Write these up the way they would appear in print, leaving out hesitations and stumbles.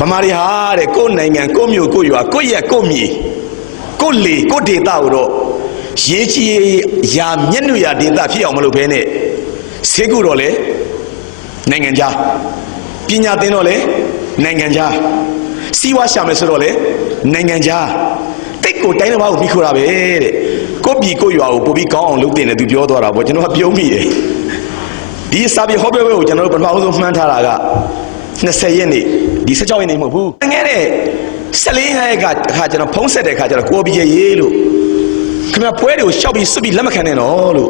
ဗမာတွေဟာတဲ့ကိုယ်နိုင်ငံကိုယ့်မြို့ကိုယ့်ရွာကိုယ့်ရက်ကိုယ့်မြေကိုယ့်လေကိုယ့်ဒေသကိုတော့ရေးကြီးရာမျက်နှာရဒေသဖြစ်အောင်မလုပ်ဘဲနဲ့ဆေးကုတော့လေနိုင်ငံခြားပညာသင်တော့လေနိုင်ငံခြားစီးပွားရှာမယ်ဆိုတော့လေနိုင်ငံခြားတိတ်ကိုတိုင်းတစ်ပါးကိုပြီးခေါ်တာပဲတဲ့ကိုယ့်ပြည်ကိုယ့်ရွာကိုပို့ပြီးကောင်းအောင်လုပ်တင်တယ်သူပြောသွားတာပေါ့ကျွန်တော်ကပြုံးမိတယ်ဒီစာပေဟောပြောပွဲကိုကျွန်တော်တို့ပထမဆုံးမှန်းထားတာက20ရက်နေ့ဒီ16ရက်နေ့မဟုတ်ဘူးငယ်တဲ့14ရက်အခါကျွန်တော်ဖုံးဆက်တဲ့အခါကျတော့ကိုပြီးရေးလို့ခင်ဗျပွဲတွေကိုရှောက်ပြီးစွပြီးလက်မခံနဲ့တော့လို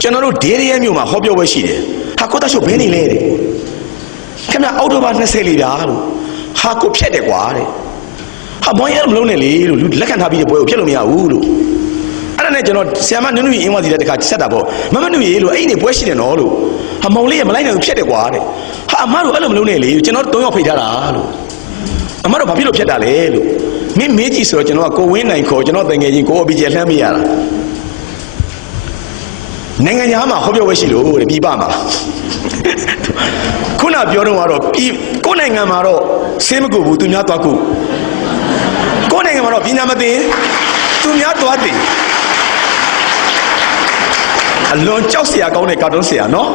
့ကျွန်တော်တို့ဒေးရဲမြို့မှာဟောပြောပွဲရှိတယ်ဟာကိုတရှုပ်ဘဲနေလဲတဲ့ခင်ဗျအောက်တိုဘာ20လေးဗျာလို့ဟာကိုဖြတ်တယ်ကွာတဲ့ဟာဘွန်ရဲမလုံးနဲ့လေလို့လူလက်ခံထားပြီးတဲ့ပွဲကိုဖြတ်လို့မရဘူးလို့အဲ့ဒါနဲ့ကျွန်တော်ဆရာမနုနုအင်းဝါစီတဲ့တခါဆက်တာပေါ့မမနုရေလို့အဲ့ဒီနေပွဲရှိတယ်နော်လို့ဟာမောင်လေးရမလိုက်နိုင်ဘူးဖြတ်တယ်ကွာတဲ့ဟာအမတို့အဲ့လိုမလုံးနဲ့လေကျွန်တော်3ယောက်ဖိတ်ထားတာလို့အမတို့ဘာဖြစ်လို့ဖြတ်တာလဲလို့မင်းမေးကြည့်ဆိုတော့ကျွန်တော်ကကိုဝင်းနိုင်ခေါ်ကျွန်တော်တငယ်ချင်းကိုအဘီကျလှမ်းမိရတာနိုင်ငံသားမှာဟောပြောပွဲရှိလို့တဲ့ပြည်ပမှာခုနပြောတော့ကတော့ကိုနိုင်ငံမှာတော့ဆေးမကူဘူးသူများသွားကူကိုနိုင်ငံမှာတော့ပညာမသိသူများသွားသိအလွန်ကြောက်စရာကောင်းတဲ့ကာတွန်းဆရာနော်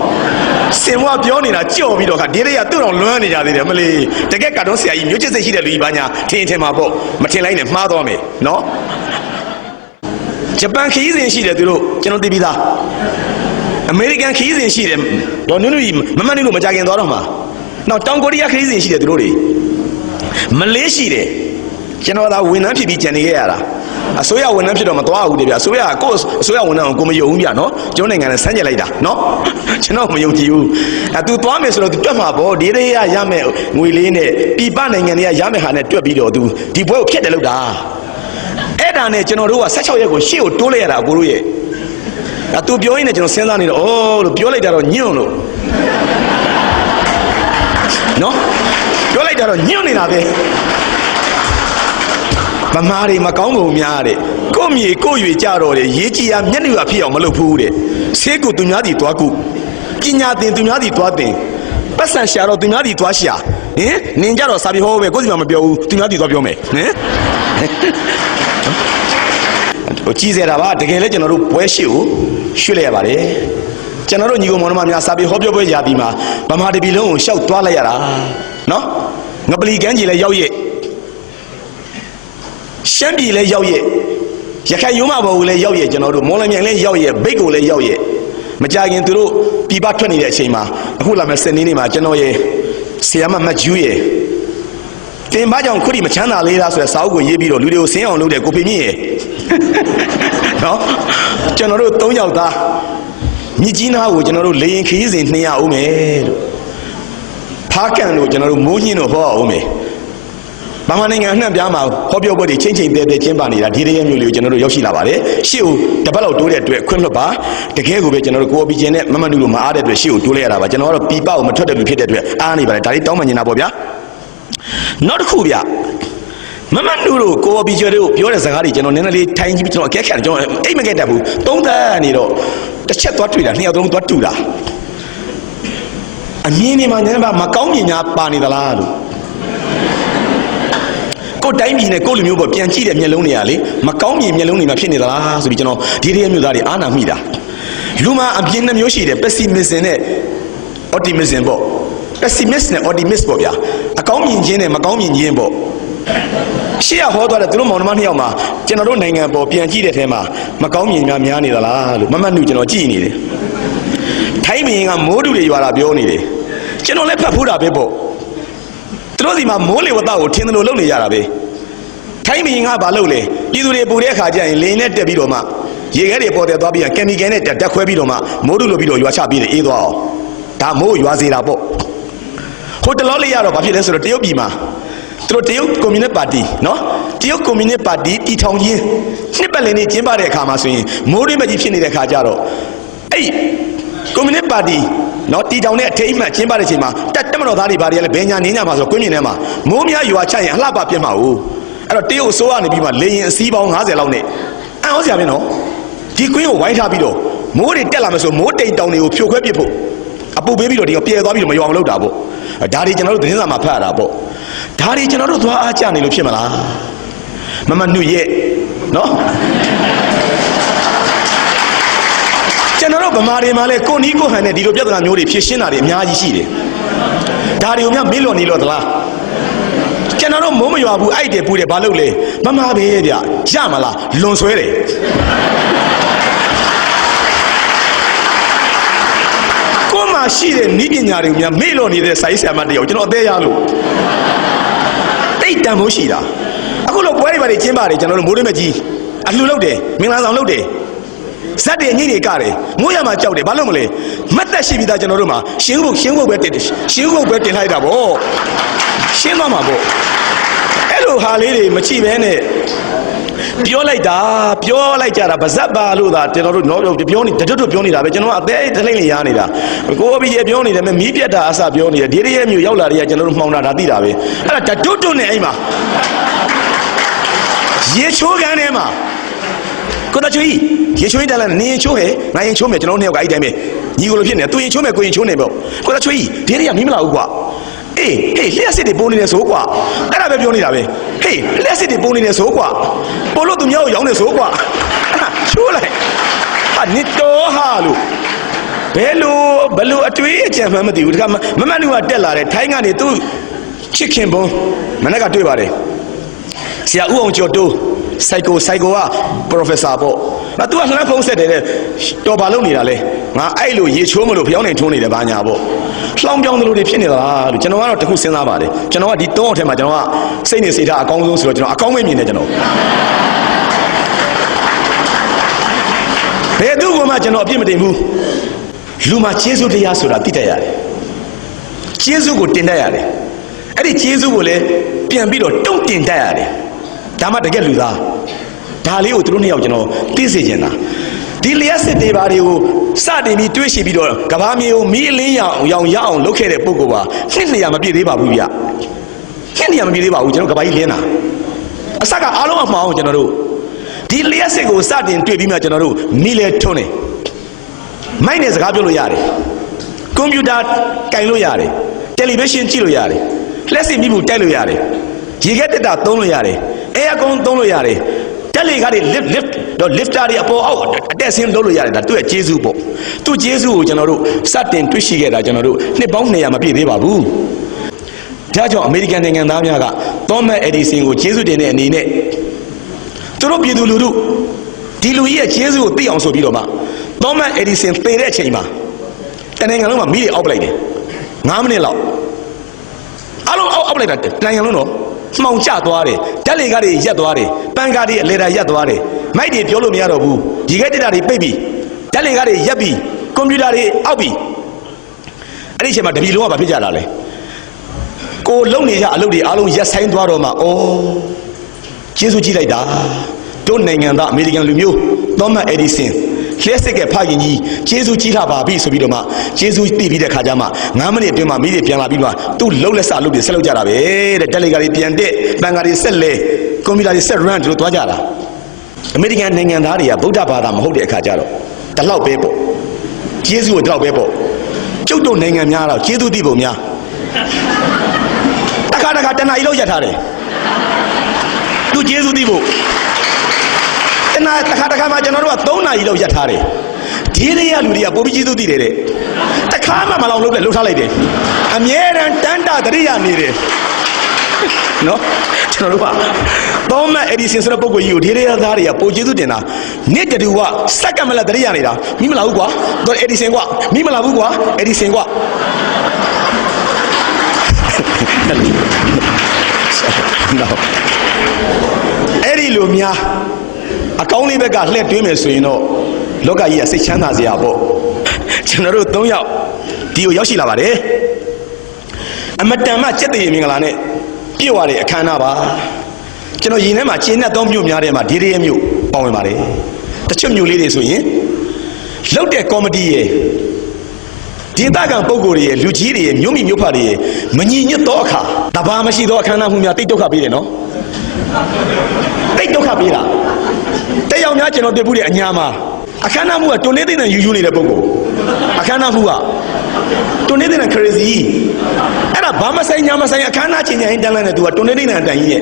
စင်ဝါပြောနေတာကြော်ပြီးတော့ခါဒီရက်သူ့တော်လွမ်းနေကြသေးတယ်မလေးတကယ်ကာတွန်းဆရာကြီးမျိုးချစ်စိတ်ရှိတဲ့လူကြီးပါညာထင်မှာပေါ့မထင်လိုက်နဲ့မှားသွားမယ်နော်ဂျပန်ခရီးစဉ်ရှိတယ်သူတို့ကျွန်တော်သိပြီးသားအမေရိကန်ခရီးစဉ်ရှိတယ်တော့နုနုကြီးမမနုလို့မကြခင်သွားတော့မှာနောက်တောင်ကိုရီးယားခရီးစဉ်ရှိတယ်သူတို့တွေမလေးရှိတယ်ကျွန်တော်သာဝန်ထမ်းဖြစ်ပြီးကြံနေခဲ့ရတာအစိုးရဝန်ထမ်းဖြစ်တော့မသွားဘူးတဲ့ဗျာအစိုးရကိုအစိုးရဝန်ထမ်းကိုမယုံဘူးဗျာနော်ကျွန်တော်နိုင်ငံနဲ့ဆန်းကျင်လိုက်တာနော်ကျွန်တော်မယုံကြည်ဘူးသူသွားမယ်ဆိုတော့သူတွက်မှာပေါ့ဒီရေရမယ်ငွေလေးနဲ့ပြည်ပနိုင်ငံတွေကရမယ်ဟာနဲ့တွက်ပြီးတော့သူဒီဘွဲကိုဖြစ်တယ်လို့တာအဲ့ဒါနဲ့ကျွန်တော်တို့က16ရက်ကိုရှေ့ကိုတိုးလိုက်ရတာအကိုတို့ရဲ့သူပြောရင်းနဲ့ကျွန်တော်စဉ်းစားနေတော့အော်လို့ပြောလိုက်တာတော့ညွန့်လို့နော်ပြောလိုက်တာတော့ညွန့်နေတာပဲဗမာတွေမကောင်းပုံများတဲ့ကိုမြေကိုရွေကြတော့တယ်ရေးကြည်ရမျက်နှာဖြစ်အောင်မလုပ်ဘူးတဲ့ဆေးကိုသူများစီသွားကုပညာသင်သူများစီသွားသင်ပတ်စံရှာတော့သူများစီသွားရှာဟင်နင်ကြတော့စာပြေဟောပဲကိုစီမမပြောဘူးသူများစီသွားပြောမယ်ဟင်ကြည်စရာပါတကယ်လဲကျွန်တော်တို့ပွဲရှိကိုရွှေ့လိုက်ရပါတယ်ကျွန်တော်တို့ညီကောင်မောင်နှမများစာပြေဟောပြောပွဲရာသီမှာဗမာတပြည်လုံးကိုရှောက်သွားလိုက်ရတာနော်ငပလီကန်းကြီးလည်းရောက်ရဲ့ရှမ်းပြည်လည်းရောက်ရဲ့ရခိုင်ရိုးမဘော်ကိုလည်းရောက်ရဲ့ကျွန်တော်တို့မော်လမြိုင်လည်းရောက်ရဲ့ဘိတ်ကိုလည်းရောက်ရဲ့မကြခင်သူတို့ပြည်ပထွက်နေတဲ့အချိန်မှာအခုလာမယ့်စနေနေ့မှာကျွန်တော်ရဲ့ဆရာမမတ်ဂျူးရဲ့တင်ဘာကြောင့်ခုထိမချမ်းသာလေးလားဆိုတဲ့စာအုပ်ကိုရေးပြီးတော့လူတွေကိုဆင်းအောင်လုပ်တဲ့ကိုဖေမြင့်ရဲ့နော်ကျွန်တော်တို့3ယောက်သားမြစ်ကြီးနားကိုကျွန်တော်တို့လေရင်ခရီးစဉ်200အောင်မယ်လို့ဖားကန်လို့ကျွန်တော်တို့မိုးညင်းတို့ဟောအောင်မယ်ဗမာနိုင်ငံအနှံ့ပြားမှာဟောပြောပွဲတွေချင်းချင်းတဲတဲကျင်းပနေတာဒီတရက်မျိုးလေးကိုကျွန်တော်တို့ရောက်ရှိလာပါတယ်ရှေ့ကိုတပတ်လောက်တိုးတဲ့အတွက်ခွင့်လွှတ်ပါတကယ်ကိုပဲကျွန်တော်တို့ကိုအပီကျင်နဲ့မမနုလို့မအားတဲ့အတွက်ရှေ့ကိုတိုးလိုက်ရတာပါကျွန်တော်ကတော့ပြပကိုမထွက်တဲ့လူဖြစ်တဲ့အတွက်အားနေပါတယ်ဒါလေးတောင်းပန်နေတာပေါ့ဗျာနောက်တစ်ခုဗျမမနုတို့ကိုအပီကျင်တို့ပြောတဲ့စကားတွေကျွန်တော်နည်းနည်းလေးထိုင်ကြည့်ပြီးကျွန်တော်အကဲခတ်တယ်ကျွန်တော်အိတ်မကဲတတ်ဘူးသုံးသန်းနေတော့တစ်ချက်သွားတွေ့တာ2ယောက်သုံးသွားတူတာအမြင်နေမှာနည်းနည်းပါမကောင်းမြင်များပါနေသလားလို့ကိုတိုင်းပြည်နဲ့ကိုလူမျိုးပေါ်ပြန်ကြည့်တဲ့မျက်လုံးတွေကလေမကောင်းမြင်မျက်လုံးတွေမှာဖြစ်နေသလားဆိုပြီးကျွန်တော်ဒီတည်းမျိုးသားတွေအားနာမိတာလူမှာအပြင်းနှမျိုးရှိတယ် pessimism နဲ့ optimism ပေါ့ pessimist နဲ့ optimist ပေါ့ဗျာအကောင်းမြင်ခြင်းနဲ့မကောင်းမြင်ခြင်းပေါ့ရှေ့ကဟောသွားတဲ့သူတို့မောင်နှမ2ယောက်မှာကျွန်တော်တို့နိုင်ငံပေါ်ပြန်ကြည့်တဲ့ထဲမှာမကောင်းမြင်များနေသလားလို့မမတ်နုကျွန်တော်ကြည့်နေတယ်ထိုင်းပြည်ကမိုးတူတွေရွာတာပြောနေတယ်ကျွန်တော်လည်းဖတ်ဖူးတာပဲပေါ့သူတို့ဒီမှာမိုးလေဝသကိုထင်တယ်လို့လုပ်နေကြတာပဲထိုင်းပြည်ကဘာလုပ်လဲပြည်သူတွေပူတဲ့အခါကျရင်လေနဲ့တက်ပြီးတော့မှရေခဲတွေပေါ်တယ်သွားပြီးကင်မီကယ်နဲ့တက်ခွဲပြီးတော့မှမိုးတူလို့ပြီးတော့ရွာချပြီးတယ်အေးသွားအောင်ဒါမိုးရွာစေတာပေါ့ဟိုတလောလေးရတော့ဘာဖြစ်လဲဆိုတော့တရုတ်ပြည်မှာသူတို့တရုတ်ကွန်မြူနစ်ပါတီနော်တရုတ်ကွန်မြူနစ်ပါတီတီထောင်ချင်းနှစ်ပတ်လည်နေ့ကျင်းပတဲ့အခါမှာဆိုရင်မိုးတွေမကြီးဖြစ်နေတဲ့အခါကျတော့အဲ့ကွန်မြူနစ်ပါတီနော်တီတောင်နဲ့အထိတ်အမှတ်ကျင်းပတဲ့အချိန်မှာတက်မတော်သားတွေဘာတွေလဲဘယ်ညာနေညာမှာဆိုတော့ကွင်းမြင်ထဲမှာမိုးများရွာချရင်အလှပပြတ်မှာဟုတ်အဲ့တော့တရုတ်အစိုးရနေပြီးမှလေရင်အစည်းပေါင်း50လောက်နဲ့အံ့ဩစရာပဲနော်ဒီကွင်းကိုဝိုင်းထားပြီးတော့မိုးတွေတက်လာမယ်ဆိုမိုးတိမ်တောင်တွေကိုဖြိုခွဲပစ်ဖို့အပူပေးပြီးတော့ဒီကပြဲသွားပြီးတော့မရွာအောင်လုပ်တာပေါ့ဒါတွေကျွန်တော်တို့သတင်းစာမှာဖတ်ရတာပေါ့ ဒါတွေကျွန်တော်တို့သွားအားကြနေလို့ဖြစ်မလားမမနုရဲ့နော်ကျွန်တော်တို့ဗမာတွေမှာလဲကိုနီးကိုဟန်နဲ့ဒီလိုပြဿနာမျိုးတွေဖြေရှင်းတာတွေအများကြီးရှိတယ်ဒါတွေကိုများမေ့လို့နေလို့သလားကျွန်တော်တို့မိုးမရွာဘူးအဲ့တယ်ပူတယ်ဘာလို့လဲမမပဲဗျရမလားလွန်ဆွဲတယ်ကိုမှရှိတဲ့ဤပညာတွေကိုများမေ့လို့နေတဲ့စာရေးဆရာမတယောက်ကျွန်တော်အသေးရလို့တိတ်တန်ဖို့ရှိတာအခုလို့ပွဲတွေပါတွေကျင်းပါတယ်ကျွန်တော်တို့မိုးရမကြီးအလှလုပ်တယ်မင်္ဂလာဆောင်လုပ်တယ်ဇက်တွေညိနေကြတယ်မိုးရမှာကြောက်တယ်ဘာလို့မလဲမတ်သက်ရှိပြီးသားကျွန်တော်တို့မှာရှင်းဖို့ပဲတင်တယ်ရှင်းဖို့ပဲတင်လိုက်တာဗောရှင်းသွားမှာဗောအဲ့လိုဟာလေးတွေမချိပဲနဲ့ပြောလိုက်ကြတာဗဇက်ပါလို့သာကျွန်တော်တို့တော့ပြောနေတတွတ်ပြောနေတာပဲကျွန်တော်အသေးတလိမ့်လေးရားနေတာကိုအဘီရေပြောနေတယ်မီးပြတ်တာအစပြောနေတယ်ဒီရဲမျိုးရောက်လာတွေကကျွန်တော်တို့မှောင်တာဒါသိတာပဲအဲ့ဒါတတွတ်နဲ့အိမ်မှာရေချိုးကန်ထဲမှာကိုတချွေးရေချိုးတယ်လည်းနင်းချိုးဟဲ့ငါရင်ချိုးမယ်ကျွန်တော်နှစ်ယောက်ကအဲ့တိုင်းပဲညီကိုလိုဖြစ်နေသူရင်ချိုးမယ်ကိုရင်ချိုးနေပေါ့ကိုတချွေးဒီရဲကမီးမလာဘူးကွာအေးလျှက်စစ်တွေပုံနေတယ်ဆိုကွာအဲ့ဒါပဲပြောနေတာပဲဟေးလျှက်စစ်တွေပုံနေတယ်ဆိုကွာပို့လို့သူများကိုရောင်းနေဆိုကွာချိုးလိုက်ဟာနစ်တော်ဟာလို့ဘယ်လိုအတွေးအကြံမှမသိဘူးတခါမမနုကတက်လာတယ်ထိုင်းကနေသူချစ်ခင်ဘုံမနေ့ကတွေ့ပါတယ်ဆရာဦးအောင်ကျော်တိုးစိုက်ကိုက professor ပေါ့ငါ तू ကလှမ်းဖုံးဆက်တယ်တော်ဘာလုပ်နေတာလဲငါအဲ့လိုရေချိုးမလို့ဖျောင်းနေထုံးနေတယ်ဘာညာပေါ့လှောင်းပြောင်းသလိုတွေဖြစ်နေသလားလို့ကျွန်တော်ကတော့တခုစဉ်းစားပါတယ်ကျွန်တော်ကဒီ၃အောင်ထဲမှာကျွန်တော်ကစိတ်နေစိတ်ထားအကောင်းဆုံးဆိုတော့ကျွန်တော်အကောင်းပဲမြင်တယ်ကျွန်တော်ဘယ်သူမှကျွန်တော်အပြစ်မတင်ဘူးလူမှာကျေးဇူးတရားဆိုတာသိတတ်ရတယ်ကျေးဇူးကိုတင်တတ်ရတယ်အဲ့ဒီကျေးဇူးကိုလည်းပြန်ပြီးတော့တုံ့တင်တတ်ရတယ်ဒါမှတကယ်လူသားဒါလေးကိုသူတို့နှစ်ယောက်ကျွန်တော်သိစေချင်တာဒီလျှက်စစ်တွေဘာတွေကိုစတင်ပြီးတွေးရှိပြီးတော့ကဘာမြေကိုမီးအလင်းရောင်ရအောင်လုပ်ခဲ့တဲ့ပုဂ္ဂိုလ်ပါ200မပြည့်သေးပါဘူးဗျ200မပြည့်သေးပါဘူးကျွန်တော်ကဘာကြီးလင်းတာအစကအားလုံးအမှောင်ကျွန်တော်တို့ဒီလျှက်စစ်ကိုစတင်တွေ့ပြီးမှကျွန်တော်တို့မီးလဲထွန်းတယ်မိုက်နဲ့စကားပြောလို့ရတယ်ကွန်ပျူတာကင်လို့ရတယ်တယ်လီဗီရှင်းကြည့်လို့ရတယ်လက်စစ်မိမှုတိုက်လို့ရတယ်ရေခဲတက်တာသုံးလို့ရတယ်အဲအကုန်သုံးလို့ရတယ်တက်လေကားတွေ lifter တွေအပေါ်အောက်အတက်ဆင်းလုပ်လို့ရတယ်ဒါသူ့ရဲ့ကျေးဇူးပေါ့သူ့ကျေးဇူးကိုကျွန်တော်တို့စတင်တွေ့ရှိခဲ့တာကျွန်တော်တို့နှစ်ပေါင်း200မပြည့်သေးပါဘူးဒါကြောင့်အမေရိကန်နိုင်ငံသားများကသောမတ်အက်ဒီဆင်ကိုကျေးဇူးတင်တဲ့အနေနဲ့သူတို့ပြည်သူလူထုဒီလူကြီးရဲ့ကျေးဇူးကိုသိအောင်ဆိုပြီးတော့မှသောမတ်အက်ဒီဆင်သေတဲ့အချိန်မှာတနိုင်ငံလုံးမှာမီးတွေအောက်ပလိုက်တယ်9မိနစ်လောက်အားလုံးအောက်ပလိုက်တာတနိုင်ငံလုံးတော့မှောင်ကျသွားတယ်တက်လေကားတွေရက်သွားတယ်ပန်းကားတွေအလေတာရက်သွားတယ်မိုက်တွေပြောလို့မရတော့ဘူးဒီကဲတက်တာတွေပိတ်ပြီးတက်လေကားတွေရက်ပြီးကွန်ပျူတာတွေအောက်ပြီးအဲ့ဒီအချိန်မှာတပီလုံးကဘာဖြစ်ကြတာလဲကိုလုံနေကြအလုပ်တွေအားလုံးရက်ဆိုင်သွားတော့မှကျေးဇူးကြီးလိုက်တာတို့နိုင်ငံသားအမေရိကန်လူမျိုးသောမတ်အက်ဒီဆင်လျှက်စစ်ကဖခင်ကြီးကျေးဇူးကြီးလာပါပြီဆိုပြီးတော့မှကျေးဇူးသိပြီးတဲ့ခါကျမှ9မိနစ်အတွင်းမှာမိတွေပြန်လာပြီးတော့သူ့လှုပ်လက်စလုပ်တွေဆက်လုပ်ကြတာပဲတဲ့တက်လေကားတွေပြန်တက်ပန်ကားတွေဆက်လဲကွန်ပျူတာတွေဆက် run တို့သွားကြတာအမေရိကန်နိုင်ငံသားတွေကဗုဒ္ဓဘာသာမဟုတ်တဲ့အခါကျတော့တလောက်ပဲပေါ့ကျေးဇူးကိုတလောက်ပဲပေါ့ကျုပ်တို့နိုင်ငံများတော့ကျေးဇူးသိဖို့များတခါတနားကြီးလောက်ရထားတယ်သူကျေးဇူးသိဖို့တခါမှကျွန်တော်တို့က3နာရီလောက်ရက်ထားတယ်ဒီရေရလူတွေကပိုပြီးကျေးဇူးသိတယ်တဲ့တခါမှမလောက်လုပ်တယ်လှုပ်ထားလိုက်တယ်အမြဲတမ်းတန်တာတရိယာနေတယ်နော်ကျွန်တော်တို့ကသောမတ်အက်ဒီဆင်ဆိုတဲ့ပုဂ္ဂိုလ်ကြီးကိုဒီရေရသားတွေကပိုကျေးဇူးတင်တာနေ့တူကစက္ကန့်မလားတရိယာနေတာမိမလာဘူးကွာတော့အက်ဒီဆင်ကွာမိမလာဘူးကွာအက်ဒီဆင်ကွာနော်အဲ့ဒီလိုများအကောင်းလေးဘက်ကလှည့်တွင်းမယ်ဆိုရင်တော့လောကကြီးကစိတ်ချမ်းသာစရာပေါ့ကျွန်တော်တို့3ယောက်ဒီကိုရောက်ရှိလာပါတယ်အမတန်မှစက်တရေမင်္ဂလာနဲ့ပြည့်ဝတဲ့အခမ်းအနားပါကျွန်တော်ရင်ထဲမှာကျင်းနဲ့3မြို့များတဲ့မှာဒီရဲမြို့ပေါဝင်ပါတယ်တချို့မြို့လေးတွေဆိုရင်လောက်တဲ့ကော်မတီရဲ့ဒေသခံပုဂ္ဂိုလ်တွေရဲ့လူကြီးတွေရဲ့မြို့မိမြို့ဖတွေရဲ့မညီညွတ်သောအခါတဘာမရှိသောအခမ်းအနားမှုများတိတ်ဒုက္ခပေးတယ်နော်တိတ်ဒုက္ခပေးတာတဲ့ရောက်များကျွန်တော်တွေ့ဘူးတဲ့အညာမှာအခမ်းအနားမှုကတွန်းနေသိတဲ့ယူနေတဲ့ပုဂ္ဂိုလ်အခမ်းအနားမှုက တွန်းနေတဲ့ crazy အဲ့ဒါဘာမဆိုင်ညာမဆိုင်အခမ်းအနားချင်းညာရင်တန်းလန်းနဲ့ तू ကတွန်းနေတဲ့တိုင်ကြီးရဲ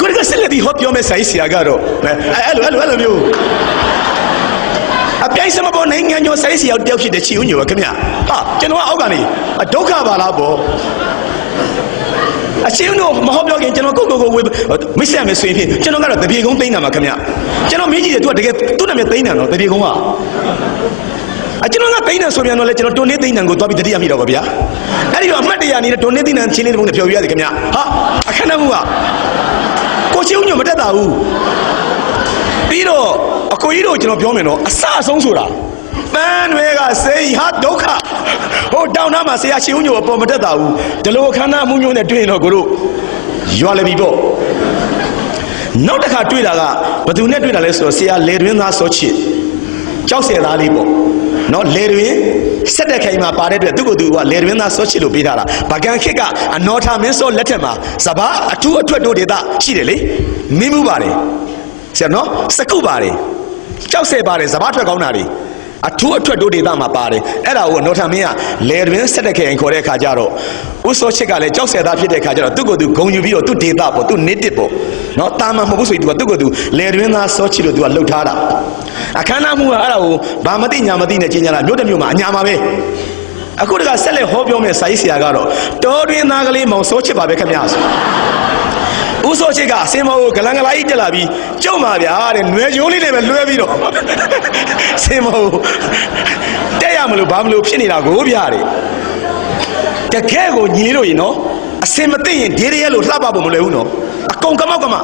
့ကိုယ်ကဆက်လက်ပြီးဟောပြောမဲ့ဆိုင်ဆရာကတော့အဲ့လိုမျိုးအပြိုင်စမပေါ်နိုင်ငံကျော်ဆိုင်ဆရာတယောက်ဖြစ်တဲ့ချီဦးညိုပါခင်ဗျဟာကျွန်တော်ကအောက်ကနေဒုက္ခပါလားပေါ့အချင်းတို့မဟုတ်ပြောခင်ကျွန်တော်ကိုဝေးမစ်ဆက်မယ်ဆိုရင်ကျွန်တော်ကတော့တပြေကုန်းသိမ်းတာမှာခင်ဗျကျွန်တော်မင်းကြီးတွေသူကတကယ်သူ့နာမည်သိမ်းတာနော်တပြေကုန်းကကျွန်တော်ကသိမ်းတယ်ဆိုပြန်တော့လေကျွန်တော်တွန်းနေသိမ်းတယ်ကိုသွားပြီးတတိယမိတော့ပါဗျာအဲ့ဒီတော့အမှတ်တရနေတဲ့တွန်းနေသိမ်းတယ်ချင်းလေးတစ်ပုံနဲ့ဖြော်ပြရတယ်ခင်ဗျဟာအခမ်းအနားမှုကကိုချင်းညိုမတက်တာဘူးပြီးတော့အကိုကြီးတို့ကျွန်တော်ပြောမယ်နော်အစအဆုံးဆိုတာပန်းတွေကစေးဟာဒုက္ခဟိုတောင်းနာမှာဆရာချင်းဦးညိုအပေါ်မတက်တာဘူးဒီလိုအခမ်းအနားမှုမျိုးနဲ့တွေ့ရင်တော့ကိုတို့ရွာလည်းပြီပေါ့နောက်တစ်ခါတွေ့တာကဘသူနဲ့တွေ့တာလဲဆိုတော့ဆရာလေတွင်သားစောချစ်ကြောက်ဆယ်သားလေးပေါ့နော်လေတွင်ဆက်တဲ့ခိုင်မှာပါတဲ့အတွက်သူ့ကိုယ်သူကလေတွင်သားစောချစ်လို့ပေးထားတာဗကန်ခစ်ကအနော်ထာမင်းစောလက်ထက်မှာစဘာအထူးအထွတ်တို့ဒေတာရှိတယ်လေမင်းမှုပါတယ်ဆရာနော်စကုပါတယ်ကြောက်ဆယ်ပါတယ်စဘာထွက်ကောင်းတာတွေအထူးအထွတ်တို့ဒေတာမှာပါတယ်အဲ့ဒါကိုနော်ထာမင်းကလေတွင်ဆက်တဲ့ခိုင်ခေါ်တဲ့ခါကျတော့ဦးစောချစ်ကလည်းကြောက်ဆယ်သားဖြစ်တဲ့ခါကျတော့သူ့ကိုယ်သူဂုံယူပြီးတော့သူ့ဒေတာပေါ့သူ့ native ပေါ့နော်တာမန်မဟုတ်ဘူးဆိုရင်သူကသူ့ကိုယ်သူလေတွင်သားစောချစ်လို့သူကလှုပ်ထားတာအခမ်းအနားမှုကအဲ့ဒါကိုဘာမသိညာမသိနဲ့ကျင်းကြတာမြို့တစ်မြို့မှာအညာမှာပဲအခုတကဆက်လက်ဟောပြောမဲ့စာရေးဆရာကတော့တော်တွင်သားကလေးမောင်စောချစ်ပါပဲခင်ဗျာဆိုဦးစောချစ်ကအစင်မောကိုဂလန်ဂလာကြီးတက်လာပြီးကျုံပါဗျာတဲ့နွယ်ကျိုးလေးနဲ့ပဲလွှဲပြီးတော့စင်မောတက်ရမလို့ဘာမလို့ဖြစ်နေတာကိုဗျာတဲ့တကယ်ကိုညီလို့ရင်နော်အစင်မသိရင်ဒေရဲလို့လှပဖို့မလွယ်ဘူးနော်အကုန်ကမောက်ကမ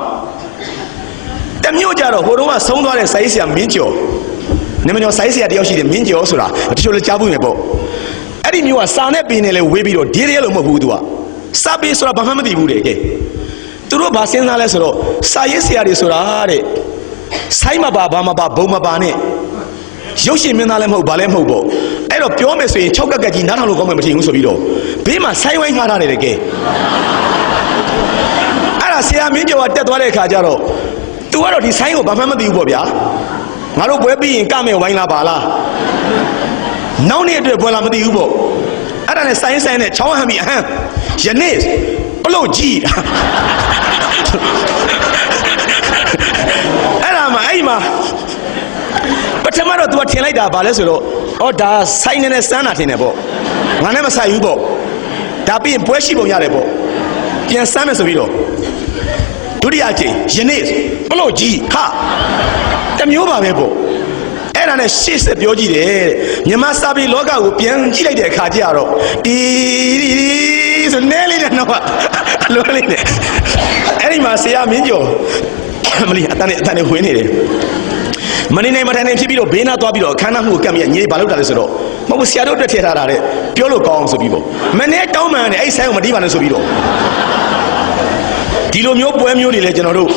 တမျိုးကြတော့ဟိုတုန်းကဆုံးသွားတဲ့စာရေးဆရာမင်းကျော်နမကျော်စာရေးဆရာတယောက်ရှိတယ်မင်းကျော်ဆိုတာတချို့လည်းကြားဘူးမယ်ပေါ့အဲ့ဒီမျိုးကစာနဲ့ပင်နဲ့လဲဝေးပြီးတော့ဒေရဲလို့မဟုတ်ဘူးသူကစာပေဆိုတာဘာမှမသိဘူးတဲ့ကဲသူတို့ဘာစဉ်းစားလဲဆိုတော့စာရေးဆရာတွေဆိုတာတဲ့ဆိုင်းမပါဘာမပါဘုံမပါနဲ့ရုပ်ရှင်မင်းသားလည်းမဟုတ်ဘာလည်းမဟုတ်ပေါ့အဲ့တော့ပြောမယ်ဆိုရင်6ကက်ကကြီးနားထောင်လို့ကောင်းမှမထင်ဘူးဆိုပြီးတော့ဘေးမှာဆိုင်းဝိုင်းငှားထားတယ်ကဲအဲ့ဒါဆရာမင်းကျော်ကတက်သွားတဲ့အခါကျတော့သူကတော့ဒီဆိုင်းကိုဘာမှမသိဘူးပေါ့ဗျာငါတို့ပွဲပြီးရင်ကမဲ့ဝိုင်းလာပါလားနောက်နေ့အတွက်ပွဲလာမသိဘူးပေါ့အဲ့ဒါနဲ့ဆိုင်းနဲ့ချောင်းဟမ်းပြီးအဟမ်းယနေ့ဘလို့ကြီးအဲ့ဒါမှအဲ့မှာပထမတော့ तू ထင်လိုက်တာဗာလဲဆိုတော့ဩဒါဆိုင်းနေစမ်းတာထင်တယ်ပေါ့ငါနဲ့မဆိုင်ဘူးပေါ့ဒါပြီးရင်ပွဲရှိပုံရတယ်ပေါ့ပြန်စမ်းမယ်ဆိုပြီးတော့ဒုတိယအချိန်ယနေ့ဘလို့ကြီးဟာတမျိုးပါပဲပေါ့အဲ့ဒါနဲ့ရှေ့ဆက်ပြောကြည့်တယ်မြန်မာစာပေလောကကိုပြန်ကြည့်လိုက်တဲ့အခါကျတော့တီဆိုနဲလေးနဲ့တော့အလွန်လေးနဲ့အဲ့ဒီမှာဆရာမင်းကျော်မလီအတန်နဲ့ဝင်နေတယ်မနေနိုင်မထိုင်နိုင်ဖြစ်ပြီးတော့ဘေးနားသွားပြီးတော့အခမ်းအနားမှုကိုကပ်ပြီးညေဘာလုပ်တာလဲဆိုတော့မဟုတ်ဘူးဆရာတို့တက်ထည့်ထားတာတဲ့ပြောလို့ကောင်းအောင်ဆိုပြီးပေါ့မနေ့တောင်းမှန်တယ်အဲ့ဆိုင်ကိုမတီးပါနဲ့ဆိုပြီးတော့ဒီလိုမျိုးပွဲမျိုးတွေလည်းကျွန်တော်တို့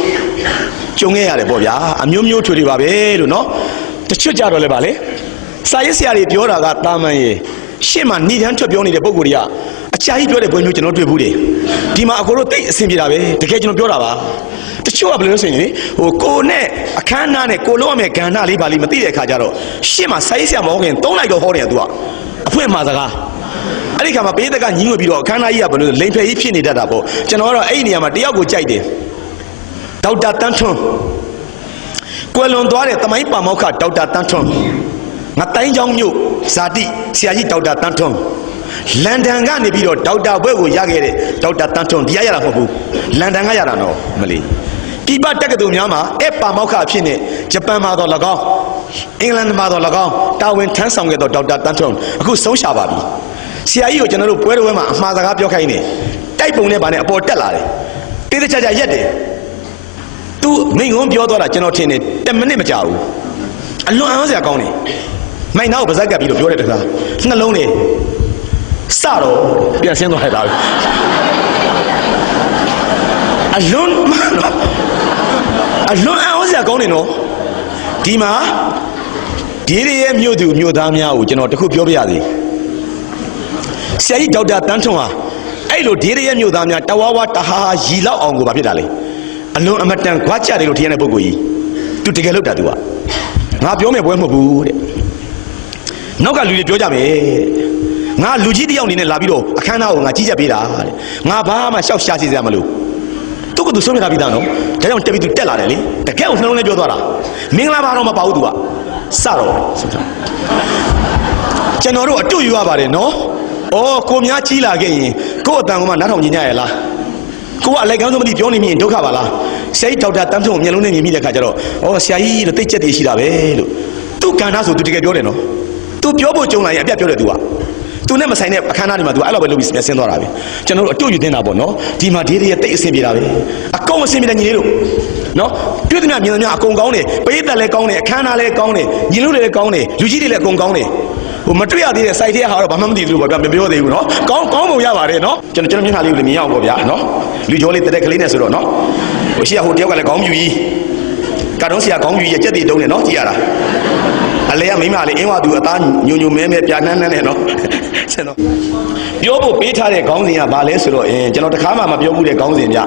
ကြုံခဲ့ရတယ်ပေါ့ဗျာအမျိုးမျိုးထွေတွေပါပဲလို့နော်တချို့ကြတော့လည်းပါလေစာရေးဆရာတွေပြောတာကတာမန်ရေရှေ့မှာဏိဒန်းထွက်ပြောနေတဲ့ပုံကိုယ်တွေကအချာကြီးပြောတဲ့ပွဲမျိုးကျွန်တော်တွေ့ဘူးတယ်ဒီမှာအကိုတို့တိတ်အဆင်ပြေတာပဲတကယ်ကျွန်တော်ပြောတာပါတချို့ကဘယ်လိုလဲဆိုရင်ဟိုကိုနဲ့အခမ်းအနားနဲ့ကိုလုံးရမယ့်ကဏ္ဍလေးပါလိမသိတဲ့အခါကျတော့ရှေ့မှာစာရေးဆရာမဟုတ်ခင်3လိုက်တော့ဟောတယ်သူကအဖွင့်မှာစကားအဲ့ဒီခါမှာပေးသက်ကညီးငွေပြီးတော့အခမ်းအနားကြီးကဘယ်လိုလိန်ဖယ်ကြီးဖြစ်နေတတ်တာပေါ့ကျွန်တော်ကတော့အဲ့ဒီနေရာမှာတယောက်ကိုကြိုက်တယ်ဒေါက်တာတန်းထွန်းကွယ်လွန်သွားတဲ့သမိုင်းပါမောက္ခဒေါက်တာတန်းထွန်းငတိုင်းချောင်းမြို့ဇာတိဆရာကြီးဒေါက်တာတန်းထွန်းလန်ဒန်ကနေပြီးတော့ဒေါက်တာဘွဲ့ကိုရခဲ့တဲ့ဒေါက်တာတန်းထွန်းတရားရတာမဟုတ်ဘူးလန်ဒန်ကရတာနော်မလီပြည်ပတက္ကသိုလ်များမှာအဲ့ပါမောက္ခအဖြစ်နဲ့ဂျပန်မှာတော့၎င်းအင်္ဂလန်မှာတော့၎င်းတာဝန်ထမ်းဆောင်ခဲ့တော့ဒေါက်တာတန်းထွန်းအခုဆုံးရှာပါပြီဆရာကြီးကိုကျွန်တော်တို့ပွဲတော်မှာအမှားစကားပြောခိုင်းနေတိုက်ပုံနဲ့ဗာနဲ့အပေါ်တက်လာတယ်တေးတချာချာရက်တယ်သူမိန်ကုန်းပြောသွားတာကျွန်တော်ထင်တယ်10မိနစ်မကြာဘူးအလွန်အားစရာကောင်းတယ်မိုင်နောက်ပါဇက်ကပ်ပြီးတော့ပြောတဲ့တခါနှလုံးနဲ့စတော့ပြန်ဆင်းသွားလိုက်တာအလွန်အားစရာကောင်းတယ်နော်ဒီမှာဒီရဲ့မြို့သူမြို့သားများကိုကျွန်တော်တခုပြောပြရစီဆရာကြီးဒေါက်တာတန်းထွန်းဟာအဲ့လိုဒီရဲ့မြို့သားများတဝါဝါတဟာရီလောက်အောင်ကိုဘာဖြစ်တာလဲအလွန်အမတန်ခွာကြတယ်လို့ထင်ရတဲ့ပုဂ္ဂိုလ်ကြီးသူတကယ်လို့တာသူကငါပြောမယ်ပွဲမဟုတ်ဘူးတဲ့ နောက်ကလူတွေပြောကြမယ်ငါလူကြီးတယောက်အနေနဲ့လာပြီးတော့အခမ်းအနားကိုငါကြီးကြပ်ပေးတာတဲ့ငါဘာမှရှောက်ရှားစီစရာမလိုသူကသူဆုံးဖြတ်ထားပြီးသားနော်ဒါကြောင့်တက်ပြီးသူတက်လာတယ်လေတကယ်ကိုနှလုံးနဲ့ပြောသွားတာမင်္ဂလာပါတော့မပါဘူးသူကစတော့ကျွန်တော်တို့အတူယူရပါတယ်နော်ဩကိုများကြီးလာခဲ့ရင်ကို့အတန်ကမှနားထောင်ကြရလားကိုကအလိုက်ကန်းဆုံးမသိပြောနေမိရင်ဒုက္ခပါလားဆရာကြီးဒေါက်တာတန်းထုံမျက်လုံးနဲ့မြင်မိတဲ့ခါကျတော့ဩဆရာကြီးတို့တိတ်ကြက်တည်ရှိတာပဲလို့သူကဏ္ဍဆိုသူတကယ်ပြောတယ်နော်သူပြောဖို့ကြုံလာရင်အပြတ်ပြောတယ်သူကသူနဲ့မဆိုင်တဲ့အခမ်းအနားတွေမှာသူအဲ့လိုပဲလုပ်ပြီးဆင်းသွားတာပဲကျွန်တော်တို့အတူယူတင်တာပေါ့နော်ဒီမှာဒေးရဲ့တိတ်အဆင်ပြေတာပဲအကုန်အဆင်ပြေတယ်ညီလေးတို့နော်တွေ့သမျှမြင်သမျှအကုန်ကောင်းတယ်ပရိသတ်လည်းကောင်းတယ်အခမ်းအနားလည်းကောင်းတယ်ညီလူတွေလည်းကောင်းတယ်လူကြီးတွေလည်းအကုန်ကောင်းတယ်ဟိုမတွေ့ရသေးတဲ့ site ထဲဟာတော့ဘာမှမသိဘူးပေါ့ဗျာမပြောသေးဘူးနော်ကောင်းပုံရပါတယ်နော်ကျွန်တော်မျက်နှာလေးကိုလည်းမြင်အောင်ပေါ့ဗျာနော်လူကြောလေးတက်ကလေးနဲ့ဆိုတော့နော်ဟိုရှိရဟိုတယောက်ကလည်းခေါင်းပြူကြီးကတော့ဆရာခေါင်းပြူကြီးကြက်တီတုံးနဲ့နော်ကြည့်ရတာအလဲကမိမလေးအင်းဝသူအသားညိုမဲမဲပြာနှမ်းနဲ့နော်ကျွန်တော်ပြောဖို့ပေးထားတဲ့ခေါင်းစဉ်ကဘာလဲဆိုတော့ကျွန်တော်တခါမှမပြောဘူးတဲ့ခေါင်းစဉ်ဗ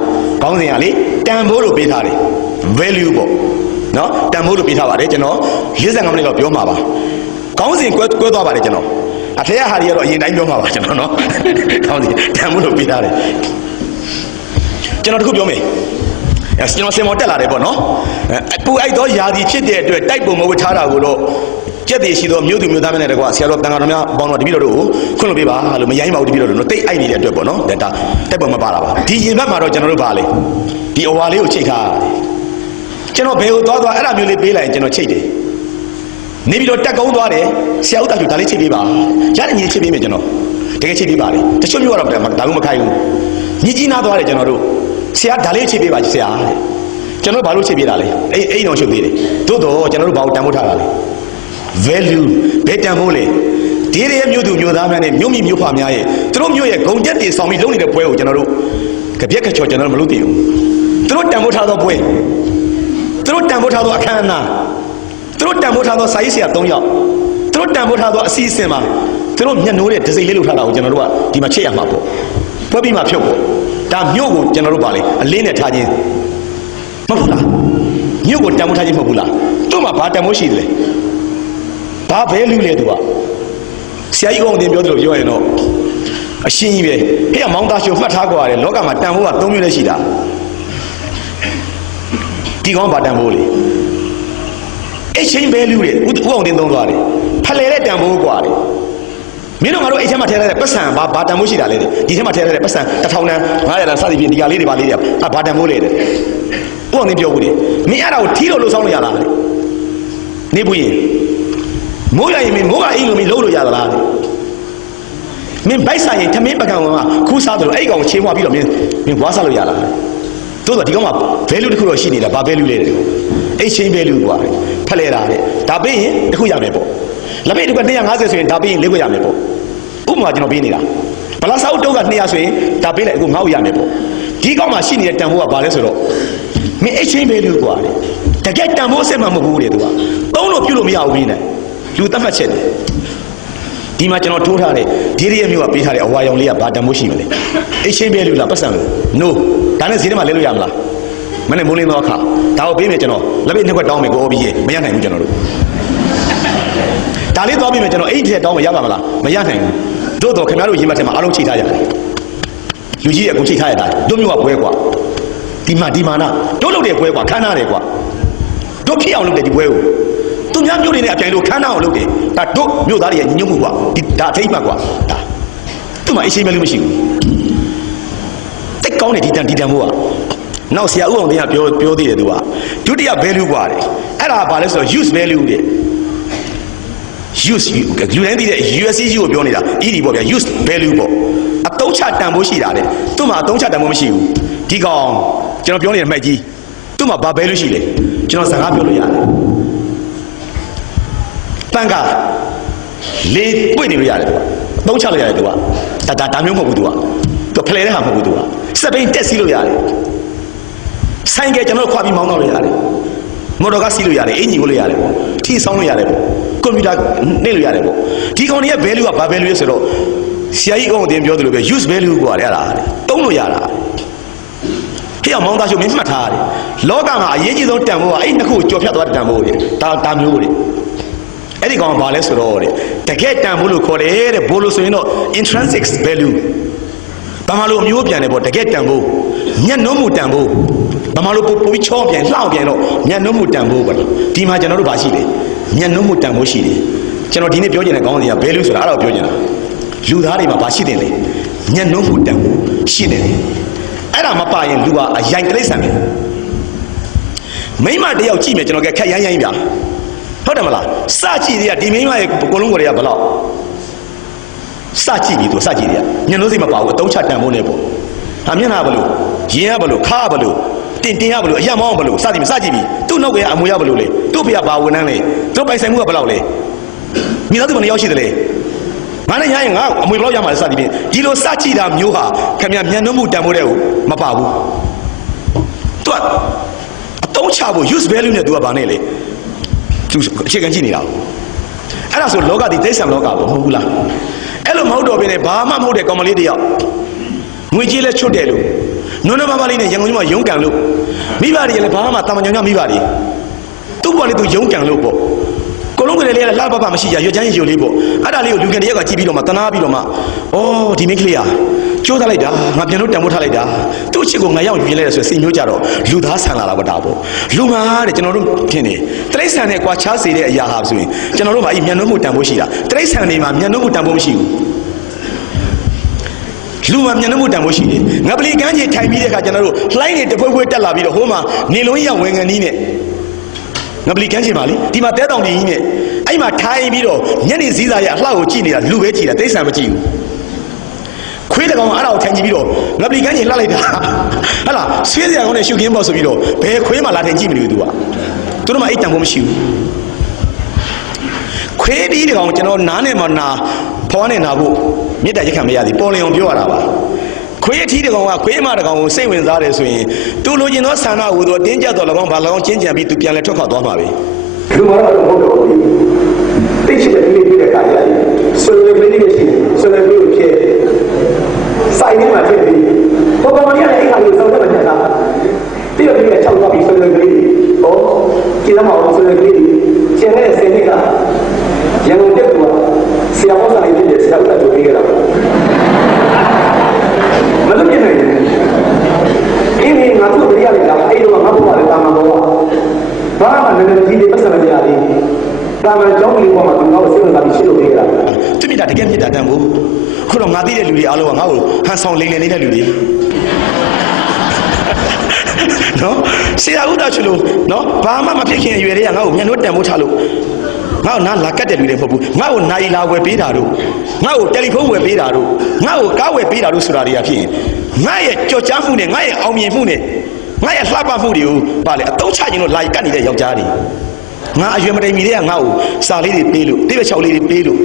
ျခေါင်းစဉ်ကလေတန်ဖိုးလို့ပေးထားတယ် value ပေါ့နော်တန်ဖိုးလို့ပေးထားပါတယ်ကျွန်တော်45မိနစ်တော့ပြောမှာပါခေါင်းစဉ်ကွဲသွားပါတယ်ကျွန်တော်အထက်ကဟာတွေကတော့အရင်တိုင်းပြောမှာပါကျွန်တော်နော်ခေါင်းစဉ်တန်ဖိုးလို့ပေးထားတယ်ကျွန်တော်တခုပြောမယ်ကျွန်တော်စင်မော်တက်လာတယ်ပေါ့နော်ပူအိုက်တော့ယာဒီဖြစ်တဲ့အတွက်တိုက်ပုံမဝတ်ထားတာကိုတော့ကြက်တည်ရှိသောမြို့သူမြို့သားများနဲ့တကွာဆရာတော်တန်ခါတော်များပေါင်းတော့တပည့်တော်တို့ကိုခွင့်လို့ပေးပါလို့မရိုင်းပါဘူးတပည့်တော်တို့တိတ်အိုက်နေတဲ့အတွက်ပေါ့နော်ဒါတိုက်ပုံမပါတာပါဒီရင်ဘက်မှာတော့ကျွန်တော်တို့ပါလေဒီအဝါလေးကိုချိတ်ထားကျွန်တော်ဘယ်ကိုသွားအဲ့ဒါမျိုးလေးပေးလိုက်ရင်ကျွန်တော်ချိတ်တယ်နေပြီးတော့တက်ကုန်းသွားတယ်ဆရာဦးတာကျူဒါလေးချိတ်ပေးပါရတယ်ညီချိတ်ပေးမယ်ကျွန်တော်တကယ်ချိတ်ပေးပါလေတချို့မျိုးကတော့ဒါလုံးမခိုင်းဘူးညီကြီးနားသွားတယ်ကျွန်တော်တို့ဆရာဒါလေးချိတ်ပေးပါဆရာကျွန်တော်ဘာလို့ချိတ်ပေးတာလဲအဲ့တော့ရှုပ်သေးတယ်သို့တော့ကျွန်တော်တို့ဘာကိုတန်ဖိုးထားတာလဲ value ဘယ်တန်ဖိုးလဲဒီရဲ့မြို့သူမြို့သားများနဲ့မြို့မိမြို့ဖများရဲ့သူတို့မြို့ရဲ့ဂုံတက်တွေဆောင်ပြီးလုပ်နေတဲ့ပွဲကိုကျွန်တော်တို့ကြပြက်ခချော်ကျွန်တော်တို့မလုပ်သေးဘူးသူတို့တန်ဖိုးထားသောပွဲသူတို့တန်ဖိုးထားသောအခမ်းအနားသူတို့တန်ဖိုးထားသောစာရေးဆရာ3ယောက်သူတို့တန်ဖိုးထားသောအစီအစဉ်မှာသူတို့မျက်နှိုးတဲ့ဒစိမ့်လေးလုပ်ထားတာကိုကျွန်တော်တို့ကဒီမှာချက်ရမှာပေါ့ပွဲပြီးမှဖြုတ်ပေါ့ဒါမြို့ကိုကျွန်တော်တို့ပါလေအလင်းနဲ့ထားခြင်းမဟုတ်လားမြို့ကိုတန်ဖိုးထားခြင်းမဟုတ်ဘူးလားသူ့မှာဘာတန်ဖိုးရှိတယ်လဲဘာဘဲလူလဲသူကဆရာကြီးကောင်တင်ပြောတယ်လို့ပြောရင်တော့အရှင်းကြီးပဲဟဲ့မောင်သားရှိုးမှတ်ထားကြရတယ်လောကမှာတန်ဖိုးက3မျိုးနဲ့ရှိတာဒီကောင်ဘာတန်ဖိုးလဲအချင်းဘဲလူတွေဥအောင်တင်သုံးသွားတယ်ဖလှယ်တဲ့တန်ဖိုးกว่าတယ်မင်းတို့ငါတို့အဲ့ထဲမှာထည့်လိုက်တဲ့ပတ်စံဘာတန်ဖိုးရှိတာလဲဒီထဲမှာထည့်လိုက်တဲ့ပတ်စံ1000တန်း900တန်းစသည်ဖြင့်ဒီကလေးတွေပါလေးတွေဘာတန်ဖိုးလဲတဲ့ဥအောင်တင်ပြောဘူးလေမင်းအဲ့ဒါကိုထီးလို့လှုပ်ဆောင်လို့ရလားနေဘူးရင်မိုးရရင်မင်းမိုးကအိမ်လိုမင်းလှုပ်လို့ရသလားမင်းဗိုက်ဆိုင်ရင်ထမင်းပကံကခူးစားတယ်လို့အဲ့ကောင်ချေးမွားပြီးတော့မင်းဘွားစားလို့ရလားသို့တော့ဒီကောင်က value တစ်ခုတော့ရှိနေတာဘာ value လဲတဲ့exchange value กว่าဖလှယ်တာတဲ့ဒါပေးရင်တစ်ခုရမယ်ပေါ့လက်ပိတ်တစ်ခွက်250ဆိုရင်ဒါပေးရင်4ခွက်ရမယ်ပေါ့ဥပမာကျွန်တော်ပေးနေတာဗလာစာအုပ်တုံးက200ဆိုရင်ဒါပေးလိုက်အခု900ရမယ်ပေါ့ဒီကောင်မှာရှိနေတဲ့တန်ဖိုးကဘာလဲဆိုတော့မင်း exchange value กว่าတဲ့တကယ်တန်ဖိုးအစစ်မှမဟုတ်ဘူးတဲ့သူကသုံးလို့ပြုလို့မရဘူးမင်းနဲ့လူသတ်မှတ်ချက်တယ်ဒီမှာကျွန်တော်ထိုးထားတဲ့ဒီရရဲ့မျိုးကပေးထားတဲ့အဝါရောင်လေးကဘာတန်ဖိုးရှိမလဲ exchange value လားပတ်စံလို့ no ဒါနဲ့ဈေးထဲမှာလဲလို့ရမလားမနဲ့မိုးလင်းသောအခါဒါကိုပေးမယ်ကျွန်တော်လက်ပိတ်နှစ်ခွက်တောင်းမယ်ကိုအော်ပြီးမရနိုင်ဘူးကျွန်တော်တို့ဒါလေးသွားပြီးမယ်ကျွန်တော်အဲ့ဒီထက်တောင်းမရပါမလားမရနိုင်ဘူးတို့တော့ခင်ဗျားတို့ရင်မထဲမှာအားလုံးချိတ်ထားကြတယ်လူကြီးရဲ့အခုချိတ်ထားရတာတို့မျိုးကပွဲกว่าဒီမှာနာတို့လုပ်တဲ့ပွဲกว่าခန်းနာတယ်กว่าတို့ဖြစ်အောင်လုပ်တယ်ဒီပွဲကိုသူများမျိုးတွေနဲ့အပြိုင်လို့ခန်းနာအောင်လုပ်တယ်ဒါတို့မျိုးသားတွေရဲ့ညှို့မှုกว่าဒီဒါအထိတ်မှกว่าဒါသူ့မှာအရှိမဲလို့မရှိဘူးတိတ်ကောင်းတယ်ဒီတန်ဖို့ကနောက်ဆရာဦးအောင်တင်ကပြောသေးတယ်သူကဒုတိယ value กว่าတယ်အဲ့ဒါဘာလဲဆိုတော့ use value တဲ့ use လူတိုင်းသိတဲ့ USCG ကိုပြောနေတာ ED ပေါ့ဗျာ use value ပေါ့အသုံးချတန်ဖိုးရှိတာတဲ့သူ့မှာအသုံးချတန်ဖိုးမရှိဘူးဒီကောင်ကျွန်တော်ပြောနေတဲ့မှတ်ကြီးသူ့မှာဘာ value ရှိလဲကျွန်တော်စကားပြောလို့ရတယ်တန်ကလေးပွင့်နေလို့ရတယ်သူကအသုံးချလို့ရတယ်သူကဒါမျိုးမဟုတ်ဘူးသူကဖလှယ်တဲ့ဟာမဟုတ်ဘူးသူကစက်ပိန်တက်စီးလို့ရတယ်ဆိုင်ကကျွန်တော်ခွာပြီးမောင်းတော့လို့ရတယ်မော်တော်ကားစီးလို့ရတယ်အင်ဂျင်ကိုလို့ရတယ်ပေါ့ထီဆောင်းလို့ရတယ်ပေါ့ကွန်ပျူတာနှိပ်လို့ရတယ်ပေါ့ဒီကောင်တွေရဲ့ value ကဘာ value လဲဆိုတော့ဆရာကြီးကောင်တင်ပြောသလိုပဲ use value กว่าတဲ့အဲ့ဒါတုံးလို့ရတာဖေအောင်မောင်းသားရှုမင်းမှတ်ထားရတယ်လောကမှာအရေးကြီးဆုံးတန်ဖိုးကအဲ့နှစ်ခုကိုကြော်ဖြတ်သွားတဲ့တန်ဖိုးတွေဒါမျိုးတွေ အဲ့ဒီကောင်ဘာလဲဆိုတော့တကယ်တန်ဖို့လို့ခေါ်တယ်တဲ့ဘိုးလို့ဆိုရင်တော့ intrinsic value ဘာမှလို့အမျိုးပြန်တယ်ပေါ့တကယ်တန်ဖို့မျက်နှုံးမှုတန်ဖို့ဘာမှလို့ပို့ပြီးချောပြန်လှောင်ပြန်တော့မျက်နှုံးမှုတန်ဖို့ပဲဒီမှာကျွန်တော်တို့ဘာရှိလဲမျက်နှုံးမှုတန်ဖို့ရှိတယ်ကျွန်တော်ဒီနေ့ပြောချင်တဲ့ခေါင်းစဉ်က value ဆိုတာအဲ့ဒါကိုပြောချင်တာလူသားတွေမှာဘာရှိတယ်လဲမျက်နှုံးမှုတန်ဖို့ရှိတယ်အဲ့ဒါမပါရင်လူကအယိုင်တိရစ္ဆာန်ပဲမိမတယောက်ကြည့်မယ်ကျွန်တော်ကခက်ရိုင်းဗျာဟုတ်တယ်မလားစကြည့်တွေကဒီမိမရဲ့ကိုလုံးကိုတွေကဘယ်လောက်စကြည့်ပြီသူစကြည့်တွေကညနှိုးစိတ်မပါဘူးအတုံးချတန်ဖို့နဲ့ပေါ့ဟာမျက်နှာဘလို့ရင်ရဘလို့ခါဘလို့တင်ရဘလို့အရမောင်းဘလို့စသည်မစကြည့်ပြီသူ့နောက်ကအမွေရဘလို့လေသူ့ဖေကဘာဝန်ထမ်းလဲသူ့ပိုင်ဆိုင်မှုကဘယ်လောက်လဲမိသားစုဘယ်နှယောက်ရှိသလဲငါနဲ့ညာရင်ငါအမွေဘယ်လောက်ရမှာလဲစသည်ဖြင့်ဒီလိုစကြည့်တာမျိုးဟာခင်ဗျမျက်နှာမှုတန်ဖို့တဲ့ကိုမပါဘူးသူကအတုံးချဖို့ use value နဲ့သူကဘာနဲ့လဲသူအခြေခံကြည့်နေတာအဲ့ဒါဆိုလောကဒီတိရစ္ဆာန်လောကပေါ့မဟုတ်ဘူးလားအဲ့လိုမဟုတ်တော့ဘဲနဲ့ဘာမှမဟုတ်တဲ့ကောင်မလေးတယောက်ငွေကြီးလဲချွတ်တယ်လို့နုံနဘာလေးနဲ့ရန်ကုန်ကြီးမှာရုံးကန်လို့မိဘတွေလည်းဘာမှတာမန်ကြောင်မိဘတွေသူ့ဘော်လေးသူရုံးကန်လို့ပေါ့ကိုလုံးကလေးလည်းလှပပမရှိကြရွက်ချမ်းရုပ်လေးပေါ့အဲ့ဒါလေးကိုလူကန်တယောက်ကကြည့်ပြီးတော့မှတနာပြီးတော့မှဩဒီမိန်းကလေးဟာကျိုးထားလိုက်တာငါပြန်လို့တန်ဖိုးထားလိုက်တာသူ့ချစ်ကိုငါရောက်ယူလိုက်ရဆိုစိတ်မျိုးကြတော့လူသားဆန်လာတာပေါ့ဒါပေါ့လူမာတဲ့ကျွန်တော်တို့ဖြစ်နေတိရစ္ဆာန်နဲ့ကွာခြားစေတဲ့အရာဟာဆိုရင်ကျွန်တော်တို့မှာအဲ့မျက်နှာမှုတန်ဖိုးရှိတာတိရစ္ဆာန်တွေမှာမျက်နှာမှုတန်ဖိုးမရှိဘူးလူမှာမျက်နှာမှုတန်ဖိုးရှိတယ်ငါပလီကန်းကြီးထိုင်ပြီးတဲ့အခါကျွန်တော်တို့လှိုင်းနေတဖွဲဖွဲတက်လာပြီးတော့ဟိုမှာနေလုံးရောက်ဝင်ငန်းနီးနဲ့ငါပလီကန်းကြီးမှာလေဒီမှာတဲတောင်ကြီးနဲ့အဲ့မှာထိုင်ပြီးတော့ညနေစည်းစားရဲ့အလှကိုကြည့်နေတာလူပဲကြည့်တာတိရစ္ဆာန်မကြည့်ဘူးခွေးတကောင်အဲ့ဒါကိုထိုင်ကြည့်ပြီးတော့ငါပလီကန်းကြီးလှလိုက်တာဟလာဆွေးစရာကောင်းတဲ့ရှုခင်းပေါ့ဆိုပြီးတော့ဘယ်ခွေးမှလာထိုင်ကြည့်မလို့သူကသူတို့မှအိတ်တန်ဖို့မရှိဘူးခွေးဒီတကောင်ကျွန်တော်နားနဲ့မှနာဖွားနဲ့နာဖို့မေတ္တာရက်ခံမရသည်ပေါ်လင်အောင်ပြောရတာပါခွေးအထီးတကောင်ကခွေးမတကောင်ကိုစိတ်ဝင်စားတယ်ဆိုရင်သူလိုချင်သောဆန္ဒကိုတော့တင်းကျပ်တော့၎င်းဘာ၎င်းချင်းကြံပြီးသူပြန်လဲထွက်ခွာသွားမှာပဲလူမတော်ဟုတ်တော့ဘူးတိတ်ချတဲ့လေးတဲ့ကာရီဆွေးနွေးလေးတွေရှိဆွေးနွေးလေးကိုဖြစ်စိုက်နေမှာဖြစ်ပြီးဘောပေါ်မရတဲ့အိမ်ဟာကိုစောင့်နေမှာတာတိရပြီး6သွားပြီးဆွေးနွေးလေးဟောကြည့်ရမှာဆွေးနွေးလေးကျန်တဲ့စင်တွေကရန်ကုန်တက်ကွာဆရာမောဆိုင်ဖြစ်တဲ့ဆရာဦးကကြိုးပေးကြတာမလုပ်နိုင်ဘူးအင်းငါတို့ပြရလိုက်တာအဲ့တော့ငါ့ဘဝလည်းတာမန်ဘောဘာမှလည်းဒီလိုပတ်စံမရသေးတာမန်ကြောင်းလေးပေါ်မှာသူငါ့ကိုစိတ်ဝင်စားပြီးရှိလို့ပေးကြတာသူမြတ်တာတကယ်မြတ်တာတန်ဖို့ခုတော့ငါသိတဲ့လူတွေအားလုံးကငါ့ကိုဟန်ဆောင်လိမ့်နေနေတဲ့လူတွေနော်ဆရာဦးတော်ချလို့နော်ဘာမှမဖြစ်ခင်အရွယ်တွေကငါ့ကိုမျက်နှာတန်ဖို့ထားလို့ငါ့ကိုနားလာကတ်တဲ့လူတွေမဟုတ်ဘူးငါ့ကိုနိုင်လာဝယ်ပေးတာတို့ငါ့ကိုတယ်လီဖုန်းဝယ်ပေးတာတို့ငါ့ကိုကားဝယ်ပေးတာတို့ဆိုတာတွေကဖြစ်ရင်ငါ့ရဲ့ကြော်ကြားမှုနဲ့ငါ့ရဲ့အောင်မြင်မှုနဲ့ငါ့ရဲ့လှပမှုတွေကိုဗာလေအတုံးချခြင်းလို့လာကတ်နေတဲ့ယောက်ျားတွေငါအရွယ်မတိမ်မီတွေကငါ့ကိုစာလေးတွေပေးလို့တိပဲချောက်လေးတွေပေးလို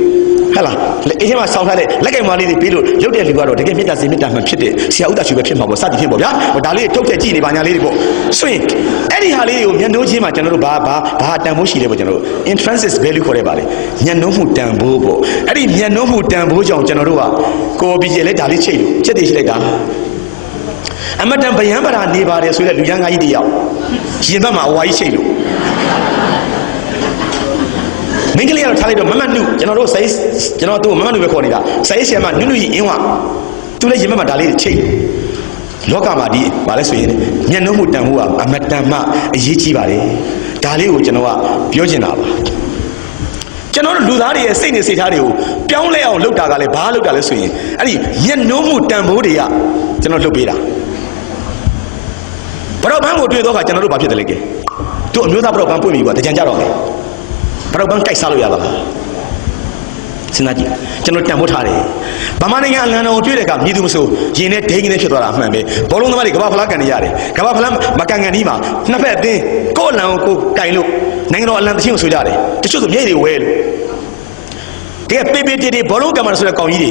့ဟဲ့လားအေးထဲမှာဆောင်းထားတဲ့လက်ကင်မလေးတွေပေးလို့ရုပ်တဲ့လူကတော့တကယ်မေတ္တာစေမေတ္တာမှဖြစ်တဲ့ဆရာဦးတာချူပဲဖြစ်မှာပေါ့စသည်ဖြစ်ပေါ့ဗျာဒါလေးထုတ်တဲ့ကြည့်နေပါညာလေးတွေပေါ့ဆိုရင်အဲ့ဒီဟာလေးတွေကိုမျက်နှိုးချင်းမှာကျွန်တော်တို့ဘာတန်ဖိုးရှိလဲပေါ့ကျွန်တော်တို့ intrinsic value ခေါ်တဲ့ပါလေမျက်နှိုးမှုတန်ဖိုးပေါ့အဲ့ဒီမျက်နှိုးမှုတန်ဖိုးကြောင့်ကျွန်တော်တို့ကကိုယ်ပြီးကျလဲဒါလေးချိတ်လို့ချက်တည်ရှိလိုက်တာအမတန်ဗယံပရာနေပါတယ်ဆိုတဲ့လူရန်ကားကြီးတယောက်ရင်ဘက်မှာအဝါကြီးချိတ်လို့မင်းကလေးကတော့ထားလိုက်တော့မမနုကျွန်တော်တို့စိတ်ကျွန်တော်သူ့ကိုမမနုပဲခေါ်နေတာစိတ်ဆရာမနုနုကြီးအင်းဝသူလည်းရင်ဘက်မှာဒါလေးချိတ်လောကမှာဒီဘာလဲဆိုရင်မျက်နှာမှုတန်မှုကအမတန်မှအရေးကြီးပါတယ်ဒါလေးကိုကျွန်တော်ကပြောချင်တာပါကျွန်တော်တို့လူသားတွေရဲ့စိတ်နဲ့စိတ်ထားတွေကိုပြောင်းလဲအောင်လုပ်တာကလည်းဘာလုပ်တာလဲဆိုရင်အဲ့ဒီမျက်နှာမှုတန်ဖိုးတွေကကျွန်တော်လုပ်ပေးတာဘရော့ဘန်းကိုတွေ့တော့ကကျွန်တော်တို့ဘာဖြစ်တယ်လဲကဲသူ့အမျိုးသားဘရော့ဘန်းပွင့်ပြီကွာတကြံကြတော့မယ်ဘရော့ဘန်းကြိုက်စားလို့ရပါလားစဉ်းစားကြည့်ကျွန်တော်တန်ဖိုးထားတယ်ဗမာနိုင်ငံအလံတော်တွေ့တဲ့အခါမြည်သူမဆိုရင်နဲ့ဒိန်းနဲ့ဖြစ်သွားတာအမှန်ပဲဘောလုံးသမားတွေကဘာဖလားကန်နေရတယ်ကဘာဖလားမကန်ကန်ဒီမှာနှစ်ဖက်အသင်းကိုယ်အလံကိုကိုင်လို့နိုင်ငံတော်အလံတချင်းကိုဆိုကြတယ်တချို့ဆိုမြိတ်တွေဝဲလို့တကယ်ပေပေတေတေဘောလုံးကင်မရာဆိုတဲ့ကောင်ကြီးတွေ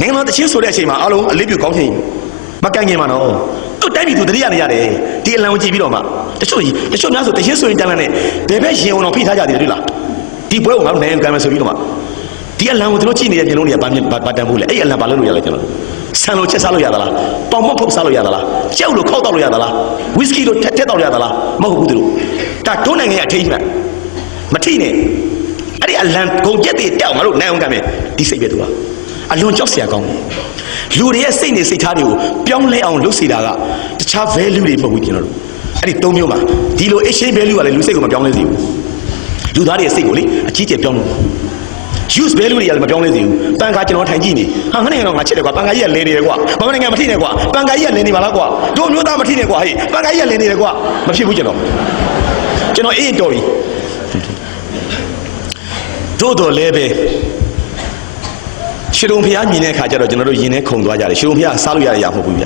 နိုင်ငံတော်တချင်းဆိုတဲ့အချိန်မှာအားလုံးအလေးပြုကောင်းချင်းမကန်ခင်မှာနော်သူ့တိုင်းပြည်သူတတိယနေရတယ်ဒီအလံကိုကြည့်ပြီးတော့မှတချို့များဆိုတချင်းဆိုရင်တန်းလန်းနဲ့ဘယ်ဘက်ရင်အောင်တော့ဖိထားကြတယ်တွေ့လားဒီပွဲကိုငါတို့နိုင်ငံကံမယ်ဆိုပြီးတော့မှဒီအလံကိုတို့ကြည့်နေတဲ့မျိုးလုံးတွေကဘာတန်ဖို့လဲအဲ့အလံဘာလို့လို့ရလဲကျွန်တော်ဆန်လို့ချက်စားလို့ရသလားပေါင်မော့ဖုတ်စားလို့ရသလားကြောက်လို့ခောက်တော့လို့ရသလားဝီစကီလို့ထက်တော့လို့ရသလားမဟုတ်ဘူးတို့ဒါတို့နိုင်ငံရဲ့အထိတ်မှမထိနဲ့ အဲ့ဒီအလံဂုံပြက်တွေတောက်ငါတို့နိုင်အောင်ကမယ်ဒီစိတ်ပဲသူကအလွန်ကြောက်စရာကောင်းတယ်လူတွေရဲ့စိတ်နေစိတ်ထားတွေကိုပြောင်းလဲအောင်လုပ်စေတာကတခြား value တွေမဟုတ်ဘူးကျွန်တော်တို့အဲ့ဒီ၃မျိုးမှာဒီလို exchange value ကလည်းလူစိတ်ကိုမပြောင်းလဲစေဘူးလူသားတွေရဲ့စိတ်ကိုလေအကြီးကျယ်ပြောင်းလို့ use value တွေကလည်းမပြောင်းလဲစေဘူးပန်ကာကျွန်တော်ထိုင်ကြည့်နေဟာငါနိုင်ငံတော့ငါချစ်တယ်ကွာပန်ကာကြီးကလဲနေတယ်ကွာဘာမှနိုင်ငံမထိနဲ့ကွာပန်ကာကြီးကလဲနေပါလားကွာတို့မျိုးသားမထိနဲ့ကွာဟေးပန်ကာကြီးကလဲနေတယ်ကွာမဖြစ်ဘူးကျွန်တော်အေးတော်ပြီတို့တော်လဲပဲရှင်တော်ဖျားမြင်တဲ့အခါကျတော့ကျွန်တော်တို့ယင်ထဲခုန်သွားကြတယ်ရှင်တော်ဖျားစားလို့ရရမဟုတ်ဘူးဗျ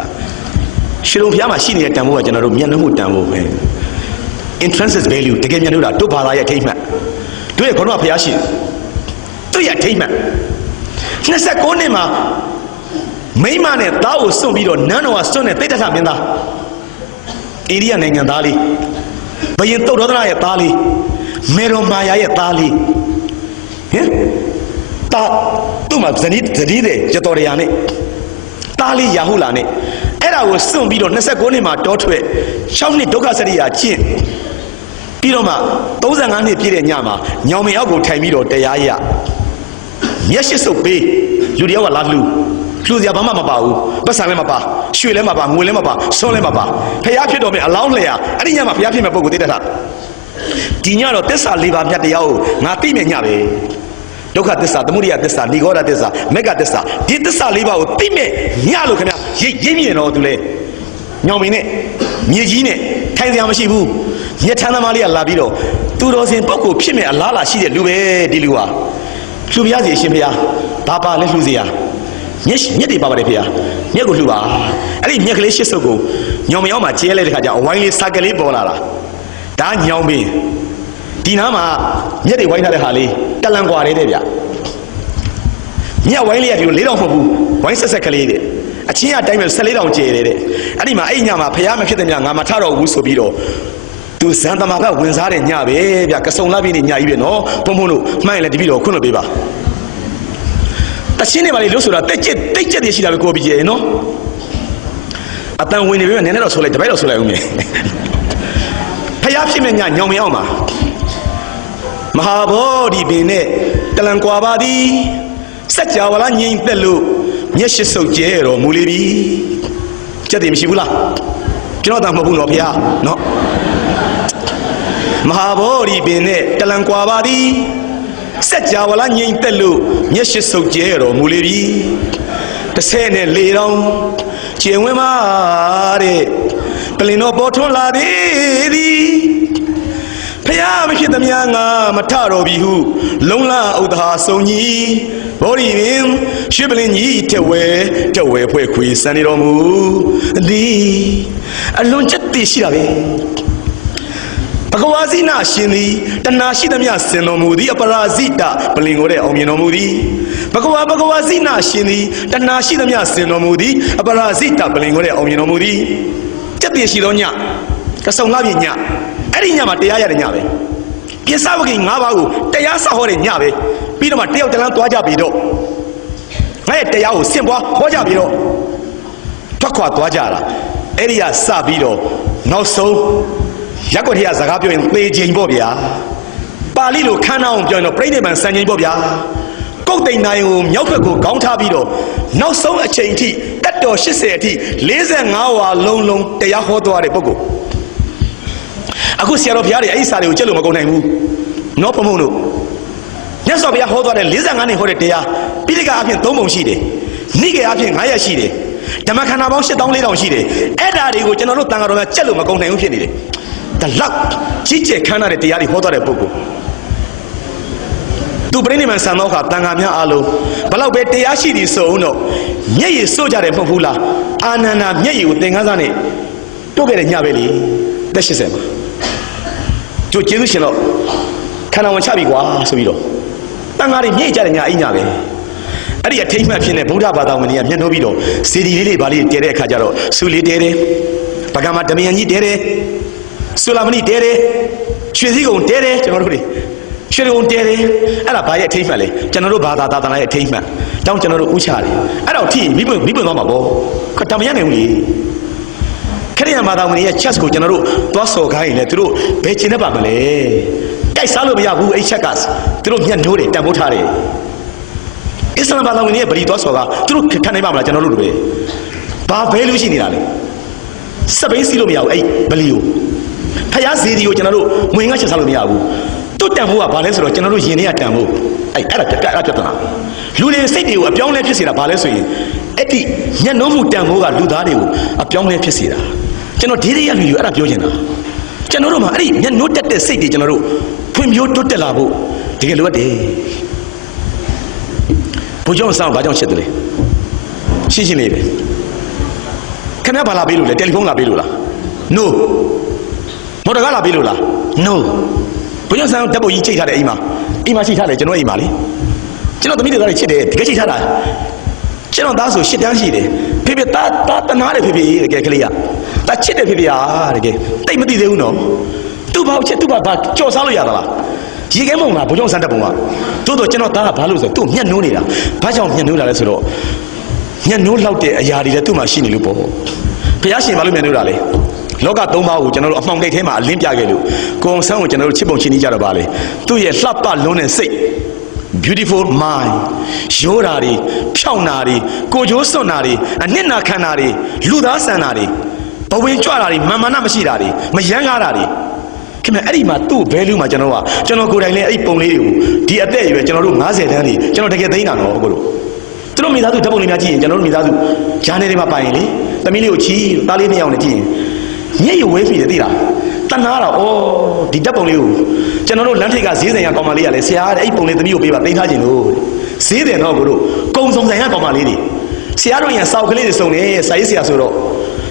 ရှင်တော်ဖျားမှာရှိနေတဲ့တန်ဖိုးကကျွန်တော်တို့မျက်နှာမှုတန်ဖိုးပဲ intrinsic value တကယ်မျက်နှာတာတို့ဘာသာရဲ့အထိတ်မှတ်တို့ရဲ့ခေါင်းကဖျားရှိတို့ရဲ့အထိတ်မှတ်29နှစ်မှာမိမနဲ့သားကိုစွန့်ပြီးတော့နန်းတော်ကစွန့်တဲ့တိတ်တထမင်းသားအိန္ဒိယနိုင်ငံသားလေးဘယင်တုတ်တော်သနာရဲ့သားလေးမေရောမာယာရဲ့သားလေးဟင်တာသူ့မှာဇနီးတဲ့ရတော်ရယာနဲ့တားလေးရာဟုလာနဲ့အဲ့ဒါကိုစွန့်ပြီးတော့29နှစ်မှာတောထွက်6နှစ်ဒုက္ခစရိယာကျင့်ပြီးတော့မှ35နှစ်ပြည့်တဲ့ညမှာညောင်မင်းအောက်ကိုထိုင်ပြီးတော့တရားရမျက်ရှိစုပ်ပေးလူတယောက်ကလာလှူစရာဘာမှမပါဘူးပတ်စံလည်းမပါရွှေလည်းမပါငွေလည်းမပါဆွန်းလည်းမပါဖျားဖြစ်တော်မယ်အလောင်းလျာအဲ့ဒီညမှာဖျားဖြစ်မဲ့ပုဂ္ဂိုလ်သိတတ်တာဒီညတော့သစ္စာ၄ပါးမြတ်တရားကိုငါသိမယ်ညပဲဒုက္ခသစ္စာသမုဒယသစ္စာနိဂောဓသစ္စာမေဃသစ္စာဒီသစ္စာ၄ပါးကိုသိမဲ့ညလို့ခင်ဗျရိပ်မြင်တော့သူလေညောင်မင်းနဲ့မြေကြီးနဲ့ထိုင်စရာမရှိဘူးမြတ်ထမ်းသမားလေးကလာပြီးတော့သူတော်စင်ပုဂ္ဂိုလ်ဖြစ်မဲ့အလားလာရှိတဲ့လူပဲဒီလူဟာလှူပြရစီအရှင်ဖေဟာဘာပါလဲလှူစရာမြက်တွေပါပါတယ်ဖေဟာမြက်ကိုလှူပါအဲ့ဒီမြက်ကလေးရှစ်စုပ်ကိုညောင်မရောက်မှာကျဲလိုက်တဲ့ခါကျအဝိုင်းလေးစကလေးပေါ်လာတာဒါညောင်မင်းဒီနားမှာမြက်တွေဝိုင်းထားတဲ့ဟာလေးတလန်ကွာတဲ့ဗျမြက်ဝိုင်းလေးကဒီလို၄တောင်မဟုတ်ဘူးဝိုင်းဆက်ကလေးတဲ့အချင်းအတိုင်းပဲ14တောင်ကျဲတဲ့အဲ့ဒီမှာအဲ့ညမှာဖျားမဖြစ်တဲ့ညငါမထတော့ဘူးဆိုပြီးတော့သူဇန်တမာကဝင်စားတဲ့ညပဲဗျကစုံလာပြီးနေညကြီးပဲနော်ဘုံဘုံတို့မှန်ရင်လည်းတပည့်တော်ခွင့်လို့ပေးပါတချင်းနေပါလေလို့ဆိုတာတိတ်ကျက်တည်းရှိတာပဲကိုပြီးကျဲနော်အတန်ဝင်နေပြီနည်းနည်းတော့ဆိုလိုက်တပိုက်တော့ဆိုလိုက်ဦးမယ်ဖျားဖြစ်မဲ့ညညောင်မရောက်မှာမဟာဘောဓိပင်နဲ့တလန်ကွာပါသည်စัจ java လာငြိမ်သက်လို့မျက်ရှိစုပ်ကျဲတော်မူလေပြီကြက်တည်မရှိဘူးလားကျွန်တော်တန်မဟုတ်ဘူးနော်ဖျားနော်မဟာဘောဓိပင်နဲ့တလန်ကွာပါသည်စัจ java လာငြိမ်သက်လို့မျက်ရှိစုပ်ကျဲတော်မူလေပြီ14တောင်ကျင်ဝင်ပါတဲ့ပလင်တော်ပေါ်ထွန်းလာသည်ဖျားမဖြစ်သမျှငါမထတော်ပြီဟုလုံလဥဒ္ဒါဆုံးကြီးဘောဓိပင်ရွှေပလင်ကြီးတဝဲဖွဲ့ခွေစံနေတော်မူသည်အလွန်ချက်တည်ရှိတာပဲဘဂဝါဇိနာရှင်သည်တဏှာရှိသမျှစင်တော်မူသည်အပရာဇိတပလင်ကိုတဲ့အောင်မြင်တော်မူသည်ဘဂဝါဇိနာရှင်သည်တဏှာရှိသမျှစင်တော်မူသည်အပရာဇိတပလင်ကိုတဲ့အောင်မြင်တော်မူသည်ချက်တည်ရှိသောညကဆုံလာပြီညအဲ့ဒီညမှာတရားရတဲ့ညပဲကိစ္စဝကိ၅ပါးကိုတရားစဟောတဲ့ညပဲပြီးတော့မှတယောက်တလန်းသွားကြပြီတော့ငါရဲ့တရားကိုဆင့်ပွားဟောကြပြီတော့ထွက်ခွာသွားကြတာအဲ့ဒီကစပြီးတော့နောက်ဆုံးရက်ွက်ထရစကားပြောရင်သေချိန်ပေါ့ဗျာပါဠိလိုခန်းအောင်ပြောရင်တော့ပြိဋိဘံစံချိန်ပေါ့ဗျာကုတ်တိန်နိုင်ကိုမြောက်ဘက်ကိုခေါင်းထားပြီးတော့နောက်ဆုံးအချိန်အထိတက်တော်80အထိ45ဝါလုံးတရားဟောသွားတဲ့ပုဂ္ဂိုလ်အခုဆရာတော်ဘုရားတွေအဲ့ဒီစာတွေကိုကြက်လို့မကုန်နိုင်ဘူးနော်ဘုံဘုံတို့မြတ်စွာဘုရားဟောသွားတဲ့45နှစ်ဟောတဲ့တရားပိဋကအဖြစ်3ပုံရှိတယ်နိကေအဖြစ်9ရက်ရှိတယ်ဓမ္မခန္ဓာပေါင်း7400ရှိတယ်အဲ့ဒါတွေကိုကျွန်တော်တို့တန်ဃာတော်များကြက်လို့မကုန်နိုင်ဘူးဖြစ်နေတယ်ဒါလောက်ကြီးကျယ်ခမ်းနားတဲ့တရားတွေဟောသွားတဲ့ပုဂ္ဂိုလ်သူပြိဋိဘံဆံသောအခါတန်ဃာများအားလုံးဘလောက်ပဲတရားရှိသည်ဆိုအောင်တော့မျက်ရည်စို့ကြတယ်မဟုတ်ဘူးလားအာနန္ဒာမျက်ရည်ကိုသင်္ကန်းစားနဲ့တို့ခဲ့တဲ့ညပဲလေသက်80မှာကျိုးကျေးဇူးရှင်တော့ခန္ဓာဝင်ချပြီကွာဆိုပြီးတော့တန်ဃာတွေမြေ့ကြတဲ့ညအိညပဲအဲ့ဒီအထိတ်မှတ်ဖြစ်နေဗုဒ္ဓဘာသာဝင်တွေကမျက်နှိုးပြီးတော့စီဒီလေးတွေဗာလေးတဲတဲ့အခါကျတော့ဆူလေးတဲတယ်ဗကမာဓမယန်ကြီးတဲတယ်ဆူလာမဏိတဲတယ်ရွှေစည်းကုံတဲတယ်ကျွန်တော်တို့တွေရွှေကုံတဲတယ်အဲ့ဒါဘာရဲ့အထိတ်မှတ်လဲကျွန်တော်တို့ဘာသာသာသနာရဲ့အထိတ်မှတ်တောင်းကျွန်တော်တို့ဥချတယ်အဲ့တော့ထိမိပွင့်သွားမှာပေါ့ခတမရနိုင်ဘူးလေခရိယာဘာသာဝင်ရဲ့ chess ကိုကျွန်တော်တို့သွားစော်ခိုင်းရင်လည်းသူတို့ဘယ်ချင်နေပါမလဲ ကြိုက်စားလို့မရဘူးအဲ့ချက်ကသူတို့ညှက်နိုးတယ်တန်ဖိုးထားတယ်အစ္စလာမ်ဘာသာဝင်တွေရဲ့ဗလီသွားဆိုတာသူတို့ခံနိုင်ပါမလားကျွန်တော်တို့လိုပဲဘာဘဲလို့ရှိနေတာလဲစပိန်စီလို့မရဘူးအဲ့ဗလီကိုဖျားစီဒီကိုကျွန်တော်တို့ငွေငှက်ချက်စားလို့မရဘူးတို့တန်ဖိုးကဘာလဲဆိုတော့ကျွန်တော်တို့ယင်ထဲကတန်ဖိုးအဲ့ဒါပြဿနာလူတွေစိတ်တွေကိုအပြောင်းလဲဖြစ်စေတာဘာလဲဆိုရင်အဲ့ဒီညှက်နှုံးမှုတန်ဖိုးကလူသားတွေကိုအပြောင်းလဲဖြစ်စေတာကျွန်တော်ဒီရရလူတွေအဲ့ဒါပြောချင်တာကျွန်တော်တို့မှာအဲ့ဒီညှက်နှုတ်တက်တဲ့စိတ်တွေကျွန်တော်တို့ဖွံ့ဖြိုးတိုးတက်လာဖို့တကယ်လိုအပ်တယ်ဘုရားဆောင်ဘာကြောင့်ချစ်တယ်လဲရှင်းရှင်းလေးပဲခင်ဗျားဘာလာပေးလို့လဲတယ်လီဖုန်းလာပေးလို့လား no မော်တော်ကားလာပေးလို့လား no ဘုရားဆောင်ဓာတ်ပုံကြီးချိန်ထားတယ်အိမ်မှာချိန်ထားတယ်ကျွန်တော်အိမ်မှာလေကျွန်တော်သမီးတွေသားတွေချစ်တယ်တကယ်ချိန်ထားတာကျွန်တော်သားဆို8တန်းရှိတယ်ဖေဖေသားတနာတယ်ဖေဖေတကယ်ကလေးကတာချစ်တယ်ဖေဖေဟာတကယ်တိတ်မသိသေးဘူးနော်သူ့ဘာချစ်သူ့ဘာကြော်စားလို့ရတာလားရေခဲမုံလားဘုရားဆန်းတဲ့ပုံကတိုးတော့ကျွန်တော်သားကဘာလို့ဆိုသူ့ညှက်နိုးနေတာဘာကြောင့်ညှက်နိုးတာလဲဆိုတော့ညှက်နိုးလောက်တဲ့အရာတွေလည်းသူ့မှာရှိနေလို့ပေါ့ဘုရားရှင်ဘာလို့ညှက်နိုးတာလဲလောက3ပါးကိုကျွန်တော်တို့အမှောင်ကိတ်ထဲမှာအလင်းပြခဲ့လို့ကိုအောင်ဆန်းကိုကျွန်တော်တို့ချစ်ပုံချင်းနေကြတော့ပါလေသူ့ရဲ့လှပလွန်းတဲ့စိတ် beautiful mind ရိုးတာတွေဖြောင်းတာတွေကိုကြိုးစွန့်တာတွေအနစ်နာခံတာတွေလူသားဆန်တာတွေဘဝင်ကြွတာတွေမာမနမရှိတာတွေမယမ်းကားတာတွေခင်ဗျအဲ့ဒီမှာသူ့ value မှာကျွန်တော်ကိုယ်တိုင်လည်းအဲ့ဒီပုံလေးတွေကိုဒီအသက်အရွယ်ကျွန်တော်တို့50တန်းတွေကျွန်တော်တကယ်သိနေတာနော်ကိုတို့သူတို့မိသားစုဓာတ်ပုံလေးများကြည့်ရင်ကျွန်တော်တို့မိသားစုဂျာနယ်တွေမှာပိုင်ရင်လေသမီးလေးကိုချီးသားလေး2ယောက်နဲ့ကြည့်ရင်ညက်ရွေးပြီလေသိလားတနာတော့ဩဒီဓာတ်ပုံလေးကိုကျွန်တော်တို့လမ်းထိပ်ကဈေးဆိုင်ရကောင်မလေးကလည်းဆရာအဲ့ပုံလေးသမီးကိုပေးပါသိမ်းထားခြင်းလို့ဈေးတယ်တော့ကိုတို့ကုံစုံဆိုင်ရကောင်မလေးတွေဆရာတို့ရန်စောက်ကလေးတွေစုံတယ်စာရေးဆရာဆိုတော့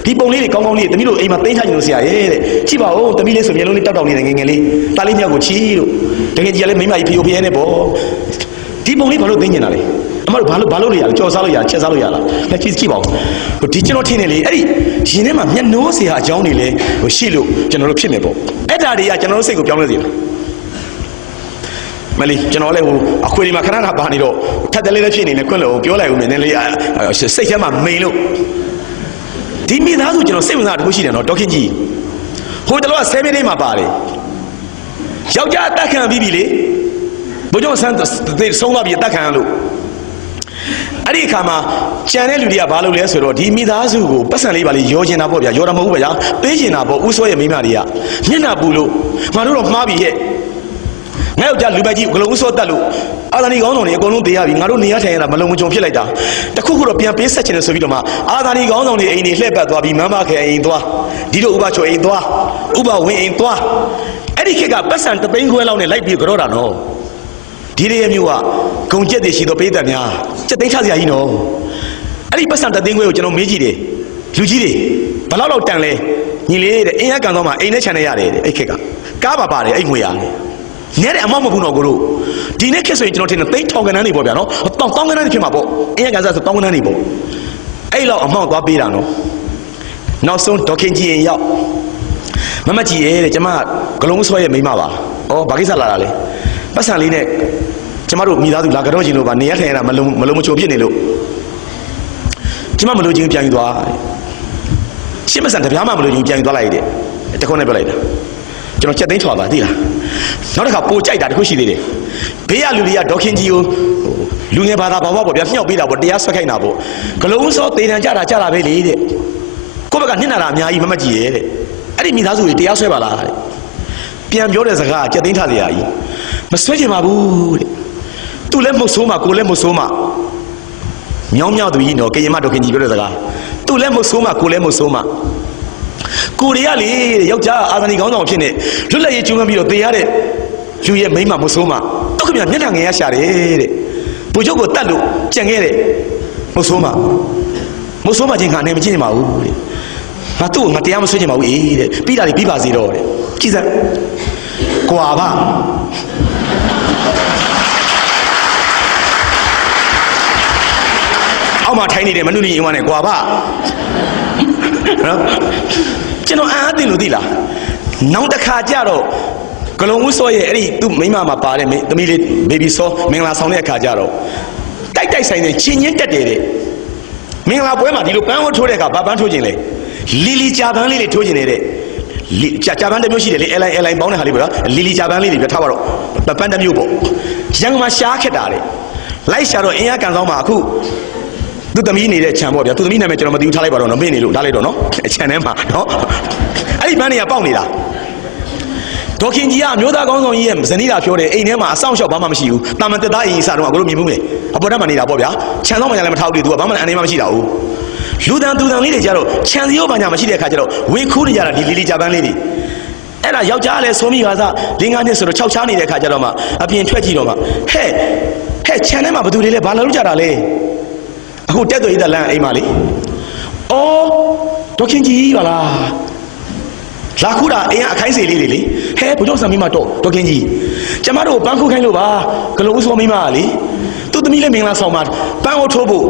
ဒီပုံလေးတွေကောင်းကောင်းလေးသမီးတို့အိမ်မှာသိမ်းထားခြင်းလို့ဆရာရဲ့တဲ့ကြည့်ပါဦးသမီးလေးဆိုမျက်လုံးလေးတောက်တောက်နေတယ်ငယ်ငယ်လေးသားလေး2ယောက်ကိုချီးလို့တကယ်ကြီးကလည်းမိမကြီးဖီယိုဖျဲနေပေါ့ဒီပုံလေးဘာလို့သိမ်းနေတာလဲအမတို့ဘာလို့လို့ရလဲကြော်စားလို့ရချက်စားလို့ရလားလက်ကြည့်ပါဦးဒီကျွန်တော်ထင်တယ်လေအဲ့ဒီရင်ထဲမှာမျက်နှိုးစရာအကြောင်းတွေလည်းရှိလို့ကျွန်တော်တို့ဖြစ်နေပေါ့အဲ့ဒါတွေကကျွန်တော်တို့စိတ်ကိုပြောင်းလဲစေတယ်မလီကျွန်တော်လည်းအခွေဒီမှာခဏခဏပါနေတော့ထက်တယ်လေးလည်းဖြစ်နေတယ်ခွင့်လို့ပြောလိုက်ဦးမယ်နည်းလေးစိတ်ထဲမှာမိန်လို့ဒီမိသားစုကျွန်တော်စိတ်ဝင်စားတခုရှိတယ်နော်ဒေါခင်ကြီးဟိုတလောက7မိနစ်မှာပါတယ်ယောက်ျားအသက်ခံပြီးပြီလေဘုရားဆန်းဆုံးသွားပြီအသက်ခံလို့အဲ့ဒီအခါမှာကြံတဲ့လူတွေကဘာလုပ်လဲဆိုတော့ဒီမိသားစုကိုပတ်စံလေးပါလေးရောချင်တာပေါ့ဗျာရောတာမဟုတ်ဘူးဗျာပေးချင်တာပေါ့ဦးစောရဲ့မိမတွေကမျက်နှာပူလို့ငါတို့တော့မှားပြီရဲ့ငါယောက်ျားလူပိုက်ကြီးဂလုံးဦးစောတက်လို့အာသာနီကောင်းဆောင်တွေအကုန်လုံးတေးရပြီငါတို့နေရထိုင်ရတာမလုံမကြုံဖြစ်လိုက်တာတခုခုတော့ပြန်ပေးဆက်ချင်တယ်ဆိုပြီးတော့မှအာသာနီကောင်းဆောင်တွေအိမ်တွေလှည့်ပတ်သွားပြီးမမ်းမခဲအိမ်သွားဒီလိုဥပချိုအိမ်သွားဥပဝင်းအိမ်သွားအဲ့ဒီခေတ်ကပတ်စံ3သိန်းခွဲလောက်နဲ့လိုက်ပြီးကြောတာနော်ဒီရေမျိုးကဂုံကျက်တွေရှိတော့ပေးတယ်များစက်သိန်းချစရာကြီးနော်အဲ့ဒီပတ်စံ3သိန်းခွဲကိုကျွန်တော်မေးကြည့်တယ်လူကြီးတွေဘယ်လောက်တန်လဲညီလေးတဲ့အင်းရကန်တော့မှအိမ်နဲ့ခြံနေရတယ်တဲ့အဲ့ခေတ်ကကားပါပါတယ်အဲ့ငွေရတယ်နဲတဲ့အမောက်မကူတော့ကိုတို့ဒီနေ့ခေတ်ဆိုရင်ကျွန်တော်ထင်တယ်သိန်းထောင်ကနန်းနေပေါ့ဗျာနော်တောင်းကနန်းနေဖြစ်မှာပေါ့အင်းရကန်စားဆိုတောင်းကနန်းနေပေါ့အဲ့လောက်အမောက်သွားပေးတာနော်နောက်ဆုံးဒေါခင်ကြီးရင်ရောက်မမကြီးရဲ့တဲ့ကျမဂလုံးဆွဲရဲ့မိမပါဩဘာကိစ္စလာတာလဲပတ်စံလေးနဲ့ကျမတို့မိသားစုလာကတော့ချင်းလို့ပါနေရထိုင်ရတာမလုံမချိုဖြစ်နေလို့ကျမမလို့ချင်းပြန်ယူသွားရှင်းမစံတပြားမှမလို့ချင်းပြန်ယူသွားလိုက်တဲ့တခုနဲ့ပြောလိုက်တာကျွန်တော်ချက်သိမ်းထွာပါသိလားနောက်တစ်ခါပိုကြိုက်တာတခုရှိသေးတယ်ဘေးကလူတွေကဒေါခင်ကြီးကိုလူငယ်ဘာသာဘာဝပေါ့ဗျာမြှောက်ပေးတာပေါ့တရားဆွဲခိုင်းတာပေါ့ဂလုံးစောတေတံကြတာပဲလေတဲ့ကိုယ့်ဘက်ကနှိမ့်တာအများကြီးမမကြည့်ရဲ့တဲ့အဲ့ဒီမိသားစုတွေတရားဆွဲပါလားတဲ့ပြန်ပြောတဲ့စကားချက်သိမ်းထားစရာကြီးမဆွဲချင်ပါဘူးတဲ့သူလည်းမဟုတ်ဆိုးမှကိုလည်းမဟုတ်ဆိုးမှမြောင်းမြောက်သူကြီးနော်ကေယမဒေါခင်ကြီးပြောတဲ့စကားသူလည်းမဟုတ်ဆိုးမှကိုလည်းမဟုတ်ဆိုးမှကိုတွေကလေယောက်ျားအာသနီကောင်းဆောင်ဖြစ်နေလွတ်လပ်ရေးကျုံးပြီးတော့တေးရတဲ့လူရဲ့မိန်းမမဟုတ်ဆိုးမှတော့ခင်ဗျမျက်နှာငယ်ရရှာတယ်တဲ့ဘုချုပ်ကိုတတ်လို့ကြံခဲ့တဲ့မဟုတ်ဆိုးမှချင်းခါနေမကြည့်နေပါဘူးတဲ့ငါသူ့ကိုငါတရားမဆွဲချင်ပါဘူးအေးတဲ့ပြီးတာတွေပြီးပါစေတော့တဲ့ကြည်စမ်းကွာပါအောက်မှာထိုင်နေတဲ့မနုနီအင်းဝါနဲ့ကွာပါနော်ကျွန်တော်အားတင်လို့သိလားနောက်တစ်ခါကြတော့ဂလုံးဦးစောရဲ့အဲ့ဒီသူ့မိမမှာပါတဲ့သမီးလေးဘေဘီစောမင်္ဂလာဆောင်တဲ့အခါကြတော့တိုက်ဆိုင်တဲ့ချင်းချင်းတက်တယ်တဲ့မင်္ဂလာပွဲမှာဒီလိုပန်းဝတ်ထိုးတဲ့အခါဘာပန်းထိုးခြင်းလဲလီလီကြာပန်းလေးတွေထိုးခြင်းနေတဲ့ ဂျပန်တစ်မျိုးရှိတယ်လေ airline ပေါင်းတဲ့ဟာလေးပေါ့နော်လီလီဂျပန်လေးတွေပြထားပါတော့ပန်းတစ်မျိုးပေါ့ရန်ကုန်မှာရှားခက်တာလေလိုက်ရှာတော့အင်းရကန်ဆောင်မှာအခုသူသမီးနေတဲ့ခြံပေါ့ဗျာသူသမီးနာမည်ကျွန်တော်မသိဘူးထားလိုက်ပါတော့နော်မင်းနေလို့ထားလိုက်တော့နော်ခြံထဲမှာနော်အဲ့ဒီဘန်းတွေကပေါက်နေတာဒေါခင်ကြီးကအမျိုးသားကောင်းဆောင်ကြီးရဲ့ဇနီးတာပြောတယ်အိမ်ထဲမှာအဆောင်ရှောက်ဘာမှမရှိဘူးတာမန်တက်သားအိမ်စားတော့ကိုတို့မြင်မှုလေအပေါ်ထပ်မှာနေတာပေါ့ဗျာခြံဆောင်မှလည်းမထောက်ဘူးသူကဘာမှအနေမရှိတာဘူးလူတန်သူတန်လေးတွေကြတော့ခြံစည်းရောဘာညာမရှိတဲ့အခါကျတော့ဝေခိုးနေကြတာဒီလီလီဂျပန်လေးတွေအဲ့ဒါယောက်ျားလည်းဆိုမိပါစားလင်းကားနဲ့ဆိုတော့6ချားနေတဲ့အခါကျတော့မှအပြင်ထွက်ကြည့်တော့မှဟဲ့ခြံထဲမှာဘသူတွေလဲဘာလာလို့ကြတာလဲအခုတက်သွေးသက်လန်းအိမ်မှာလေအော်ဒေါခင်ကြီးပါလားလာခုတာအိမ်ကအခိုင်းစေလေးတွေလေဟဲဘုကြောင့်ဆံမိမတော့ဒေါခင်ကြီးကျမတို့ပန်းခုခိုင်းလို့ပါဂလုံးစောမိမကလေသူသမီးလည်းမင်္ဂလာဆောင်မှာပန်းကိုထိုးဖို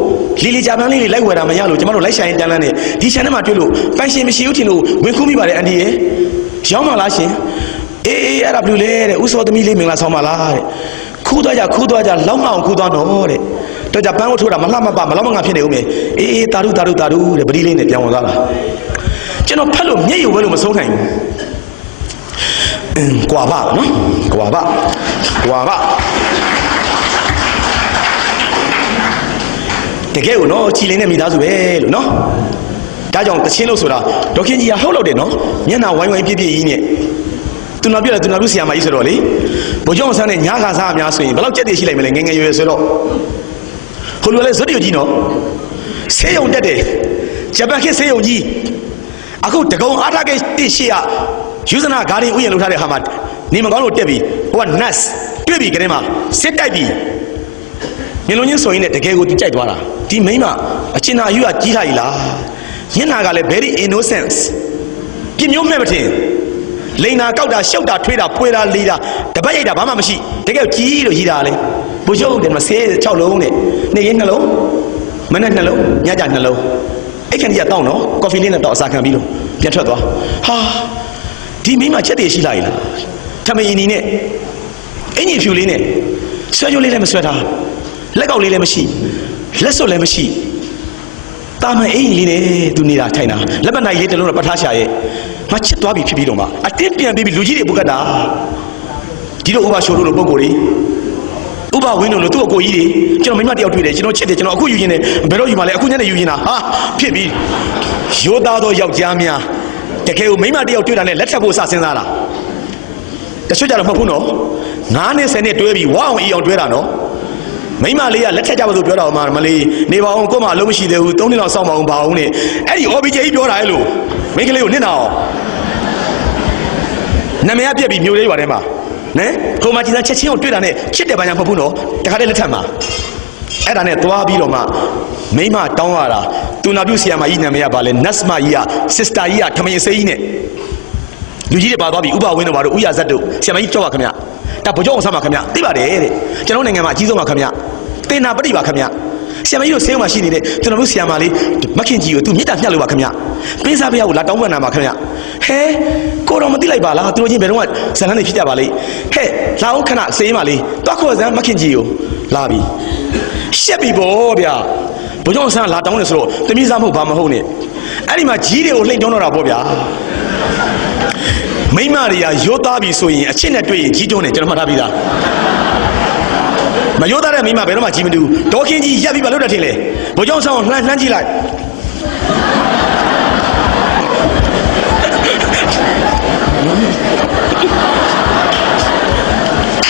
့လီလီဂျပန်လေးတွေလိုက်ဝယ်တာမရလို့ကျမတို့လိုက်ဆိုင်တန်းလန်းနဲ့ဒီခြံထဲမှာတွေ့လို့ပန်းရှင်မရှိဘူးထင်လို့ဝင်ခုမိပါတယ်အန်တီရဲ့ရောင်းပါလားရှင်အေးအဲ့ဒါဘယ်လိုလဲတဲ့ဦးစောသမီးလေးမင်္ဂလာဆောင်ပါလားတဲ့ခူးသွားကြလောက်မအောင်ခူးသွားတော့တဲ့တော့ကြပန်းကိုထိုးတာမလှမပမလောက်မငါဖြစ်နေဦးမယ်အေးတာရုတဲ့ပတိလေးနဲ့ပြောင်းဝင်သွားတာကျွန်တော်ဖတ်လို့မျက်ရည်ဝဲလို့မဆုံးနိုင်ဘူးကွာပါနော်ကွာပါတကယ်ကိုနော်ချီလင်းတဲ့မိသားစုပဲလို့နော်ဒါကြောင့်တချင်းလို့ဆိုတာဒေါခင်ကြီးကဟုတ်လို့တယ်နော်မျက်နှာဝိုင်းပြည့်ကြီးနဲ့သူနာပြတယ်သူနာလူဆရာမကြီးဆိုတော့လေဘိုးကျောင်းဆန်းနဲ့ညာခါစားအများဆိုရင်ဘယ်လောက်ကြက်တည်ရှိလိုက်မလဲငယ်ရွယ်ဆိုတော့ဟိုလိုလဲဇွတ်တူကြီးနော်ဆေးရုံတက်တယ်ဂျပန်ခေတ်ဆေးရုံကြီးအခုတကုံအားထားကိတိရှိရယူဇနာဂါရီဥယျာဉ်လှုပ်ထားတဲ့ဟာမှာနေမကောင်းလို့တက်ပြီဟိုက nurse တွေ့ပြီကလေးမှာစစ်တိုက်ပြီမျက်လုံးချင်းဆိုရင်လည်းတကယ်ကိုကြိုက်သွားတာဒီမိန်းမအချင်းနာအယူကကြီးထားပြီလားညနာကလည်း very innocent ပြင်းမျိုးမဲ့မထင်လိန်နာကောက်တာရှုပ်တာထွေးတာဖွေတာလေးတာတပတ်ရိုက်တာဘာမှမရှိတကယ်ကြီးလို့ကြီးတာလေဘုရုပ်တယ်မဆေး6လုံးနဲ့နေ့ရင်နှလုံးမနေ့နှလုံးညကြနှလုံးအဲ့ခံကြီးကတောင်းတော့ကော်ဖီလေးနဲ့တောက်အစာခံပြီးတော့ပြန်ထွက်သွားဟာဒီမိန်းမချက်တည်ရှိလိုက်လားထမရင်နီနဲ့အင်ကြီးဖြူလေးနဲ့ဆွဲကြိုးလေးလည်းမဆွဲထားလက်ကောက်လေးလည်းမရှိလက်စွပ်လည်းမရှိတာမန်အင်ကြီးလေးနဲ့သူနေတာထိုင်တာလက်ပတ်နိုင်လေးတလုံးတော့ပတ်ထားရှာရဲ့ငါချစ်သွားပြီဖြစ်ပြီးတော့မှအတင်းပြန်ပြီးလူကြီးတွေပုတ်ကတ်တာဒီလိုဥပရှိုးလို့ပုံကိုယ်လေးဥပဝင်းလို့သူ့အကိုကြီးတွေကျွန်တော်မိမတယောက်တွေ့တယ်ကျွန်တော်ချစ်တယ်ကျွန်တော်အခုယူရင်းနဲ့ဘယ်တော့ယူမှလဲအခုညနေယူရင်းတာဟာဖြစ်ပြီးရိုးသားသောယောက်ျားများတကယ်ကိုမိမတယောက်တွေ့တာနဲ့လက်ထပ်ဖို့စစဉ်းစားတာတချို့ကြတော့မဟုတ်ဘူးနော်9နှစ်10နှစ်တွဲပြီးဝအောင်အီအောင်တွဲတာနော်မိမလေးကလက်ထပ်ကြပါလို့ပြောတာမှမလေးနေပါအောင်ကို့မှာအလုံးမရှိသေးဘူး3နှစ်လောက်စောင့်ပါအောင်ပါအောင်နဲ့အဲ့ဒီ OBJ ကြီးပြောတာလေလို့မိန်းကလေးကိုနစ်နာအောင်နာမည်ပြက်ပြီးမျိုးလေးရွာထဲမှာနဲဟိုမှာဒီစားချက်ချင်းကိုတွေ့တာနဲ့ချစ်တယ်ဘာညာမဟုတ်ဘူးနော်တခါတည်းလက်ထပ်မှာအဲ့ဒါနဲ့သွားပြီးတော့မှမိမတောင်းရတာသူနာပြုဆရာမကြီးနာမည်ကဘာလဲနတ်စမကြီးက sister ကြီးကထမင်းစေးကြီးနဲ့လူကြီးတွေပါသွားပြီဥပဝင်းတို့ဘာတို့ဥရဇတ်တို့ဆရာမကြီးကြောက်ပါခင်ဗျဒါဘုကြောင့်အောင်ဆမ်းပါခင်ဗျသိပါတယ်တဲ့ကျွန်တော်နိုင်ငံမှာအကြီးဆုံးပါခင်ဗျတင်နာပဋိပါခင်ဗျဆရာမကြီးတို့ဆေးရုံမှာရှိနေတဲ့ကျွန်တော်တို့ဆရာမလေးမခင်ကြီးကိုသူမြစ်တာမျှလို့ပါခင်ဗျပင်းစားပြရကိုလာတောင်းပန်တာပါခင်ဗျဟဲကိုတော့မသိလိုက်ပါလားသူတို့ချင်းဘယ်တော့မှဇလန်းနေဖြစ်ကြပါလိမ့်ဟဲလာအောင်ခဏဆေးမလေးတွားခေါ်စမ်းမခင်ကြီးကိုလာပြီရှက်ပြီပေါ့ဗျာဘုကြောင့်ဆန်းလာတောင်းနေဆိုတော့တမိစားမဟုတ်ဘာမဟုတ်နဲ့အဲ့ဒီမှာကြီးတွေကိုလှိမ့်တောင်းတော့တာပေါ့ဗျာမိမတွေကရိုးသားပြီဆိုရင်အချစ်နဲ့တွေ့ရင်ကြီးတွန်းတယ်ကျွန်တော်မှတ်ထားပြီးသားမရိုးသားတဲ့မိမဘယ်တော့မှကြီးမတူဘူးဒေါခင်ကြီးရက်ပြီးပါလို့တတ်ထင်လေဘိုးကျောင်းဆောင်လှမ်းကြည့်လိုက်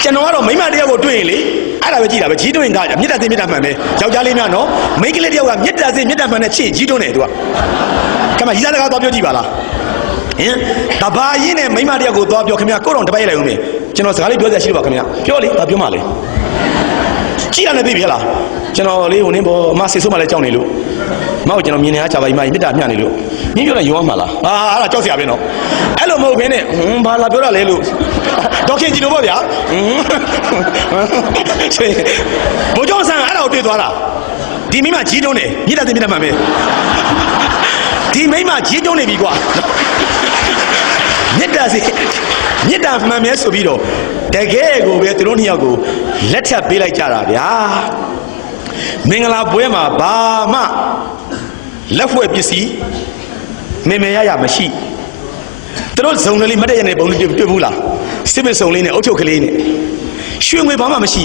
ကျွန်တော်ကတော့မိမတယောက်ကိုတွေ့ရင်လေအဲ့ဒါပဲကြည့်တာပဲကြီးတွန်းရင်ကမြစ်တာသိမြစ်တာမှန်ပဲယောက်ျားလေးများနော်မိန်းကလေးတယောက်ကမြစ်တာသိမြစ်တာမှန်နဲ့ချစ်ကြီးတွန်းတယ်သူကခမကြီးစားတကားသွားပြောကြည့်ပါလားဟင်တဘာရင်းနဲ့မိမတယောက်ကိုသွားပြောခင်ဗျကိုတော့တပတ်ရိုက်လိုက်ဦးမယ်ကျွန်တော်စကားလေးပြောစရာရှိလို့ပါခင်ဗျပြောလေပြောမှလေကြည့်ရနေပြီလားကျွန်တော်လေးဟိုနင်းပေါ်အမဆေဆိုးမှလည်းကြောက်နေလို့မဟုတ်ကျွန်တော်မြင်နေတာချပါကြီးမကြီးမြစ်တာမျှနေလို့ညပြောလိုက်ရောမှာလားအဲ့ဒါကြောက်စရာပဲနော်အဲ့လိုမဟုတ်ဘဲနဲ့ဘာလာပြောတာလဲလို့ဒေါခင်ကြီးတို့ပေါ့ဗျာဘိုးကျောင်းဆန်းအဲ့ဒါကိုတွေ့သွားတာဒီမိမကြီးတုံးတယ်မြစ်တာသိမြစ်တာမှန်ပဲဒီမိမကြီးတုံးနေပြီကွာမြစ်တာစီမြစ်တာမှန်မဲဆိုပြီးတော့တကယ်ကိုပဲသူတို့နှစ်ယောက်ကိုလက်ထပ်ပေးလိုက်ကြတာဗျာမင်္ဂလာပွဲမှာဘာမှလက်ဖွဲ့ပစ္စည်းမေမေရမရှိ တို့ဇုံလေးမတ်တရနဲ့ပုံလေးတွေ့ဘူးလားစစ်ပစ်စုံလေးနဲ့အုတ်ချုပ်ကလေးနဲ့ရွှေငွေဘာမှမရှိ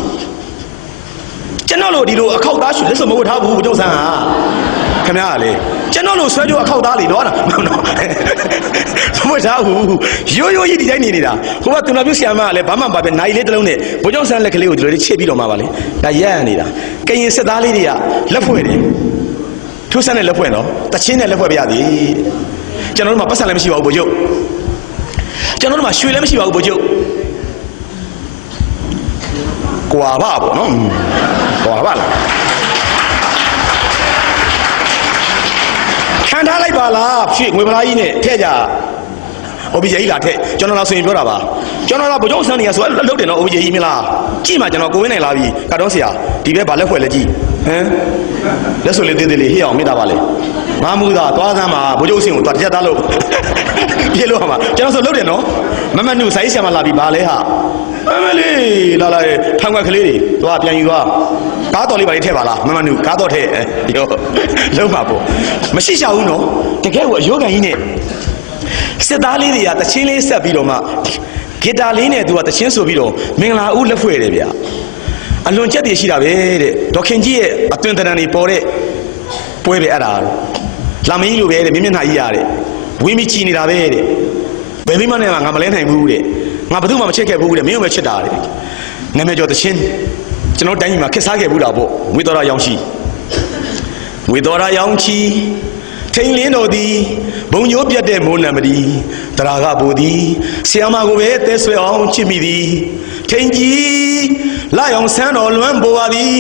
ကျွန်တော်တို့ဒီလိုအခောက်သားရွှေလက်စုံမဝတ်ထားဘူးဘုဒ္ဓဆန်းဟာခင်ဗျားလေကျွန်တော်တို့ဆွဲကြိုးအခောက်သားလေတော့လားမဝတ်ထားဘူးရိုးရိုးကြီးဒီတိုင်းနေနေတာဟိုကသူနာပြုဆရာမကလည်းဘာမှမပါပဲနိုင်လေးတစ်လုံးနဲ့ဘုဒ္ဓဆန်းလက်ကလေးကိုဒီလိုလေးချစ်ပြီးတော့မှပါလေဒါရက်နေတာကရင်စစ်သားလေးတွေကလက်ဖွဲ့တယ်ထိုးဆန်းနဲ့လက်ဖွဲ့တော့တချင်းနဲ့လက်ဖွဲ့ပြရသည်ကျွန်တော်တို့မှာပတ်စံလည်းမရှိပါဘူးဘုရားကျွန်တော်တို့မှာရွှေလည်းမရှိပါဘူးဘုရားကွာပါပေါ့နော်ကွာပါလားခံထားလိုက်ပါလားဖြည့်ငွေပလားကြီးနဲ့ထဲ့ကြအိုဘီဂျေကြီးလာထဲ့ကျွန်တော်လာဆိုရင်ပြောတာပါကျွန်တော်ကဘုရားဆန်းနေရဆိုလှုပ်တယ်နော်အိုဘီဂျေကြီးမလားကြည့်မှကျွန်တော်ကိုဝင်းနိုင်လာပြီကတော့ဆရာဒီဘက်ဗာလက်ဖွဲ့လက်ကြည့်ဟမ်လက်ဆိုလေးသေးသေးလေးဟိအောင်မိတာပါလေငါမူတာသွားစမ်းမှာဘုရားဆင်းကိုသွားတစ်ချက်သားလို့ပြေလို့ဟာမှာကျွန်တော်ဆိုလှုပ်တယ်နော်မမနုဆိုင်ဆရာမလာပြီဗာလဲဟာမလေးလာဖန်ခွက်ကလေးတွေသွားပြန်ယူသွားကားတော်လေးပါလေးထည့်ပါလားမမနုကားတော်ထည့်ရောလုံးပါပေါ့မရှိချဘူးနော်တကယ်ကိုအယောဂန်ကြီးနဲ့စစ်သားလေးတွေကတချင်းလေးဆက်ပြီးတော့မှဂီတာလေးနဲ့သူကတချင်းဆိုပြီးတော့မင်္ဂလာဦးလက်ဖွဲ့တယ်ဗျာအလွန်ချက်တည်ရှိတာပဲတဲ့ဒေါခင်ကြီးရဲ့အသွင်တရံတွေပေါ်တဲ့ပွဲပဲအဲ့ဒါလာမင်းကြီးလိုပဲတဲ့မြင့်မျက်နှာကြီးရတဲ့ဝင်းမီချီနေတာပဲတဲ့ဘယ်မိမနဲ့ငါမလဲနိုင်ဘူးတဲ့ငါဘယ်သူမှမချစ်ခဲ့ဘူးတဲ့မင်းတို့ပဲချစ်တာတဲ့နာမည်ကျော်တချင်းကျွန်တော်တိုင်းပြည်မှာခက်စားခဲ့ဘူးလားပေါ့ဝေတော်ရရောင်ချီဝေတော်ရရောင်ချီထိန်လင်းတော်သည်ဘုံညိုးပြတ်တဲ့မိုးနံမဒီတရာကဘူသည်ဆီယမကိုပဲတဲဆွဲအောင်ချစ်မိသည်ထိန်ကြီးလာရောင်ဆန်းတော်လွမ်းပေါ်ပါသည်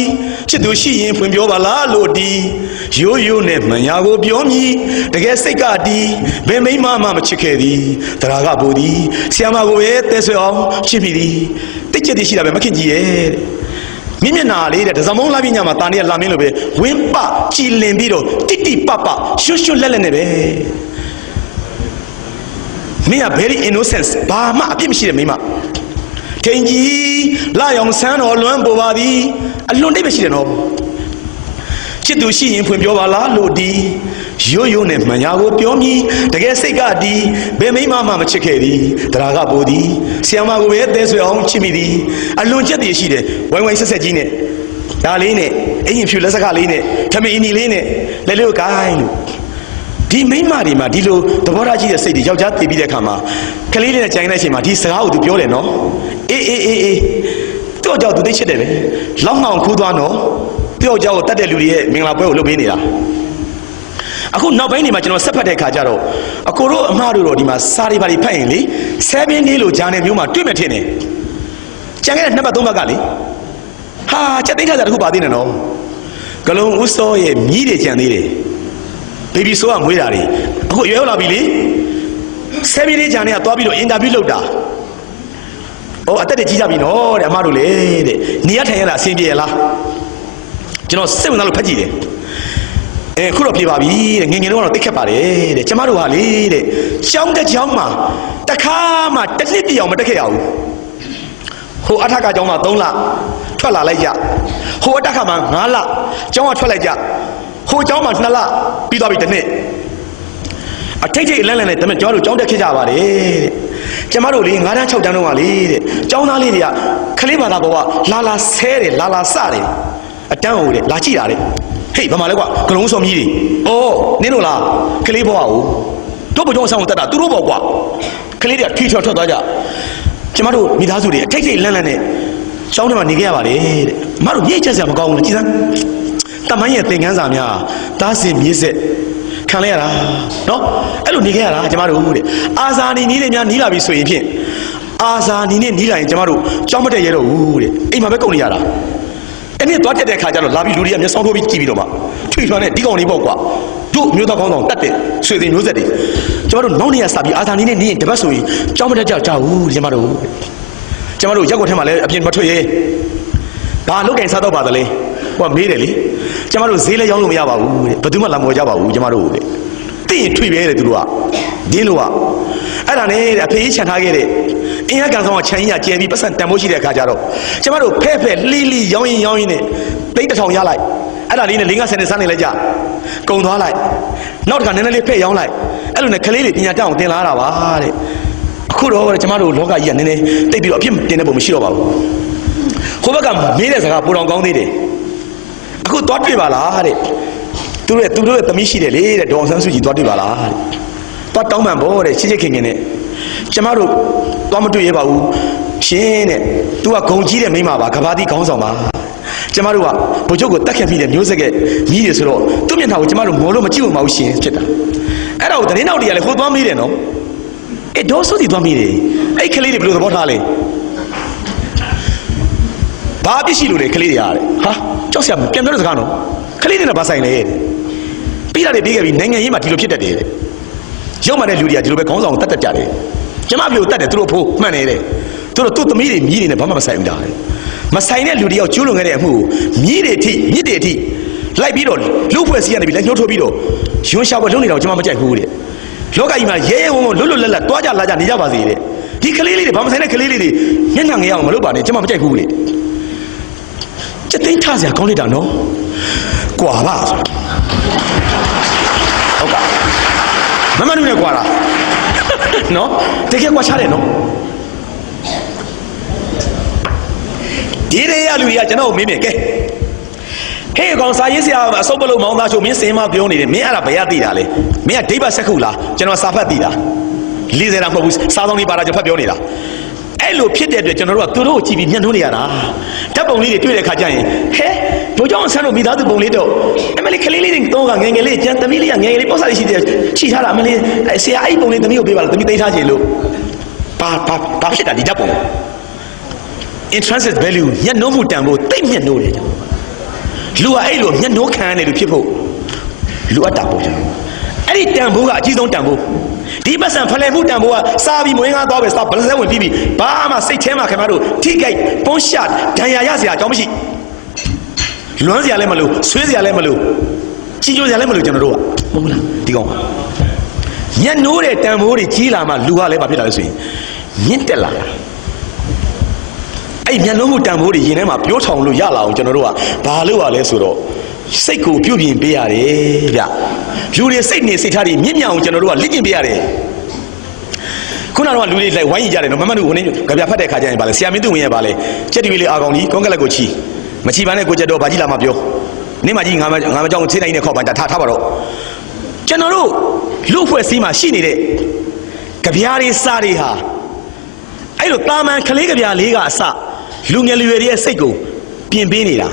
ချစ်သူရှိရင်ဖွင့်ပြောပါလားလို့ဒီရိုးရိုးနဲ့မညာကိုပြောမြည်တကယ်စိတ်ကဒီဘယ်မိမမှမချစ်ခဲ့သည်တရာကဘူသည်ဆီယမကိုပဲတဲဆွဲအောင်ချစ်မိသည်တိတ်ကျက်တည်ရှိတာပဲမခင်ကြီးရဲ့မြင့်မျက်နာလေးတဲ့ဒဇမုံလာပြညမှာတာနေရလာမင်းလိုပဲဝင်းပကြည်လင်ပြီးတော့တိတိပပရွှွှွလက်လက်နဲ့ပဲမင်းက very innocent ဘာမှအပြစ်မရှိတဲ့မိမထိန်ကြီးလာရောင်ဆန်းတော်လွမ်းပေါ်ပါသည်အလွန်တိတ်မရှိတယ်နော်ချစ်သူရှိရင်ဖွင့်ပြောပါလားလို့ဒီရိုးရိုးနဲ့မှန်ညာကိုပြောမြည်တကယ်စိတ်ကဒီဘယ်မိမမှမချစ်ခဲ့သည်တရာကပိုသည်ဆီယမကိုပဲတဲဆွဲအောင်ချစ်မိသည်အလွန်ချက်တည်ရှိတယ်ဝိုင်းဝိုင်းဆက်ဆက်ကြီးနဲ့ဒါလေးနဲ့အင်ရင်ဖြူလက်စကလေးနဲ့ထမင်းအင်းကြီးလေးနဲ့လက်လေးကိုကိုင်းလို့ဒီမိမတွေမှာဒီလိုသဘောထားကြီးတဲ့စိတ်တွေယောက်ျားတည်ပြီးတဲ့အခါမှာကလေးလေးနဲ့ကြိုင်တဲ့အချိန်မှာဒီစကားကိုသူပြောတယ်နော်အေးတော့ကြောက်သူသိချစ်တယ်ပဲလောက်မှောင်ခူးသွားနော်ပြောက်ကြောက်ကိုတတ်တဲ့လူတွေရဲ့မင်္ဂလာပွဲကိုလုပ်ပေးနေတာအခုနောက်ပိုင်းနေမှာကျွန်တော်ဆက်ဖတ်တဲ့ခါကျတော့အကိုတို့အမတို့တော့ဒီမှာစာတွေပါတွေဖတ်ရင်လေ7 day လို့ဂျာနယ်မျိုးမှာတွေ့မယ်ထင်တယ်ကျန်ခဲ့တဲ့2 3 ဘက်ကလေဟာချက်သိမ်းထားတာတခုပါသေးတယ်နော်ဂလုံးဦးစောရဲ့မြည်တွေကြံသေးတယ်ဘေဘီဆိုးကမွေးတာတွေအခုရွယ်ရောက်လာပြီလေ7 day ဂျာနယ်ကသွားပြီးတော့အင်တာဗျူးလုပ်တာအသက်တွေကြီးကြပြီနော်တဲ့အမတို့လေတဲ့နေရထိုင်ရတာအဆင်ပြေရလားကျွန်တော်စိတ်ဝင်စားလို့ဖတ်ကြည့်တယ်ခုတော့ပြေပါပြီတဲ့ငယ်ငယ်တော့သိခက်ပါတယ်တဲ့ကျမတို့ဟာလေတဲ့ကျောင်းတစ်ကျောင်းမှာတခါမှတစ်နှစ်ပြည့်အောင်မတက်ခဲ့ရဘူးဟိုအထက်ကကျောင်းမှာ3လထွက်လာလိုက်ကြဟိုအထက်ကမှာ9လကျောင်းကထွက်လိုက်ကြဟိုကျောင်းမှာ2လပြီးသွားပြီတစ်နှစ်အထိတ်ထိတ်လန့်လန့်နဲ့တမန်ကျွန်တော်တို့ကျောင်းတက်ခဲ့ကြပါတယ်တဲ့ကျမတို့လေ9တန်း6တန်းတော့ကလေတဲ့ကျောင်းသားလေးတွေကခလေးဘာသာပေါ်ကလာလာဆဲတယ်လာလာစတယ်အတန်းဟိုတဲ့လာကြည့်တာတဲ့ဟေးဘာမှလဲကွာဂလုံးစော်မြည်တွေနင်းတို့လားကလေးဘွားကိုတို့ဘုံဆောင်တက်တာသူတို့ပေါ့ကွာကလေးတွေကထွေထွက်သွားကြကျမတို့မိသားစုတွေအထိတ်ထိတ်လန့်လန့်နဲ့ကျောင်းထဲမှာနေခဲ့ရပါတယ်တဲ့အမတို့မြေ့ချက်စရာမကောင်းဘူးလေကြည်စမ်းတမိုင်းရဲ့သင်ခန်းစာများသားစင်မြေးဆက်ခံလိုက်ရတာနော်အဲ့လိုနေခဲ့ရတာကျမတို့တဲ့အာဇာနည်နီးတွေများနီးလာပြီဆိုရင်ဖြင့်အာဇာနည်နဲ့နီးလာရင်ကျမတို့ကြောင်းမတက်ရတော့ဘူးတဲ့အိမ်မှာပဲကုန်နေရတာအဲ့ဒီသွားတက်တဲ့ခါကျတော့လာပြီးလူတွေကမျက်စောင်းထိုးပြီးကြည့်ပြီးတော့မှထွေထွားနဲ့ဒီကောင်လေးပေါ့ကွာတို့မျိုးသားကောင်းဆောင်တက်တဲ့ဆွေစဉ်မျိုးဆက်တွေကျမတို့နောက်နေရစပြီးအာဇာနည်နဲ့နီးရင်တပတ်ဆိုရင်ကြောင်းမတက်ကြဘူးကျမတို့ရက်ွက်ထဲမှာလည်းအပြင်မထွက်ရဲဘာလုတ်ကင်စားတော့ပါသလဲဟိုကမေးတယ်လေကျမတို့ဈေးလည်းရောင်းလို့မရပါဘူးတဲ့ဘယ်သူမှလာမဝယ်ကြပါဘူးကျမတို့တဲ့သိရင်ထွေပဲတဲ့သူတို့ကဒင်းလို့ကအဲ့ဒါနဲ့အဖေကြီးခြံထားခဲ့တဲ့အင်ရကန်ဆောင်ကခြံကြီးကကျဲပြီးပတ်စံတန်ဖိုးရှိတဲ့အခါကျတော့ကျမတို့ဖဲ့လှီးရောင်းရင်နဲ့သိန်း1000ရလိုက် အဲ့ဒါလေးနဲ့50နဲ့စမ်းနေလိုက်ကြကုံသွားလိုက်နောက်တစ်ခါနည်းနည်းလေးဖဲ့ရောင်းလိုက်အဲ့လိုနဲ့ကလေးလေးပညာတတ်အောင်သင်လာတာပါတဲ့အခုတော့ကျမတို့လောကကြီးကနည်းနည်းတိတ်ပြီးတော့အပြစ်တင်တဲ့ပုံမရှိတော့ပါဘူးဟိုဘက်ကမေးတဲ့စကားပိုတော်ကောင်းသေးတယ်အခုသွားတွေ့ပါလားတဲ့သူတို့ရဲ့သမီးရှိတယ်လေတဲ့ဒေါအောင်ဆန်းစုကြည်သွားတွေ့ပါလားတဲ့သွားတောင်းပန်ဖို့တဲ့ချစ်ချစ်ခင်ခင်နဲ့ကျမတို့သွားမတွေ့ရပါဘူးရှင်တဲ့ तू ကဂုံကြီးတဲ့မိန်းမပါကဘာတိခေါင်းဆောင်ပါကျမတို့ကဘုချုပ်ကိုတတ်ခဲ့ပြီးတဲ့မျိုးစက်ကမြည်ရဆိုတော့သူ့မျက်နှာကိုကျမတို့မော်လို့မကြည့်ဘူးမဟုတ်ရှင်ဖြစ်တာအဲ့ဒါကိုတရင်နောက်တွေကလည်းဟိုသွားမေးတယ်နော်အေးဒေါ်စုကြည်သွားမေးတယ်အဲ့ကလေးတွေဘယ်လိုသဘောထားလဲဘာအပြစ်ရှိလို့လဲကလေးတွေရတယ်ဟာကြောက်စရာပြန်ပြောတဲ့စကားနော်ကလေးတွေနဲ့ဘာဆိုင်လဲပြီးတာတွေပြီးခဲ့ပြီးနိုင်ငံရေးမှာဒီလိုဖြစ်တတ်တယ်ရုံမှတဲ့လူတွေကဒီလိုပဲခေါင်းဆောင်ကိုတတ်ကြတယ်ကျမမျိုးတတ်တယ်သူတို့ဖို့မှန်နေတယ်သူတို့သူ့သမီးတွေမြည်နေတယ်ဘာမှမဆိုင်ဘူးတာမဆိုင်တဲ့လူတယောက်ကျူးလွန်ခဲ့တဲ့အမှုကိုမြည်တွေအထိမြစ်တွေအထိလိုက်ပြီးတော့လူ့ဖွဲ့စည်းရနေပြီလက်ညှိုးထိုးပြီးတော့ရွှန်းရှာပွဲလုပ်နေတာကိုကျမမကြိုက်ဘူးတဲ့လောကကြီးမှာရဲရဲဝံ့ဝံ့လွတ်လွတ်လပ်လပ်တွားကြလာကြနေကြပါစေတဲ့ဒီကလေးလေးတွေဘာမဆိုင်တဲ့ကလေးလေးတွေမျက်နှာငယ်အောင်မလုပ်ပါနဲ့ကျမမကြိုက်ဘူးတဲ့စက်သိန်းထစရာကောင်းလိုက်တာနော်ကွာပါဟုတ်ကဲ့မမနုနဲ့ကွာလားနော်တကယ်ကွာချတယ်နော်ဒီရေရလူတွေကကျွန်တော်မေးမြင်ကဲဟေးကောင်စာရေးဆရာအစုပ်ပလုံးမောင်းသားချိုမင်းစင်မပြောနေတယ်မင်းအဲ့ဒါဘယ်ရသိတာလဲမင်းကဒိဗ္ဗစက္ခုလားကျွန်တော်စာဖတ်သိတာ40တာမဟုတ်ဘူးစာဆောင်လေးပါတာကျွန်တော်ဖတ်ပြောနေတာအဲ့လိုဖြစ်တဲ့အတွက်ကျွန်တော်တို့ကသူတို့ကိုကြည့်ပြီးမျက်နှာနေရတာဓာတ်ပုံလေးတွေတွေ့တဲ့ခါကျရင်ဟဲဘိုးကျောင်းဆန်းတို့မိသားစုပုံလေးတော့အမလေးကလေးလေးတော့ငယ်ငယ်လေးကျန်သမီးလေးကငယ်ငယ်လေးပေါ့စားလေးရှိထားတာအမလေးဆရာအဲ့ပုံလေးသမီးကိုပေးပါလားသမီးသိထားချင်လို့ဘာဖြစ်တာဒီဓာတ်ပုံintrinsic value ညှိုးမှုတန်ဖို့တိတ်မျက်နှိုးတယ်လူကအဲ့လိုမျက်နှိုးခံရတယ်လို့ဖြစ်ဖို့လူအပ်တာပေါ့ကျွန်တော်အဲ့ဒီတန်ဖိုးကအကြီးဆုံးတန်ဖိုးဒီပတ်စံဖလှယ်မှုတန်ဖိုးကစားပြီးမွေးငါသွားပဲစားဗလစဲဝင်ပြီးဘာမှစိတ်ထဲမှာခင်ဗျားတို့ထိကြိုက်ပုံးရှာဒဏ်ရာရစရာအကြောင်းမရှိလွမ်းစရာလည်းမလိုဆွေးစရာလည်းမလိုချီကျိုးစရာလည်းမလိုကျွန်တော်တို့ကမဟုတ်လားဒီကောင်ညှိုးတဲ့တန်ဖိုးတွေကြီးလာမှလူကလည်းဘာဖြစ်လာလဲဆိုရင်မြင့်တက်လာတာအဲ့မျက်လုံးမှုတန်ဖိုးတွေရင်ထဲမှာပြောထောင်လို့ရလာအောင်ကျွန်တော်တို့ကဘာလို့ရလဲဆိုတော့စိတ်ကိုပြုပြင်ပေးရတယ်ဗျလူတွေစိတ်နေစိတ်ထားတွေမြင့်မြတ်အောင်ကျွန်တော်တို့ကလေ့ကျင့်ပေးရတယ်ခုနကတော့လူတွေလိုက်ဝိုင်းကြတယ်နော်မမတို့ဟိုနေကြပြဖတ်တဲ့ခါကျရင်ဗာလဲဆရာမင်းသူဝင်ရဗာလဲကြက်တီလေးအာကောင်ကြီးကွန်ကလတ်ကိုချီမချီပါနဲ့ကိုကြက်တော့ဗာကြီးလာမှပြောနေမကြီးငါမကြောင်ချိတိုင်းနဲ့ခေါ်ပါထားပါတော့ကျွန်တော်တို့လူဖွဲ့စည်းမှာရှိနေတဲ့ကြပြားတွေစားတွေဟာအဲ့လိုတာမန်ကလေးကြပြားလေးကအစလူငယ်လူရွယ်တွေရဲ့စိတ်ကိုပြင်ပေးနေတာ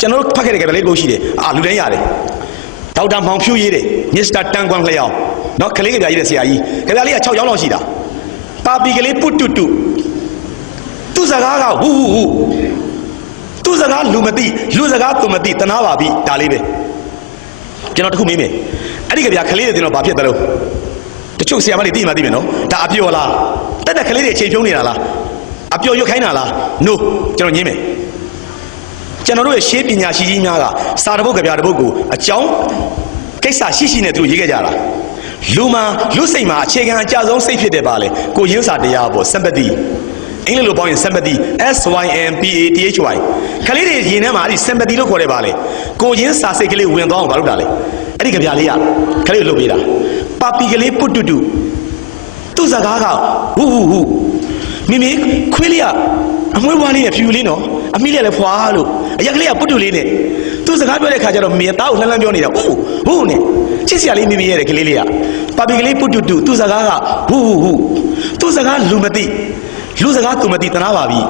ကျွန်တော်တို့ဖတ်ခဲ့တဲ့ကြပြားလေးကိုရှိတယ်လူတိုင်းရတယ်ဒေါက်တာမောင်ဖြူရေးတယ်မစ္စတာတန်ကွမ်လျောင်နော်ကလေးကြပြားရေးတဲ့ဆရာကြီးကြပြားလေးက6ကျောင်းလောက်ရှိတာပါပီကလေးပုတ်တူတူသူစကားကဟူသူစကားလူမသိလူစကားသူမသိတနာပါပြီဒါလေးပဲကျွန်တော်တခုမေးမယ်အဲ့ဒီကြပြားကလေးတွေတင်တော့ဘာဖြစ်တယ်လို့တချို့ဆရာမတွေသိမှသိမယ်နော်ဒါအပြော်လားတက်ကလေးတွေချိန်ဖြုံးနေတာလားအပြော်ရွတ်ခိုင်းတာလား no ကျွန်တော်ညင်းမယ်ကျွန်တော်တို့ရဲ့ရှေးပညာရှိကြီးများကစာတပုတ်ကြပြတပုတ်ကိုအကြောင်းကိစ္စရှိရှိနဲ့သူတို့ရေးခဲ့ကြတာလူစိတ်မှာအခြေခံအကျဆုံးစိတ်ဖြစ်တယ်ပါလေကိုရင်းစာတရားပေါ့ sympathy အင်္ဂလိပ်လိုပေါင်းရင် sympathy S-Y-M-P-A-T-H-Y ခလေးတွေရင်ထဲမှာအဲ့ဒီ sympathy လို့ခေါ်တယ်ပါလေကိုရင်းစာစိတ်ကလေးဝင်သွားအောင်ဘာလုပ်တာလဲအဲ့ဒီကြပြလေးကခလေးကိုလုပ်ပေးတာပါပီကလေးပုတ်တူတူသူ့စကားကဟူမိမိခွေးလေးကအမွှေးဝါးလေးနဲ့ဖြူလေးနော်အမိလေးလည်းဖွာလို့အရက်ကလေးကပုတ်တူလေးနဲ့သူ့စကားပြောတဲ့ခါကျတော့မိသားကိုလှမ်းပြောနေတာဟူနဲ့ချစ်စရာလေးမိမိရဲ့ကလေးလေးကပါပီကလေးပုတ်တူတူသူ့စကားကဟူသူ့စကားလူမသိလူစကားသူမသိတနာပါပြီ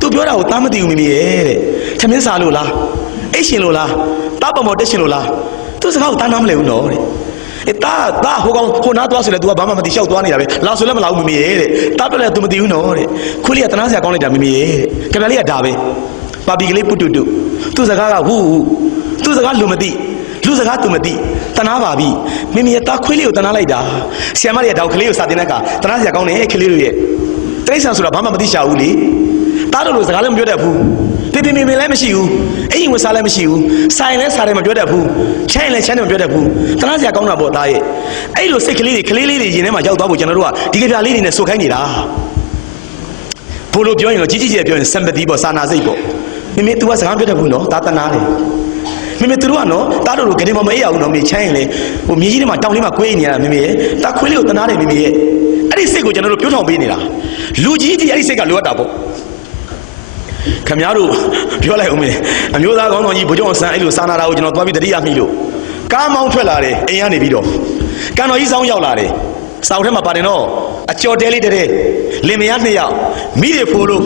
သူပြောတာကိုသားမသိဘူးမိမိရဲ့တဲ့ထမင်းစားလို့လားအိတ်ရှင်လို့လားတားပမော်တက်ရှင်လို့လားသူ့စကားကိုသားနားမလဲဘူးနော်တဲ့တာဟိုကောင်ဟိုနားသွားဆိုလဲ तू ကဘာမှမသိရှောက်သွားနေတာပဲလာဆိုလဲမလာဘူးမိမိရဲ့တဲ့တားပြလဲ तू မသိဘူးနော်တဲ့ခွေးလေးကတနာစရာကောင်းလိုက်တာမိမိရဲ့တဲ့ကဗျာလေးကဒါပဲပါပီကလေးပုတ်တူတူသူ့စကားကဟူသူ့စကားလူမသိလူစကား तू မသိတနာပါပြီမိမိရဲ့တားခွေးလေးကိုတနာလိုက်တာဆရာမတွေကတောက်ကလေးကိုစာတင်တဲ့အခါတနာစရာကောင်းတယ်ခလေးတို့ရဲ့တိရစ္ဆာန်ဆိုတာဘာမှမသိရှာဘူးလေတားတို့လိုစကားလည်းမပြောတတ်ဘူးပြပြမေလည်းမရှိဘူးအိမ်ဝင်စားလည်းမရှိဘူးဆိုင်လည်းစားလည်းမပြောတတ်ဘူးချမ်းလည်းချမ်းလည်းမပြောတတ်ဘူးတနာစရာကောင်းတာပေါ့သားရဲ့အဲ့လိုစိတ်ကလေးတွေကလေးလေးတွေရင်ထဲမှာရောက်သွားဖို့ကျွန်တော်တို့ကဒီကြပြလေးတွေနဲ့စုခိုင်းနေတာဘို့လို့ပြောရင်တော့ကြီးကြီးကျယ်ပြောရင် sympathy ပေါ့စာနာစိတ်ပေါ့ မေမေ तू ကစကားပြောတတ်ဘူးနော်ဒါတနာတယ်မေမေ तू တို့ကနော်တားတို့ဂဒင်မအေးရဘူးနော်မေချမ်းရင်လေဟိုမြေကြီးထဲမှာတောင်လေးမှာကွေးနေရတာမေမေရဲ့တာခွေးလေးကိုတနာတယ်မေမေရဲ့အဲ့ဒီစိတ်ကိုကျွန်တော်တို့ပြောထောင်ပေးနေတာလူကြီးကြီးအဲ့ဒီစိတ်ကလိုအပ်တာပေါ့ခင်ဗျားတို့ပြောလိုက်အောင်မေအမျိုးသားကောင်းတော်ကြီးဘုရားဆန်းအဲ့လိုစာနာတာကိုကျွန်တော်သွားပြီးတတိယမိလို့ကားမောင်းထွက်လာတယ်အိမ်ကနေပြီးတော့ကံတော်ကြီးဆောင်ရောက်လာတယ်စောက်ထဲမှာပါတယ်နော်အကျော်တဲလေးတဲ့လင်မယား2ယောက်မိတွေဖိုးလို့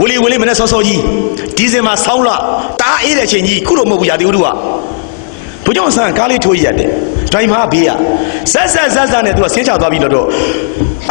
ဝလီမနဲ့စောစောကြီးဒီစင်မှာဆောင်းလာတားအေးတဲ့အချိန်ကြီးခုလိုမဟုတ်ဘူးရာသီဥတုကဘုရားဆန်းကားလေးထိုးရတယ်ဒိုင်မာဘေးကဆက်နဲ့သူကဆင်းချသွားပြီးတော့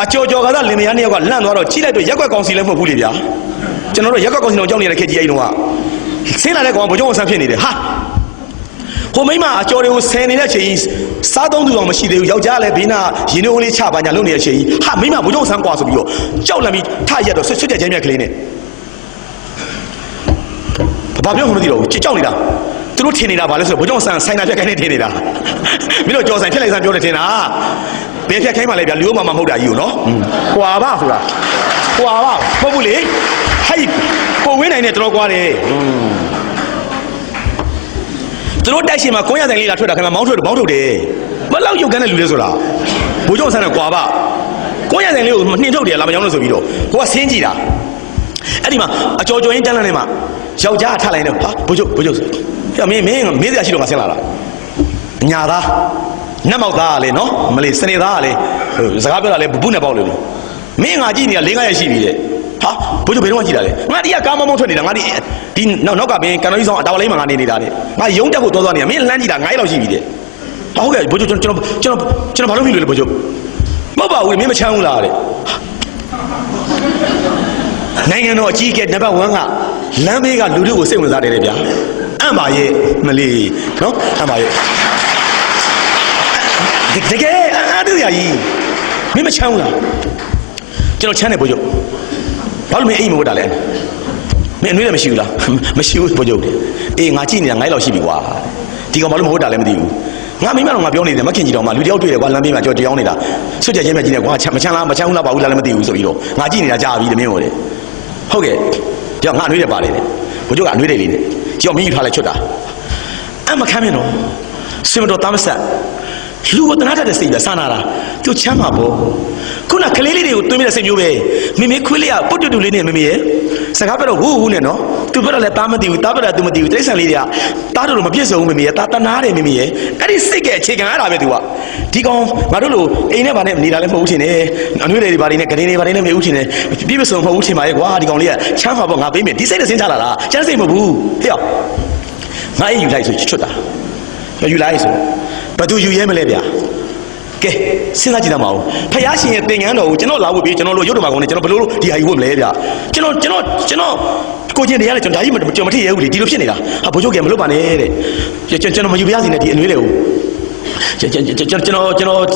အကျော်ကသာလင်မယား2ယောက်ကလန့်သွားတော့ကြီးလိုက်တော့ရက်ွက်ကောင်စီလည်းမဟုတ်ဘူးလေဗျာကျွန်တော်တို့ရက်ွက်ကောင်စီတော်ကြောက်နေတဲ့ခေတ်ကြီးအဲ့တုန်းကဆင်းလာတဲ့ကောင်ဘုရားဆန်းဖြစ်နေတယ်ဟာဟိုမိမအကျော်တွေကိုဆယ်နေတဲ့အချိန်စားသုံးသူအောင်မရှိသေးဘူးယောက်ျားလည်းဘေးနာရင်နှိုးလေးချပါညာလုပ်နေတဲ့အချိန်ဟာမိမဘုရားဆန်းကွာဆိုပြီးတော့ကြောက်လန့်ပြီးထရက်တော့ဆွတ်တဲ့ကျဲမြက်ကလေးနဲ့ဘာပြောမှမသိတော့ဘူးကြောက်နေတာသူတို့ထင်နေတာဘာလဲဆိုတော့ဘုရားဆန်းဆိုင်နာပြက်ခိုင်းနေထင်နေတာမင်းတို့ကြော်ဆိုင်ဖြစ်လိုက်ဆန်းပြောနေထင်တာဘယ်ဖြက်ခိုင်းမှလဲဗျာလူမမဟုတ်တာကြီးကိုနော်ကွာပါဆိုတာကွာပါမဟုတ်ဘူးလေဟဲ့ကိုဝင်းနိုင်နဲ့တော်ကွာတယ်သူတို့တိုက်ရှင်မှာကိုရတဲ့လေးလာထွက်တာခင်ဗျာမောင်းထွက်တယ်မလောက်ရုပ်ကန်းတဲ့လူလေးဆိုတာဘိုးကျောင်းဆန်းနဲ့ကွာပါကိုရတဲ့လေးကိုနှင်ထုတ်တယ်လာမကြောင်းလို့ဆိုပြီးတော့ကိုကဆင်းကြည့်တာအဲ့ဒီမှာအကျော်ရင်းတန်းလန်းထဲမှာယောက်ျားထားလိုက်တယ်ဟာဘိုးကျောင်းပြမင်းမေးစရာရှိတော့ငါဆင်းလာတာညာသားနတ်မောက်သားကလေနော်မလေးစနေသားကလေစကားပြောတာလေဘူးနဲ့ပေါက်လို့မင်းငါကြည့်နေတာ၄-၅ရက်ရှိပြီတဲ့ဟာဘိုးကျော်ဘယ်တော့မှကြည့်တာလဲငါဒီကကားမောင်းထွက်နေတာငါဒီနောက်ကပင်ကန်တော်ကြီးဆောင်အတော်လေးမှာငါနေနေတာတဲ့ငါယုံတက်ဖို့သွားနေတာမင်းလမ်းကြည့်တာ9ရက်လောက်ရှိပြီတဲ့ဟုတ်ကဲ့ဘိုးကျော်ကျွန်တော်ဘာလို့မိလို့လဲဘိုးကျော်မဟုတ်ပါဘူးမင်းမချမ်းဘူးလားတဲ့နိုင်ငံတော်အကြီးအကဲနံပါတ်1ကလမ်းဘေးကလူတွေကိုစိတ်ဝင်စားတယ်ဗျာအံ့ပါရဲ့မလေးနော်အံ့ပါရဲ့တကယ်အားတူရကြီးမင်းမချမ်းဘူးလားကျွန်တော်ချမ်းတယ်ဘိုးကျော်ဘာလို့မင်းအိမ်မဝတ်တာလဲမင်းအနှွေးလည်းမရှိဘူးလားမရှိဘူးဘိုးကျော်အေးငါကြည့်နေတာ9လောက်ရှိပြီကွာဒီကောင်ဘာလို့မဝတ်တာလဲမသိဘူးငါမိမတော့ငါပြောနေတယ်မခင်ကြီးတော်မှလူတယောက်တွေ့တယ်ကွာလမ်းဘေးမှာကြော်တရားနေတာဆွတ်ကြချင်းပဲကြည့်နေကွာမချမ်းလားမချမ်းဘူးလားဘာဘူးလားလည်းမသိဘူးဆိုပြီးတော့ငါကြည့်နေတာကြာပြီတမင်းဟိုလေဟုတ်ကဲ့ကြောက်ငါအနှွေးတယ်ပါတယ်လေဘိုးကျော်ကအနှွေးတယ်လေးနဲ့ကြောက်မင်းယူထားလိုက်ချွတ်တာအမခမ်းမင်းတော့စင်မတော်တမ်းဆက်လူကတနာတဲ့စိတ်ပဲစာနာတာသူချမ်းပါပေါ့ခုနကလေးလေးတွေကိုတွင်းမိတဲ့စိတ်မျိုးပဲမိမိခွေးလေးကပုတ်တူလေးနဲ့မိမိရဲ့စကားပြောတော့ဟူးနဲ့နော်သူပြောတော့လည်းတားမသိဘူးတားပြောတာ तू မသိဘူးတိရစ္ဆာန်လေးတွေကတားတော့မပြည့်စုံဘူးမိမိရဲ့တားတနာတယ်မိမိရဲ့အဲ့ဒီစိတ်ကအခြေခံရတာပဲ तू ကဒီကောင်ငါတို့လိုအိမ်နဲ့ဗာနဲ့နေတာလည်းမဟုတ်ဘူးထင်တယ်အနှွေးတွေဗာတွေနဲ့ဂရင်းတွေဗာတွေနဲ့မဟုတ်ဘူးထင်တယ်ပြည့်စုံမဟုတ်ဘူးထင်ပါရဲ့ကွာဒီကောင်လေးကချမ်းပါပေါ့ငါပေးမယ်ဒီစိတ်နဲ့စဉ်းစားလာတာချမ်းစိတ်မဟုတ်ဘူးဟဲ့ငါအိမ်ယူလိုက်ဆိုချွတ်တာယူလိုက်ဆိုဘယ်သူယူရဲမလဲဗျာကဲစဉ်းစားကြည့်တာမအောင်ဖယားရှင်ရဲ့သင်္ကန်းတော်ကိုကျွန်တော်လာဝတ်ပြီးကျွန်တော်တို့ရုပ်တော်မှာကောင်းနေကျွန်တော်ဘယ်လိုလုပ်ဒီဟာယူဝတ်မလဲဗျာကျွန်တော်ကိုချင်းတရားလဲကျွန်တော်ဒါကြီးမထည့်ရဘူးလေဒီလိုဖြစ်နေတာဟာဘိုးချုပ်ကမလုပ်ပါနဲ့တဲ့ကျွန်တော်မယူပြရစီနဲ့ဒီအနှွေးလေကိုကျွန်တော်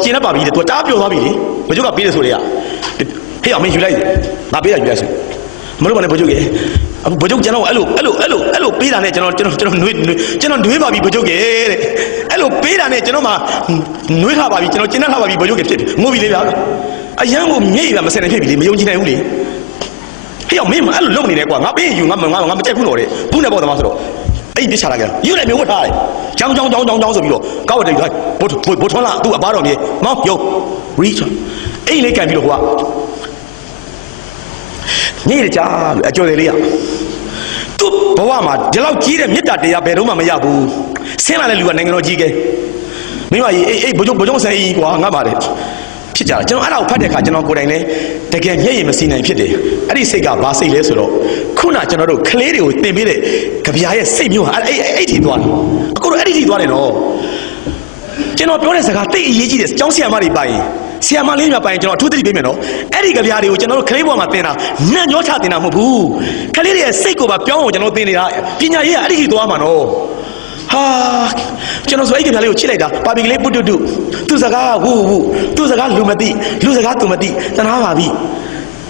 ကျင်းနေပါပြီတဲ့သူတားပြောသွားပြီလေဘိုးချုပ်ကပေးတယ်ဆိုလေဟေ့အောင်မင်းယူလိုက်ငါပေးတာယူလိုက်ဆိုမလုပ်ပါနဲ့ဘိုးချုပ်ကဘိုးချုပ်ကျွန်တော်အဲ့လိုပေးတာနဲ့ကျွန်တော်နှွေးပါပြီဘိုးချုပ်ကတဲ့အဲ့လိုပေးတာနဲ့ကျွန်တော်မှနှွေးထားပါပြီကျွန်တော်ကျင်းထားပါပြီဘိုးချုပ်ကဖြစ်ငိုပြီလေဗျာအရန်ကိုမြိတ်ရမစင်နေဖြစ်ပြီလေမယုံကြည်နိုင်ဘူးလေဟေ့အောင်မင်းအဲ့လိုလုပ်နေတယ်ကွာငါပေးရင်ယူငါမကြိုက်ဘူးတော့တဲ့ဘူးနဲ့ပေါ့သမားဆိုတော့အဲ့ဒီပြချလာကြယူလိုက်မျိုးဝတ်ထားတယ်ကြောင်းဆိုပြီးတော့ကောက်ဝတ်တယ်ဘိုးထွန်းလာသူ့အပါတော်မြေမောင်းယုံရီချအဲ့လေးကန်ပြီးတော့ကွာညစ်ကြအကျော်လေးရသူ့ဘဝမှာဒီလောက်ကြီးတဲ့မေတ္တာတရားဘယ်တော့မှမရဘူးဆင်းလာတဲ့လူကနိုင်ငံတော်ကြီးကဲမိမကြီးအေးဘုံကျုံဆန်ကြီးကွာငါပါတယ်ဖြစ်ကြတာကျွန်တော်အဲ့ဒါကိုဖတ်တဲ့အခါကျွန်တော်ကိုယ်တိုင်လည်းတကယ်မျက်ရည်မစီနိုင်ဖြစ်တယ်အဲ့ဒီစိတ်ကဘာစိတ်လဲဆိုတော့ခုနကျွန်တော်တို့ကလေးတွေကိုတင်ပေးတဲ့ကြပြားရဲ့စိတ်မျိုးဟာအဲ့ဒီသွားတယ်အခုတော့အဲ့ဒီသွားတယ်နော်ကျွန်တော်ပြောတဲ့စကားတိတ်အရေးကြီးတယ်ကျောင်းဆရာမတွေပိုင်ဆီယမလေးများပိုင်ကျွန်တော်အထူးသတိပေးမယ်နော်အဲ့ဒီကြပြားတွေကိုကျွန်တော်တို့ကလေးဘဝမှာသင်တာနတ်ညောချသင်တာမဟုတ်ဘူးကလေးတွေရဲ့စိတ်ကိုပါပြောင်းအောင်ကျွန်တော်သင်နေတာပညာရေးကအဲ့ဒီကြီးသွားမှာနော်ဟာကျွန်တော်ဆိုအဲ့ကြပြားလေးကိုချစ်လိုက်တာပါပီကလေးပုတ်တုသူစကားဟူသူစကားလူမသိလူစကားသူမသိတနာပါပြီ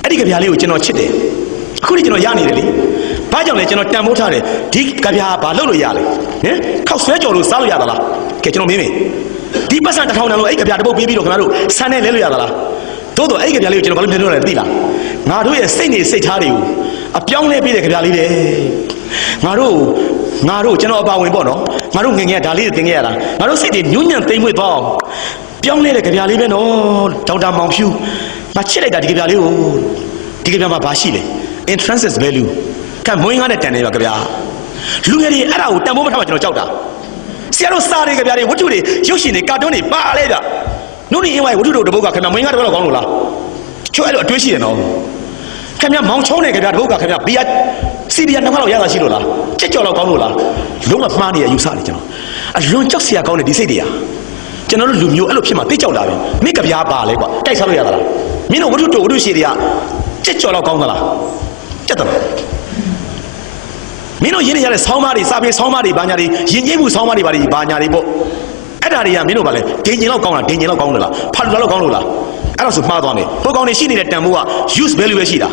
အဲ့ဒီကြပြားလေးကိုကျွန်တော်ချစ်တယ်အခုဒီကျွန်တော်ရနေတယ်လေဘာကြောင့်လဲကျွန်တော်တန်ဖိုးထားတယ်ဒီကြပြားဘာလုပ်လို့ရလဲဟင်ခောက်ဆွဲကြော်လို့စားလို့ရသလားကဲကျွန်တော်မေးမယ်ဒီပတ်စံ1000တန်လို့အဲ့ကြပြားတစ်ပုတ်ပေးပြီးတော့ခင်ဗျားတို့ဆန်နဲ့လဲလို့ရသလားသို့တော့အဲ့ကြပြားလေးကိုကျွန်တော်ဘာလို့ပြောရလဲသိလားငါတို့ရဲ့စိတ်နေစိတ်ထားတွေကိုအပြောင်းလဲပေးတဲ့ကြပြားလေးပဲ ငါတို့ကျွန်တော်အပါဝင်ပေါ့နော်ငါတို့ငငယ်ဒါလေးတင်ခဲ့ရတာငါတို့စိတ်တွေညှဉ်းညံ့သိမ့်မွေ့သွားပြောင်းလဲတဲ့ကြပြလေးပဲနော်ဒေါက်တာမောင်ဖြူငါချစ်လိုက်တာဒီကြပြလေးကိုဒီကြပြမှာဘာရှိလဲ intrinsic value ကမွေးငါနဲ့တန်နေပါကြပြလူငယ်တွေအဲ့ဒါကိုတန်ဖိုးမထားမှကျွန်တော်ကြောက်တာဆရာတို့စားတွေကြပြတွေဝတ္ထုတွေရုပ်ရှင်တွေကာတွန်းတွေပါလဲဗျနုနေအင်းဝိုင်ဝတ္ထုတို့တပုတ်ကခင်ဗျမွေးငါတော့ကောင်းလို့လားချွဲအဲ့လိုအတွေးရှိတယ်နော်ခင်ဗျမောင်ချုံးနေခင်ဗျတပုတ်ကခင်ဗျဘီယာစီဘီယာနှစ်ခါလောက်ရတာရှိလို့လားကြက်ကြော်လောက်ကောင်းလို့လားလုံးဝမှားနေရယူဆတယ်ကျွန်တော်အလွန်ကြောက်စရာကောင်းတဲ့ဒီစိတ်တွေဟာကျွန်တော်တို့လူမျိုးအဲ့လိုဖြစ်မှသိကြောက်တာပဲမိကဗျာပါလေကွာတိုက်စားလို့ရသလားမင်းတို့ဝတ္ထုတို့ဝတ္ထုရှိတွေကကြက်ကြော်လောက်ကောင်းသလားကြက်တယ်မင်းတို့ရင်းနေရတဲ့ဆောင်းမတွေစာပေဆောင်းမတွေဘာညာတွေရင်ကျင်းမှုဆောင်းမတွေဘာညာတွေပေါ့အဲ့ဒါတွေကမင်းတို့ဗာလဲဒင်ကျင်လောက်ကောင်းလားဒင်ကျင်လောက်ကောင်းလို့လားဖတ်လို့လောက်ကောင်းလို့လားအဲ့ဒါဆိုမှားသွားမယ်ဟိုကောင်တွေရှိနေတဲ့တန်ဖိုးက use value ပဲရှိတ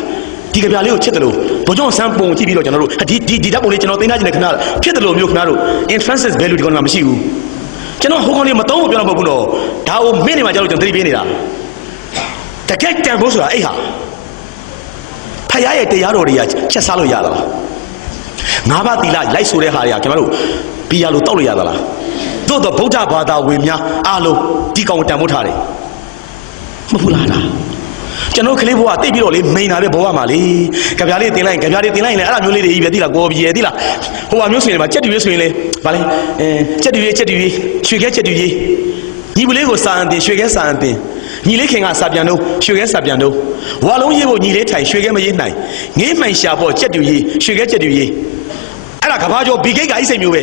ာဒီကြပြလေးကိုချစ်တယ်လို့ဘုံကြောင့်ဆန်းပုံကြည့်ပြီးတော့ကျွန်တော်တို့ဒီဓာတ်ပုံလေးကျွန်တော်သိထားခြင်းနဲ့ခင်ဗျာဖြစ်တယ်လို့မျိုးခင်ဗျားတို့ intrinsic value ဒီကောင်ကမရှိဘူးကျွန်တော်ဟိုကောင်လေးမသုံးဖို့ပြောတော့မဟုတ်ဘူးတော့ဒါကိုမင်းနေမှာကျွန်တော်သတိပေးနေတာတကယ်တန်ဖိုးဆိုတာအဲ့ဟာဖယားရဲ့တရားတော်တွေကချက်စားလို့ရတာလားငါးပါးသီလလိုက်ဆိုတဲ့ဟာတွေကခင်ဗျားတို့ဘီယာလိုတောက်လို့ရတာလားသို့တော့ဗုဒ္ဓဘာသာဝင်များအားလုံးဒီကောင်တန်ဖိုးထားတယ်မဟုတ်လားကျွန်တော်ကလေးဘဝတိတ်ပြီးတော့လေမိန်တာပဲဘဝမှာလေကြပြားလေးတင်လိုက်ကြပြားလေးတင်လိုက်လေအဲ့ဒါမျိုးလေးတွေကြီးပဲသိလားကိုပြည့်သိလားဟိုဟာမျိုးဆိုရင်မှာကြက်တူရေးဆိုရင်လေဗာလေကြက်တူရေးရွှေခဲကြက်တူရေးညီမလေးကိုစာအန်တင်ရွှေခဲစာအန်တင်ညီလေးခင်ကစာပြန်တော့ရွှေခဲစာပြန်တော့ဝါလုံးရေးကိုညီလေးထိုင်ရွှေခဲမရေးနိုင်ငေးမှန်ရှာပေါ့ကြက်တူရေးရွှေခဲကြက်တူရေးအဲ့ဒါကဘာကျော်ဘီဂိတ်ကအိစိတ်မျိုးပဲ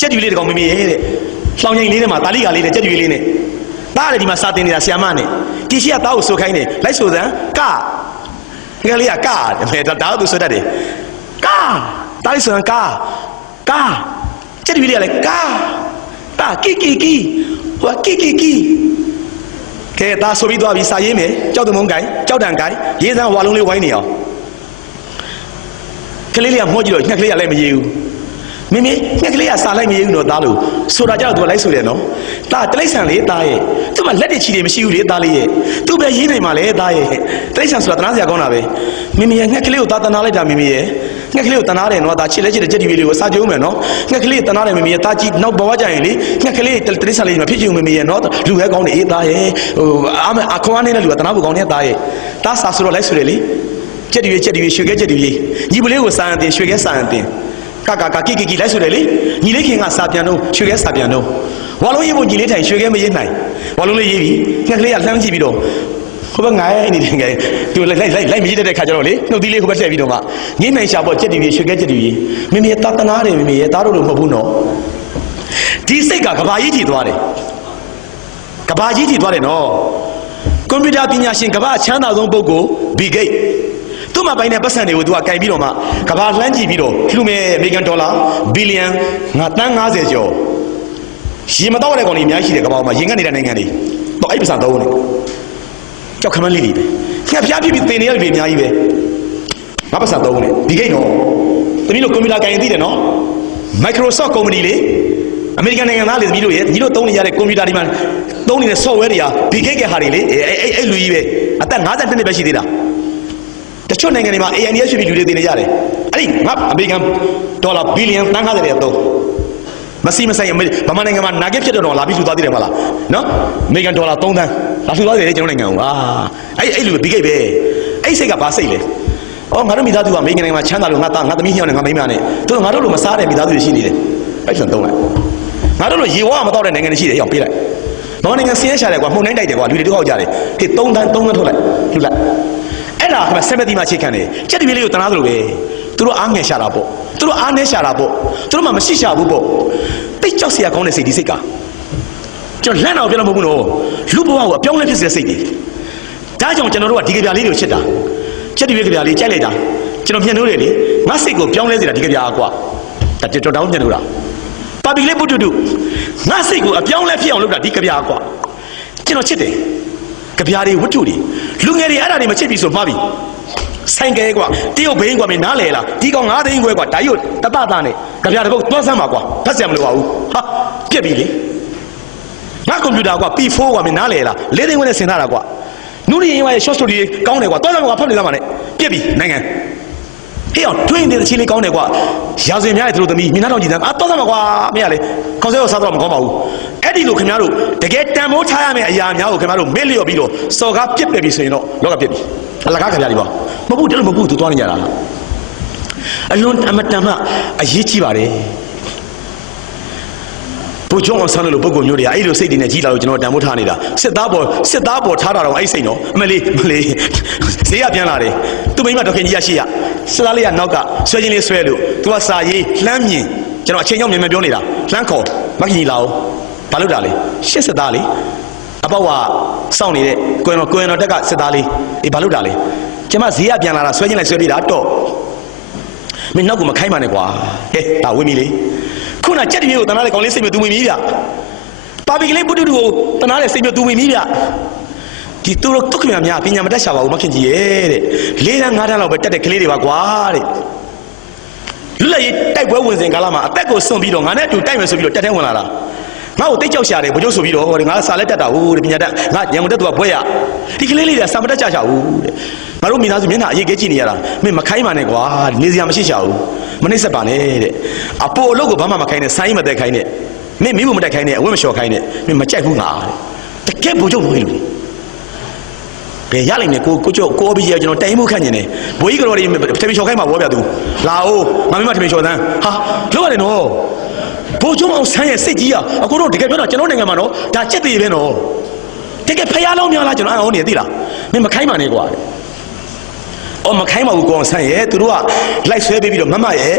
ကြက်တူလေးတကောင်မမေရဲ့တဲ့လောင်ငိန်လေးထဲမှာတာလိကလေးနဲ့ကြက်တူရေးလေးနဲ့တားတယ်ဒီမှာစာတင်နေတာဆီယမနဲ့ဒီရှိကတားကိုဆိုခိုင်းတယ်လိုက်ဆိုစမ်းကငယ်လေးကတယ်ဒါတော့သူဆိုတတ်တယ်ကတားလိုက်ဆိုစမ်းကကြက်တူလေးကလည်းတာကီဟိုကီကဲတားဆိုပြီးသွားပြီစာရေးမယ်ကြောက်တမုံကိုင်ကြောက်တန်ကိုင်ရေးစမ်းဝါလုံးလေးဝိုင်းနေအောင်ကလေးလေးကမော့ကြည့်တော့ညက်ကလေးကလည်းမရေးဘူးမင်းညက်ကလေးကစာလိုက်မရေးဘူးတော့သားလို့ဆိုတာကြောက်သူကလိုက်ဆိုတယ်နော်သားတိရစ္ဆာန်လေးသားရဲ့သူ့မှာလက်တွေချီတွေမရှိဘူးလေသားလေးရဲ့သူ့ပဲရေးနေမှာလေသားရဲ့တိရစ္ဆာန်ဆိုတာတနာစရာကောင်းတာပဲမင်းရဲ့ညက်ကလေးကိုသားတနာလိုက်တာမင်းရဲ့ညက်ကလေးကိုတနာတယ်နော်သားချစ်လဲချစ်တဲ့ကြက်တီလေးကိုစာကြုံမယ်နော်ညက်ကလေးတနာတယ်မင်းရဲ့သားကြည့်နောက်ဘဝကြရင်လေညက်ကလေးတိရစ္ဆာန်လေးမှာဖြစ်ချင်မင်းရဲ့နော်လူပဲကောင်းတယ်အေးသားရဲ့ဟိုအခွန်အနေနဲ့လူကတနာဖို့ကောင်းတဲ့သားရဲ့သားစာဆိုတော့လိုက်ဆိုတယ်လေကြက်တီရွှေခဲကြက်တီညီပလေးကိုစာအန်တင်ရွှေခဲစာအန်တင်ကကီလိုက်ဆိုတယ်လေညီလေးခင်ကစာပြန်တော့ရွှေခဲစာပြန်တော့ဝါလုံးရေးဖို့ညီလေးထိုင်ရွှေခဲမရေးနိုင်ဝါလုံးလေးရေးပြီးငှက်ကလေးကလှမ်းကြည့်ပြီးတော့ဟိုဘက်ငိုင်းနေတယ်ငယ်သူလိုက်မရေးတဲ့ခါကျတော့လေနှုတ်သီးလေးဟိုဘက်ထည့်ပြီးတော့မှငင်းနိုင်ရှာပေါ့ကြက်တီရွှေခဲကြက်တီမမေတာတနာတယ်မမေရဲ့တားတော့လို့မဟုတ်ဘူးနော်ဒီစိတ်ကကဘာကြီးထီသွားတယ်ကဘာကြီးထီသွားတယ်နော်ကွန်ပျူတာပညာရှင်ကဘာချမ်းသာဆုံးပုဂ္ဂိုလ်ဘီဂိတ်သူ့မှာပိုင်းတဲ့ပတ်စံတွေကိုသူကကင်ပြီးတော့မှကဘာလှမ်းကြည့်ပြီးတော့လှူမဲ့အမေရိကန်ဒေါ်လာဘီလီယံတန်း90ကျော်ရေမတော့တဲ့ကောင်တွေအများကြီးရှိတယ်ကဘာမှာရင်ငတ်နေတဲ့နိုင်ငံတွေတော့အဲ့ပတ်စံသုံးနေကြောက်ခမန်းလေးတွေပဲငှက်ဖျားပြပြီးတင်နေရပြီအများကြီးပဲငါပတ်စံသုံးနေဒီကိတ်တော့သမီးတို့ကွန်ပျူတာကင်သိတယ်နော် Microsoft ကုမ္ပဏီလေအမေရိကန်နိုင်ငံသားလေသမီးတို့ရဲ့ညီတို့သုံးနေရတဲ့ကွန်ပျူတာတွေမှာသုံးနေတဲ့ software တွေကဒီကိတ်ကဟာတွေလေအဲ့လူကြီးပဲအသက်52နှစ်ပဲရှိသေးတာတချို့နိုင်ငံတွေမှာ ANS ဖြစ်ပြီးလူတွေတင်နေရတယ်အဲ့ဒီငါအမေရိကန်ဒေါ်လာဘီလီယံတန်း90တဲ့တော့မစီမဆိုင်ဗမာနိုင်ငံမှာနာဂစ်ဖြစ်တော့လာပြီးလှူသွားသေးတယ်မလားနော်အမေရိကန်ဒေါ်လာ3သန်းလာလှူသွားတယ်လေကျွန်တော်နိုင်ငံကိုအဲ့လူဘီဂိတ်ပဲအဲ့စိတ်ကဘာစိတ်လဲအော်ငါတို့မိသားစုကအမေရိကန်နိုင်ငံမှာချမ်းသာလို့ငါသမီးညောင်းနဲ့ငါမိန်းမနဲ့သူတို့ငါတို့လိုမစားတဲ့မိသားစုတွေရှိနေတယ်အဲ့ဆိုသုံးလိုက်ငါတို့လိုရေဝါမတော့တဲ့နိုင်ငံတွေရှိတယ်အောင်ပေးလိုက်ဗမာနိုင်ငံဆင်းရဲရှာတယ်ကွာမှုန်နိုင်တိုက်တယ်ကွာလူတွေတော့ဟောက်ကြတယ်ဟေ့3သန်းထုတ်လိုက်လှူလိုက်အဲ့ဒါကဆယ်မတီမှာချိန်ခံတယ်ကြက်တပီလေးကိုတနာသလိုပဲသူတို့အားငယ်ရှာတာပေါ့သူတို့အားနေရှာတာပေါ့သူတို့မှမရှိရှာဘူးပေါ့တိတ်ကြောက်စရာကောင်းတဲ့စိတ်ဒီစိတ်ကကျွန်တော်လန့်တော့ပြောလို့မဟုတ်ဘူးနော်လူဘဝကိုအပြောင်းလဲဖြစ်စေတဲ့စိတ်တွေဒါကြောင့်ကျွန်တော်တို့ကဒီကြပြလေးတွေကိုချစ်တာကြက်တပီကြပြလေးကြိုက်လိုက်တာကျွန်တော်မျက်နှာတွေလေငါစိတ်ကိုပြောင်းလဲစေတာဒီကြပြကွာဒါတော်တောင်းမျက်နှာတာပါပီလေးပုတုငါစိတ်ကိုအပြောင်းလဲဖြစ်အောင်လုပ်တာဒီကြပြကွာကျွန်တော်ချစ်တယ်ကြပြတွေဝတ္ထုတွေလူငယ်တွေအဲ့ဒါတွေမချစ်ပြီဆိုမှားပြီဆိုင်ကဲကွာတရုတ်ဘိန်းကွာမင်းနားလေလားဒီကောင်9သိန်းခွဲကွာဒါကြီးကိုတနဲ့ကြပြတဲ့ဘုတ်သွားစမ်းပါကွာဖတ်စရာမလိုပါဘူးဟာပြက်ပြီလေငါကွန်ပျူတာကွာ P4 ကွာမင်းနားလေလား4သိန်းခွဲနဲ့ဆင်ထားတာကွာနူရီရင်ဝါရဲ့ short story ကောင်းတယ်ကွာသွားစမ်းကွာဖတ်နေစမ်းပါနဲ့ပြက်ပြီနိုင်ငံ ဟေးအောင်တွင်းနေတဲ့ချင်းလေးကောင်းတယ်ကွာရာဇဝင်များတဲ့သူတို့သမီးမြင်တော့ကြည့်တယ်တော့သမှာကွာမရလေခေါင်းဆွဲကိုစားတော့မကောင်းပါဘူးအဲ့ဒီလိုခင်ဗျားတို့တကယ်တန်ဖိုးထားရမယ့်အရာများကိုခင်ဗျားတို့မေ့လျော့ပြီးတော့စော်ကားပြစ်ပယ်ပြီးဆိုရင်တော့လောကပြစ်ပြီအလကားခင်ဗျားတွေပါမဟုတ်ဘူးတယ်လို့မဟုတ်ဘူးသူသွားနေကြတာအလွန်အမတန်မှအရေးကြီးပါတယ်ဘုကြောင့်အောင်ဆန်းလို့ပုဂ္ဂိုလ်မျိုးတွေကအဲ့လိုစိတ်တွေနဲ့ကြီးလာလို့ကျွန်တော်တန်ဖိုးထားနေတာစစ်သားပေါ်ထားတာတော့အဲ့စိတ်နော်အမလေးဈေးရပြန်လာတယ်သူမိမတော်ခင်ကြီးရရှိရစစ်သားလေးကနောက်ကဆွဲချင်းလေးဆွဲလို့သူကစာရေးလှမ်းမြင်ကျွန်တော်အချိန်ကြောင့်မြန်ပြောနေတာလှမ်းခေါ်မခင်ကြီးလာအောင်ဘာလုပ်တာလဲရှစ်စစ်သားလေးအပေါက်ကစောင့်နေတဲ့ကိုရင်တော်တက်ကစစ်သားလေးအေးဘာလုပ်တာလဲကျမဈေးရပြန်လာတာဆွဲချင်းလိုက်ဆွဲပြီးတာတော့မင်းနောက်ကမခိုင်းပါနဲ့ကွာဟဲ့ဒါဝင်းပြီလေခုနကြက်တမျိုးကိုတနာတဲ့ကောင်လေးစိတ်မျိုးသူဝင်ပြီဗျပါပီကလေးပုတုတူကိုတနာတဲ့စိတ်မျိုးသူဝင်ပြီဗျဒီသူတို့တုတ်ခမများပညာမတတ်ချပါဘူးမခင်ကြီးရဲ့တဲ့၄တန်း၅တန်းလောက်ပဲတက်တဲ့ကလေးတွေပါကွာတဲ့လူလက်ရေးတိုက်ပွဲဝင်စဉ်ကာလမှာအသက်ကိုစွန့်ပြီးတော့ငါနဲ့အတူတိုက်မယ်ဆိုပြီးတော့တက်ထဲဝင်လာတာငါ့ကိုတိတ်ကြောက်ရှာတယ်ဘုကျုပ်ဆိုပြီးတော့ငါစာလက်တက်တာဟုတ်တဲ့ပညာတတ်ငါညံမတက်သူကဘွဲရဒီကလေးလေးကစာမတက်ချချဘူးတဲ့ငါတို့မိသားစုမျက်နှာအရေးကြီးကြည့်နေရတာမင်းမခိုင်းပါနဲ့ကွာနေစရာမရှိချဘူးမနှိမ့်ဆက်ပါနဲ့တဲ့အပိုအလုပ်ကိုဘာမှမခိုင်းနဲ့ဆိုင်းမတက်ခိုင်းနဲ့မင်းမိဖို့မတက်ခိုင်းနဲ့အဝတ်မလျှော်ခိုင်းနဲ့မင်းမကြိုက်ဘူးငါတကယ်ဘုကျုပ်လို့လို့ဘယ်ရလိုက်နေကိုကျုပ်ကိုပြီးရကျွန်တော်တိုင်မှုခန့်နေတယ်ဘိုးကြီးကတော်တွေတမီလျှော်ခိုင်းမှာဘောဗျာသူလာအိုးမမင်းမတမီလျှော်သန်းဟာလောက်ရတယ်နော်ဘိုးကျုံအောင်ဆန်းရဲ့စိတ်ကြီးอ่ะအခုတော့တကယ်ပြောတာကျွန်တော်နိုင်ငံမှာနော်ဒါချက်သေးပဲနော်တကယ်ဖျားလုံးများလားကျွန်တော်အောင်နေသိလားမင်းမခိုင်းပါနဲ့ကွာအော်မခိုင်းပါဘူးကိုအောင်ဆန်းရဲ့သူတို့ကလိုက်ဆွဲပေးပြီးတော့မမရဲ့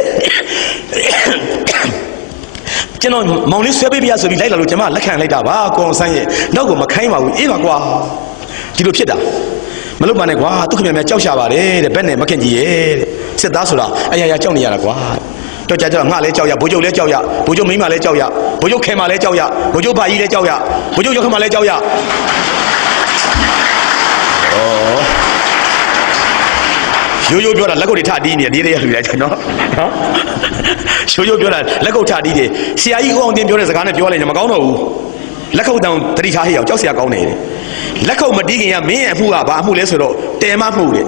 ကျွန်တော်မောင်လေးဆွဲပေးပြရဆိုပြီးလိုက်လာလို့ကျွန်မလက်ခံလိုက်တာပါကိုအောင်ဆန်းရဲ့နောက်ကိုမခိုင်းပါဘူးအေးပါကွာဒီလိုဖြစ်တာမလုပ်ပါနဲ့ကွာသူခင်ဗျာကြောက်ရှာပါတယ်တဲ့ဘက်နဲ့မခင်ကြီးရဲ့တဲ့စစ်သားဆိုတာအရာရာကြောက်နေရတာကွာတော့ကြာငါလည်းကြောက်ရဘိုးကျုပ်လည်းကြောက်ရဘိုးကျုပ်မိန်းမလည်းကြောက်ရဘိုးကျုပ်ခင်မလည်းကြောက်ရဘိုးကျုပ်ဘာကြီးလည်းကြောက်ရဘိုးကျုပ်ရောက်ခမလည်းကြောက်ရရိုးပြောတာလက်ကုပ်တွေထတီးနေတယ်ဒီလေးရလူလိုက်တယ်နော်ရိုးပြောတာလက်ကုပ်ထတီးတယ်ဆရာကြီးဦးအောင်တင်ပြောတဲ့စကားနဲ့ပြောလိုက်ရင်မကောင်းတော့ဘူးလက်ကုပ်တောင်တတိထားဟေ့အောင်ကြောက်စရာကောင်းနေတယ်လက်ကုပ်မတီးခင်ကမင်းရဲ့အမှုကဘာအမှုလဲဆိုတော့တဲမမှုတယ်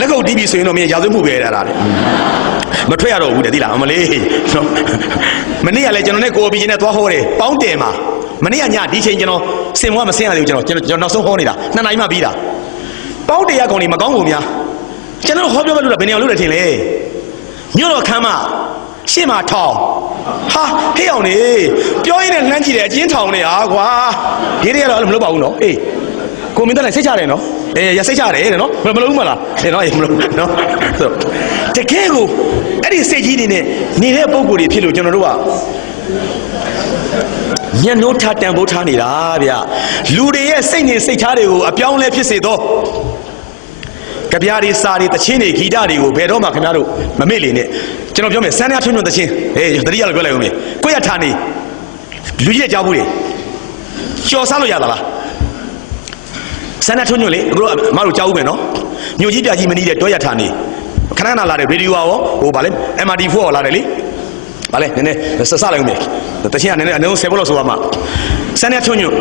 လက်ကုပ်တီးပြီဆိုရင်တော့မင်းရာဇဝတ်မှုပဲရတာတဲ့မထွက်ရတော့ဘူးတဲ့သိလားအမလေးနော်မနေ့ကလည်းကျွန်တော်နဲ့ကိုအပီချင်းနဲ့သွားဟောတယ်ပေါင်းတယ်မှာမနေ့ကညဒီချိန်ကျွန်တော်စင်မွားမစင်ရသေးဘူးကျွန်တော်နောက်ဆုံးဟောနေတာ2နာရီမှပြီးတာပေါင်းတရားကောင်တွေမကောင်းကုန်များကျွန်တော်ဟောပြောမလို့ဘယ်နေအောင်လုပ်တယ်ထင်လဲမြို့တော်ခမ်းမရှေ့မှာထောင်ဟာဟေ့အောင်နေပြောရင်းနဲ့လှမ်းကြည့်တယ်အချင်းထောင်နေဟာကွာဒီတွေကတော့အဲ့လိုမလုပ်ပါဘူးနော်အေးကိုမင်းတက်လိုက်စိတ်ချတယ်နော်ရစိတ်ချတယ်တဲ့နော်မလုပ်ဘူးမလားနော်အေးမလုပ်နော်တကယ်ကိုအဲ့ဒီစိတ်ကြီးနေနဲ့နေတဲ့ပုံကိုယ်တွေဖြစ်လို့ကျွန်တော်တို့ကညနိုးထားတန်ဖိုးထားနေတာဗျလူတွေရဲ့စိတ်နေစိတ်ထားတွေကိုအပြောင်းလဲဖြစ်စေတော့ကြပြားတွေစာတွေတချင်းတွေဂီတတွေကိုဘယ်တော့မှခင်ဗျားတို့မမေ့လေနဲ့ကျွန်တော်ပြောမယ်စမ်းရဖြွန်းတချင်းတတိယလို့ပြောလိုက်ဦးမယ်ကိုရထားနေလူကြီးရဲ့ကြောက်ဘူးတွေကျော်စားလို့ရတာလားစမ်းရထွန်းညွန့်လေအခုတော့မတို့ကြောက်ဦးမယ်နော်မြို့ကြီးပြကြီးမနီးတဲ့တောရထားနေခဏခဏလာတယ်ရေဒီယိုရောဟိုဗာလဲ MRT4 ရောလာတယ်လေဗာလဲနည်းနည်းစလိုက်ဦးမယ်တချင်းကနည်းနည်းအနည်း10ဘလောက်ဆိုပါမှစမ်းရထွန်းညွန့်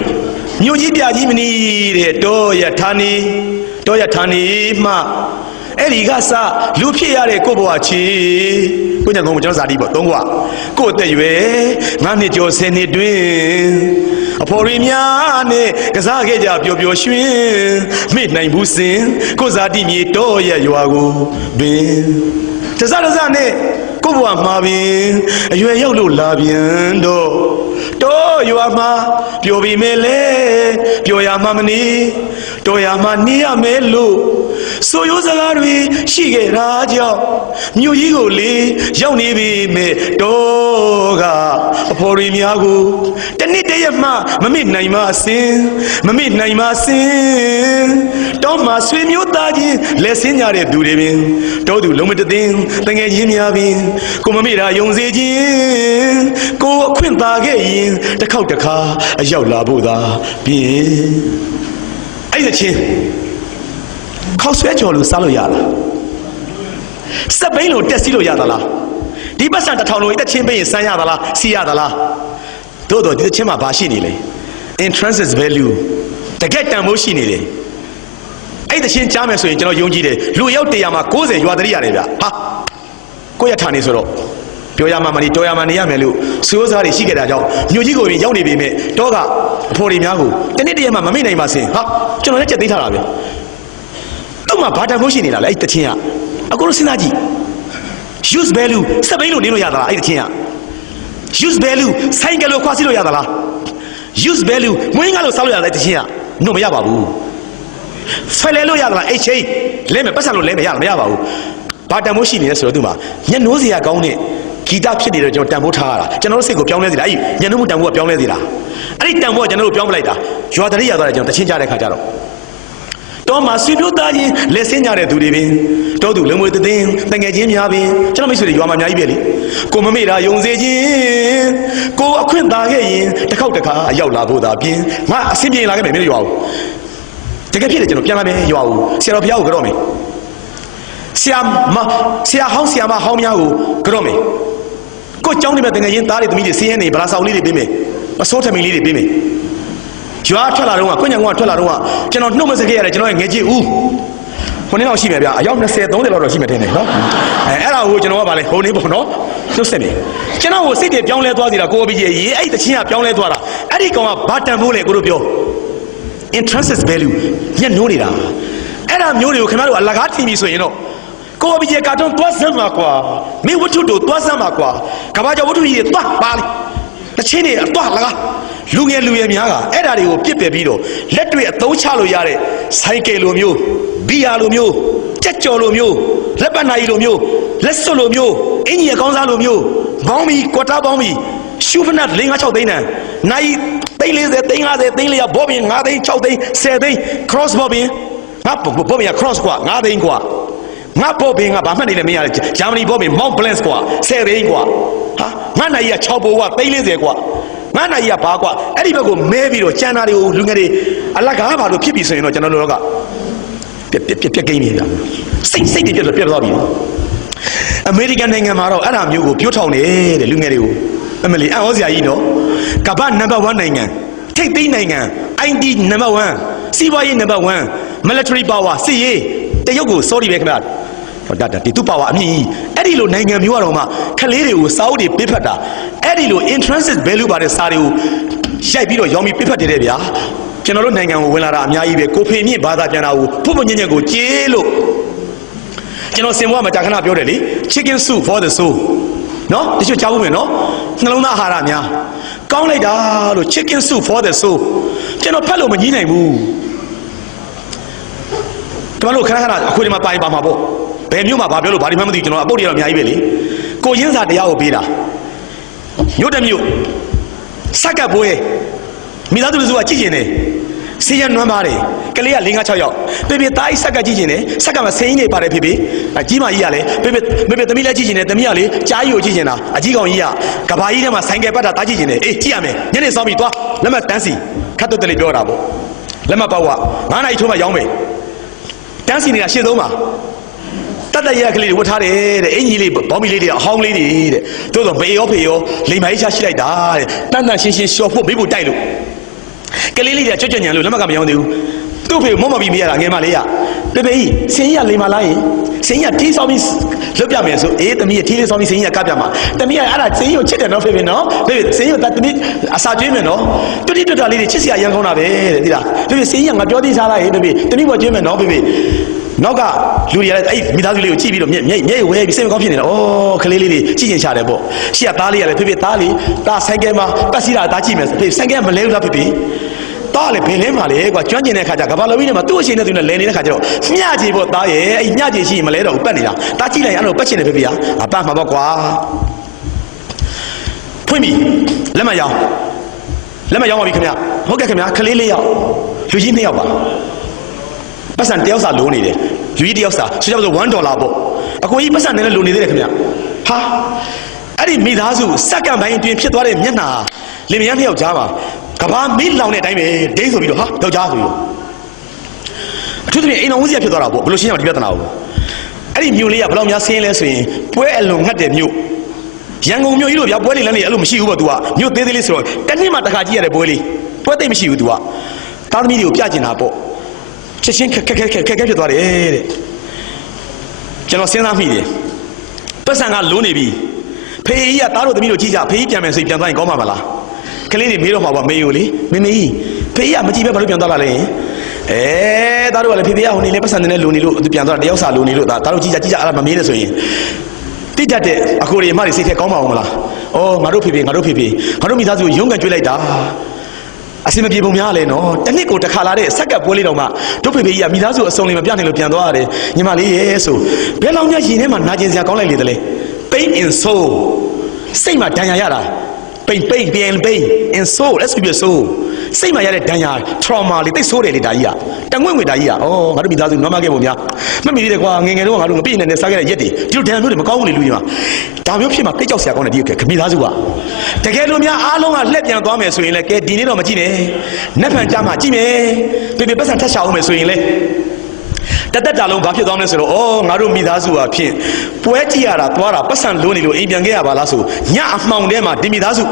မြို့ကြီးပြကြီးမနီးတဲ့တောရထားနေတော့ရထာနေမှအဲ့ဒီကစလူဖြစ်ရတဲ့ကိုဘဝချီကိုညံသုံးကိုကျွန်တော်ဇာတိပေါ့သုံးကွာကိုအသက်ရွယ်9နှစ်ကျော်10နှစ်တွင်အဖော်ရီများနဲ့ကစားခဲ့ကြပျော်ပျော်ရွှင်မိနိုင်ဘူးစင်ကိုဇာတိမြေတော့ရရွာကိုပင်တစနဲ့ကိုဘဝမှာပင်အရွယ်ရောက်လို့လာပြန်တော့ရွာမှာပျော်ပြီမဲ့လေပျော်ရမှာမနေတော်ရမှာနေရမယ်လို့ဆိုရိုးစကားတွေရှိခဲ့တာကြောင့်မြို့ကြီးကိုလေရောက်နေပြီမဲ့တော့ကအဖော်ရီများကိုတနစ်တရက်မှမမေ့နိုင်ပါစင်မမေ့နိုင်ပါစင်တော့မှဆွေမျိုးသားချင်းလက်ဆင်းကြတဲ့သူတွေပင်တော့သူလုံးမတသိန်းတငယ်ချင်းများပင်ကိုမမေ့တာယုံစေခြင်းကိုအခွင့်သာခဲ့ရင်တစ်ခေါက်တစ်ခါအရောက်လာဖို့သာပြင်အဲ့ဒါချင်းခေါက်ဆွဲကြော်လို့စားလို့ရလားစက်ဘိန်းလို့တက်စီးလို့ရသလားဒီပတ်စံ1000လို့တက်ချင်းပေးရင်စမ်းရသလားစီးရသလားတို့တော့ဒီချင်းမှာဘာရှိနေလဲ intrinsic value တကယ်တန်ဖိုးရှိနေတယ်အဲ့ဒါချင်းကြားမယ်ဆိုရင်ကျွန်တော်ယုံကြည်တယ်လူရောက်100မှာ90ရွာတရိရတယ်ဗျဟာ ကိုယ့်ရထာနေဆိုတော့ပြောရမှမနေတော်ရမှနေရမယ်လို့စိုးစားတွေရှိခဲ့တာကြောင့်မြို့ကြီးကိုပြင်ရောက်နေပြီမဲ့တော့ကအဖိုးတွေများကိုတနေ့တည်းမှမမိနိုင်ပါစေဟာကျွန်တော်လည်းကြက်သိထားတာပဲတော့မှဘာတန်ဖို့ရှိနေတာလဲအဲ့တချင်းကအကိုတို့စဉ်းစားကြည့် use value စပိန်လို့နင်းလို့ရသလားအဲ့တချင်းက use value ဆိုင်ကလို့ခွာစီလို့ရသလား use value မွေးငါလို့စားလို့ရတဲ့တချင်းကမရပါဘူးဖယ်လဲလို့ရသလားအဲ့ချင်းလဲမယ်ပတ်စံလို့လဲမယ်ရလားမရပါဘူးဘာတန်ဖို့ရှိနေလဲဆိုတော့သူမှာညနိုးစရာကောင်းတဲ့ဂီတဖြစ်နေတော့ကျွန်တော်တန်ဖိုးထားရတာကျွန်တော်တို့စိတ်ကိုပြောင်းလဲစေတာအဲ့ညနိုးမှုတန်ဖိုးကပြောင်းလဲစေတာအဲ့ဒီတန်ဖိုးကကျွန်တော်တို့ပြောင်းပလိုက်တာရွာတရိရသွားတယ်ကျွန်တော်တချင်းကြတဲ့ခါကျတော့မှာဆွေမျိုးသားချင်းလက်ဆင်းကြတဲ့သူတွေပင်တောသူလုံမွေသင်းတငယ်ချင်းများပင်ကျွန်တော်မိတ်ဆွေတွေရွာမှာအများကြီးပဲလေကိုမမေ့တာယုံစေခြင်းကိုအခွင့်သာခဲ့ရင်တစ်ခေါက်တစ်ခါရောက်လာဖို့သာပြင်ငါအဆင်ပြေလာခဲ့မယ်မင်းရွာဦးတကယ်ဖြစ်တယ်ကျွန်တော်ပြန်လာမယ်ရွာဦးဆရာတော်ဘုရားကိုကြောက်မယ်ဆရာဟောင်းဆရာမဟောင်းများကိုကြောက်မယ်ကိုเจ้าနေမဲ့တငယ်ချင်းသားတွေသမီးတွေဆင်းရဲနေဗလာဆောင်လေးတွေပေးမယ်အစိုးထမင်းလေးတွေပေးမယ်ရွာထွက်လာတော့ကွညံကွာထွက်လာတော့ကျွန်တော်နှုတ်မစခဲ့ရတယ်ကျွန်တော်ငယ်ကြီးဦးဟိုနေ့တော့ရှိမယ်ဗျအယောက်20 30လောက်တော့ရှိမယ်ထင်တယ်နော်အဲ့ဒါကိုကျွန်တော်ကဗာလဲဟိုနေ့ပေါ့နော်နှုတ်ဆက်မယ်ကျွန်တော်ကိုစိတ်တွေပြောင်းလဲသွားစီတာကိုအပြီးရေးအဲ့တချင်းကပြောင်းလဲသွားတာအဲ့ဒီကောင်ကဘာတန်ဖို့လဲကိုတို့ပြော intrinsic value ညှက်နိုးနေတာအဲ့ဒါမျိုးတွေကိုခင်ဗျားတို့အလကားထင်ပြီဆိုရင်တော့ကိုအပြီးရေးကာတွန်းသွားစမ်းပါကွာမင်းဝတ္ထုတို့သွားစမ်းပါကွာကဘာကြောင့်ဝတ္ထုကြီးတွေသွားပါလေတချင်းတွေအသွားလကားလူငယ်များကအဲ့ဓာတွေကိုပြစ်ပယ်ပြီးတော့လက်တွေအသုံးချလို့ရတဲ့ဆိုင်ကယ်လိုမျိုးဘီယာလိုမျိုးကြက်ကြော်လိုမျိုးလက်ပတ်နိုင်လိုမျိုးလက်စွပ်လိုမျိုးအင်ကြီးအကောင်းစားလိုမျိုးဘောင်းမီကွာတာဘောင်းမီရှူဖနတ်5 6သိန်းတန်နိုင်340 350 300ဘောဘင်5သိန်း6သိန်း10သိန်း cross ဘောဘင်ငါဘောဘင်က cross กว่า5သိန်းกว่าငါဘောဘင်ကဘာမှတ်နေလဲမရလေဂျာမနီဘောဘင် Mount Blanc กว่า10သိန်းกว่าဟာငါနိုင်ရ6ဘိုးက340กว่าငါနိုင်ရဘာกว่าအဲ့ဒီဘက်ကိုမဲပြီးတော့ကျန်တာတွေကိုလူငယ်တွေအလကားဘာလို့ဖြစ်ပြီဆိုရင်တော့ကျွန်တော်တို့ကပြက်ကိန်းနေတာစိတ်တွေပြတ်သွားပြီအမေရိကန်နိုင်ငံမှာတော့အဲ့ဒါမျိုးကိုပြောထောင်နေတဲ့လူငယ်တွေကိုအမလီအံ့ဩစရာကြီးနော်ကမ္ဘာနံပါတ်1နိုင်ငံထိပ်သိမ်းနိုင်ငံ IT နံပါတ်1စီးပွားရေးနံပါတ်1 military power စစ်ရေးတရုတ်ကို sorry ပဲခင်ဗျာဒါဒီသူ့ power အမြင့်ကြီးအဲ့ဒီလိုနိုင်ငံမျိုးကတော့မှခလေးတွေကိုစာအုပ်တွေပေးဖတ်တာအဲ့ဒီလို intrinsic value ပါတဲ့စာတွေကိုရိုက်ပြီးတော့ရောင်းပြီးပေးဖတ်တယ်ဗျာကျွန်တော်တို့နိုင်ငံကိုဝင်လာတာအများကြီးပဲကိုဖေမြင့်ဘာသာပြန်တာကိုဖုတ်ဖုတ်ညံ့ညံ့ကိုကြေးလို့ကျွန်တော်စင်ဘွားမှာကြာခဏပြောတယ်လေ chicken soup for the soul နော်တချို့ကြားဘူးမယ်နော်နှလုံးသားအာဟာရများကောင်းလိုက်တာလို့ chicken soup for the soul ကျွန်တော်ဖတ်လို့မကြီးနိုင်ဘူးကျွန်တော်တို့ခဏအခွေတွေမှာပါရင်ပါမှာပေါ့ဘယ်မျိုးမှာဘာပြောလို့ဘာဒီမှမသိကျွန်တော်အပုတ်တွေတော့အများကြီးပဲလေကိုရင်းစာတရားကိုပေးတာမြို့တစ်မြို့စက်ကပ်ပွဲမိသားစုစုကကြည့်ကျင်တယ်ဆေးရနွမ်းပါတယ်ကလေးက5 6ယောက်ပေပေတားကြီးစက်ကပ်ကြည့်ကျင်တယ်စက်ကပ်မှာဆင်းကြီးနေပါတယ်ဖေဖေကြီးမကြီးကလည်းပေပေသမီးလည်းကြည့်ကျင်တယ်သမီးကလေကြားကြီးကိုကြည့်ကျင်တာအကြီးကောင်ကြီးကကဘာကြီးထဲမှာဆိုင်ကယ်ပတ်တာတားကြည့်ကျင်တယ်အေးကြည့်ရမယ်ညနေစောင်းပြီးသွားလက်မတန်းစီခတ်တော့တယ်လေပြောတာပေါ့လက်မပေါက်က9နာရီထိုးမှရောင်းမယ်တန်းစီနေတာရှေ့ဆုံးမှာတတ်တရကလေးတွေဝတ်ထားတယ်တဲ့အင်ကြီးလေးဘောင်းမီလေးတွေအဟောင်းလေးတွေတဲ့သို့တော့မေရောဖေရောလိမ်မကြီးချရှိလိုက်တာတဲ့တန်တန်ရှင်းရှင်းရှော့ဖို့မိဖို့တိုက်လို့ကလေးလေးတွေကကြွကြွညံလို့လက်မကမရောသေးဘူးသူ့ဖေမောမပြီးမိရတာငယ်မလေးကပေပေကြီးစင်ကြီးကလိမ်မလားရင်စင်ကြီးကထီးဆောင်ပြီးလွတ်ပြမယ်ဆိုအေးသမီးကထီးလေးဆောင်ပြီးစင်ကြီးကကပြမှာသမီးကအဲ့ဒါစင်ကြီးကိုချစ်တယ်နော်ဖေဖေနော်ဖေဖေစင်ကြီးကိုသမီးအစာကျွေးမယ်နော်တွတိတွတာလေးတွေချစ်စရာရန်ကောင်းတာပဲတဲ့သိလားဖေဖေစင်ကြီးကငါပြောသေးစားလိုက်ဖေဖေသမီးကကျွေးမယ်နော်ဖေဖေနောက်ကလူတွေကလည်းအဲ့မိသားစုလေးကိုကြည့်ပြီးတော့မျက်ဝဲပြီးစိတ်မကောင်းဖြစ်နေတာ။ဩခလေးလေးတွေကြည့်ကျင်ရှာတယ်ပေါ့။ရှေ့ကသားလေးကလည်းဖေဖေသားလေးသားဆိုင်ကယ်မှာပတ်စီးတာသားကြည့်မယ်ဖေဆိုင်ကယ်မလဲဘူးလားဖေဖေ။သားလည်းဘယ်လဲမှာလဲကွာကျွမ်းကျင်တဲ့ခါကျကဘာလို့ပြီးနေမှာသူ့အရှင်နဲ့သူနဲ့လဲနေတဲ့ခါကျတော့မျှကြီးပေါ့သားရဲ့အဲ့မျှကြီးရှိရင်မလဲတော့ဘူးပတ်နေတာ။သားကြည့်လိုက်အဲ့လိုပတ်ချင်တယ်ဖေဖေက။အပတ်မှာပေါ့ကွာ။ဖွင့်ပြီလက်မရောင်းပါပြီခင်ဗျ။ဟုတ်ကဲ့ခင်ဗျာခလေးလေးယောက်လူကြီး2ယောက်ပါပတ်စံတယောက်စာလိုနေတယ်လူကြီးတယောက်စာဆိုကြပါစို့$1ပေါ့အကိုကြီးပတ်စံနဲ့လိုနေသေးတယ်ခင်ဗျဟာအဲ့ဒီမိသားစုစက္ကန့်ပိုင်းအတွင်းဖြစ်သွားတဲ့မျက်နှာလင်မယား2ယောက်ကြားမှာကဘာမီးလောင်တဲ့အတိုင်းပဲဒိန်းဆိုပြီးတော့ဟာယောက်ျားဆိုပြီးအထူးသဖြင့်အိမ်တော်ဝင်းစီဖြစ်သွားတာပေါ့ဘယ်လိုရှင်းရမလဲဒီပြဿနာကိုအဲ့ဒီမြို့လေးကဘယ်လောက်များဆင်းလဲဆိုရင်ပွဲအလွန်ငတ်တဲ့မြို့ရန်ကုန်မြို့ကြီးလို့ဗျာပွဲလေးလမ်းလေးအဲ့လိုမရှိဘူးပေါ့ तू ကမြို့သေးသေးလေးဆိုတော့တစ်နှစ်မှတစ်ခါကြည့်ရတဲ့ပွဲလေးပွဲသိမ့်မရှိဘူး तू ကသားသမီးတွေကိုပြကျင်တာပေါ့ချက်ချင်းခက်ဖြစ်သွားတယ်တဲ့ကျွန်တော်စဉ်းစားမိတယ် ပတ်စံကလုံးနေပြီဖေးကြီးကသားတို့သမီးတို့ကြည့်ကြဖေးကြီးပြန်မယ်ဆိုပြန်သွားရင်ကောင်းမှာမလားကလေးတွေမေးတော့မှာပေါ့မေး ው လေမေမေကြီးဖေးကြီးကမကြည့်ပဲဘာလို့ပြန်သွားလာလဲသားတို့ကလည်းဖေးဖေးကဟိုနေလေပတ်စံနေလို့နေလို့သူပြန်သွားတယောက်စာလိုနေလို့သားတို့ကြည့်ကြအဲ့ဒါမမေးနဲ့ဆိုရင်တိတတ်တဲ့အကိုတွေအမတွေစိတ်ထဲကောင်းပါအောင်မလားအော်ငါတို့ဖေးဖေးငါတို့မိသားစုကိုရုန်းကန်ကြွေးလိုက်တာအစင်မပြေပုံများလဲနော်တနစ်ကိုတစ်ခါလာတဲ့ဆက်ကပ်ပွဲလေးတော့မှတို့ဖေဖေကြီးကမိသားစုအစုံလေးမပြနိုင်လို့ပြန်သွားရတယ်ညီမလေးရဲ့ဆိုဘယ်လောက်များရင်ထဲမှာနာကျင်စရာကောင်းလိုက်လေတလဲ pain in soul စိတ်မှာဒဏ်ရာရတာ pain in soul let's be soul စိတ်မှာရတဲ့ဒဏ်ရာ trauma လေးသိဆိုးတယ်လေဒါကြီးကတငွေ့ငွေဒါကြီးကဩငါတို့မိသားစုနွမ်းမခဲ့ပုံများမမီသေးတယ်ကွာငယ်ငယ်တော့ငါတို့မပြည့်နေစားခဲ့တဲ့ရက်တွေဒီလိုဒဏ်ရာမျိုးတွေမကောင်းဘူးလေလူကြီးမှာဒါမျိုးဖြစ်မှာတိတ်ကြောက်စရာကောင်းတယ်ဒီကမိသားစုကတကယ်လို့များအားလုံးကလှည့်ပြန်သွားမယ်ဆိုရင်လည်းကဲဒီနေ့တော့မကြည့်နဲ့နက်ဖြန်ကြမှာကြည့်မယ်ပေပေပတ်စံထက်ရှာအောင်မယ်ဆိုရင်လည်းတသက်တာလုံးဘာဖြစ်သွားမလဲဆိုတော့ဩငါတို့မိသားစုဟာဖြင့်ပွဲကြည့်ရတာသွားတာပတ်စံလုံးနေလို့အိမ်ပြန်ခဲ့ရပါလားဆိုညအမှောင်ထဲမှာဒီမိသားစ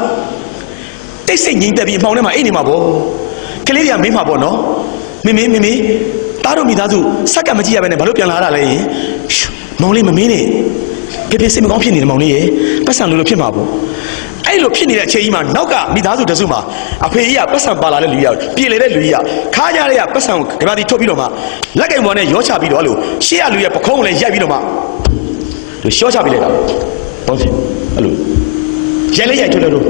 ုတိတ်ဆိတ်ငြိမ်သက်ပြီးအမှောင်ထဲမှာအိမ်နေမှာပေါ့ကလေးတွေကမေးမှာပေါ့နော်မေသားတို့မိသားစုစက်ကမကြည့်ရဘဲနဲ့ဘာလို့ပြန်လာရတာလဲမောင်လေးမမင်းနဲ့ဖေဖေစိတ်မကောင်းဖြစ်နေတယ်မောင်လေးရေပတ်စံလို့ဖြစ်မှာပေါ့အဲ့လိုဖြစ်နေတဲ့အချိန်ကြီးမှာနောက်ကမိသားစုတစုမှာအဖေကြီးကပတ်စံပါလာတဲ့လူကြီးပြေလေတဲ့လူကြီးကခါကြတဲ့ကပတ်စံကိုကဘာတီထုတ်ပြီးတော့မှလက်ကင်ပေါ်နဲ့ရောချပြီးတော့အဲ့လိုရှေ့ကလူရဲ့ပခုံးကိုလည်းရိုက်ပြီးတော့မှသူရှော့ချပြီးလိုက်တာဘောဖြစ်အဲ့လိုရဲလေးရိုက်ထုတ်တယ်လို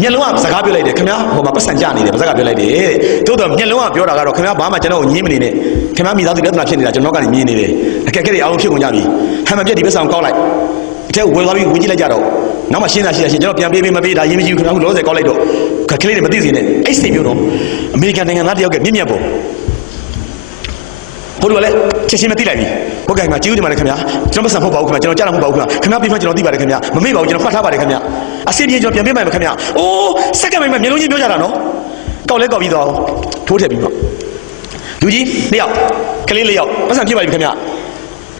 ့မျက်လုံးကစကားပြောလိုက်တယ်ခင်ဗျာဟိုမှာပတ်စံကြနေတယ်ပါစကားပြောလိုက်တယ်တိုးတော့မျက်လုံးကပြောတာကတော့ခင်ဗျာဘာမှကျွန်တော်ကိုညင်းမနေနဲ့ခင်ဗျာမိသားစုပြဿနာဖြစ်နေတာကျွန်တော်ကနေမြင်နေတယ်အခက်အခဲတွေအားလုံးဖြစ်ကုန်ကြပြီဟမ်မပြက်ဒီပတ်စံကိုကောက်လိုက်အထက်ဝင်သွားပြီးဝင်ကြည့်လိုက်ကြတော့နောက်မှရှင်းတာကျွန်တော်ပြန်ပေးမပေးဒါရင်းမကြည့်ဘူးခင်ဗျာလောဆယ်ကောက်လိုက်တော့ကလေးတွေမသိစေနဲ့အဲ့စိတ်မျိုးတော့အမေရိကန်နိုင်ငံသားတယောက်ကမြင့်မြတ်ပေါ့ဘိုးတို့ကလည်းချက်ချင်းမသိလိုက်ပြီဘုတ်ကင်မှာကျေးဇူးတင်ပါတယ်ခင်ဗျာကျွန်တော်ပတ်စံမဟုတ်ပါဘူးခင်ဗျာကျွန်တော်ကြားတာမဟုတ်ပါဘူးခင်ဗျာပြီးမှကျွန်တော်သိပါတယ်ခင်ဗျာမမေ့ပါဘူးကျွန်တော်ဖတ်ထားပါတယ်ခင်ဗျာအစီအပြေကျွန်တော်ပြန်ပေးပါမယ်ခင်ဗျာအိုးစက္ကန့်ပိုင်းမှာမျိုးလုံးချင်းပြောကြတာနော်ကောက်လဲကောက်ပြီးတော့ထိုးထည့်ပြီးတော့လူကြီးနှစ်ယောက်ကလေးလေးယောက်ပတ်စံပြစ်ပါပြီခင်ဗျာ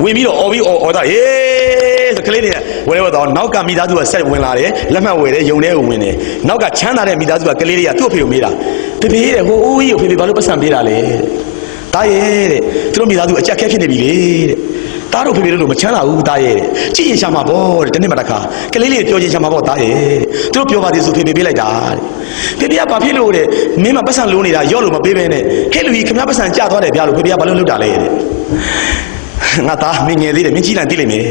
ဝင်ပြီးတော့အော်ပြီးအော်တာဟေးဆိုကလေးတွေဝယ်တော့နောက်ကမိသားစုကဆက်ဝင်လာတယ်လက်မှတ်ဝယ်တယ်ယုံတဲ့ကိုဝင်တယ်နောက်ကချမ်းသာတဲ့မိသားစုကကလေးတွေကသူ့အဖေကိုမေးတာဖေဖေတဲ့ဟိုအိုးကြီးကိုဖေဖေဘာလို့ပတ်စံပေးတာလဲတားရဲ့တဲ့သူတို့မိသားစုအကြက်ခဲဖြစ်နေပြီလေတဲ့တားတို့ဖေဖေတို့မချမ်းသာဘူးတားရဲ့တဲ့ကြည့်ရင်ရှာမှာပေါ့တဲ့တနေ့မှတစ်ခါကလေးလေးပြောချင်းရှာမှာပေါ့တားရဲ့တဲ့သူတို့ပြောပါသေးဆိုဖေဖေပေးလိုက်တာတဲ့ဖေဖေကဘာဖြစ်လို့တဲ့မင်းမပတ်စံလုံးနေတာရော့လို့မပေးဘဲနဲ့ဟဲ့လူကြီးခင်ဗျားပတ်စံကြသွားတယ်ဗျာလို့ဖေဖေကဘာလို့လုပ်တာလဲတဲ့ငါသားမင်းငယ်သေးတယ်မင်းကြီးလိုက်သိလိမ့်မယ်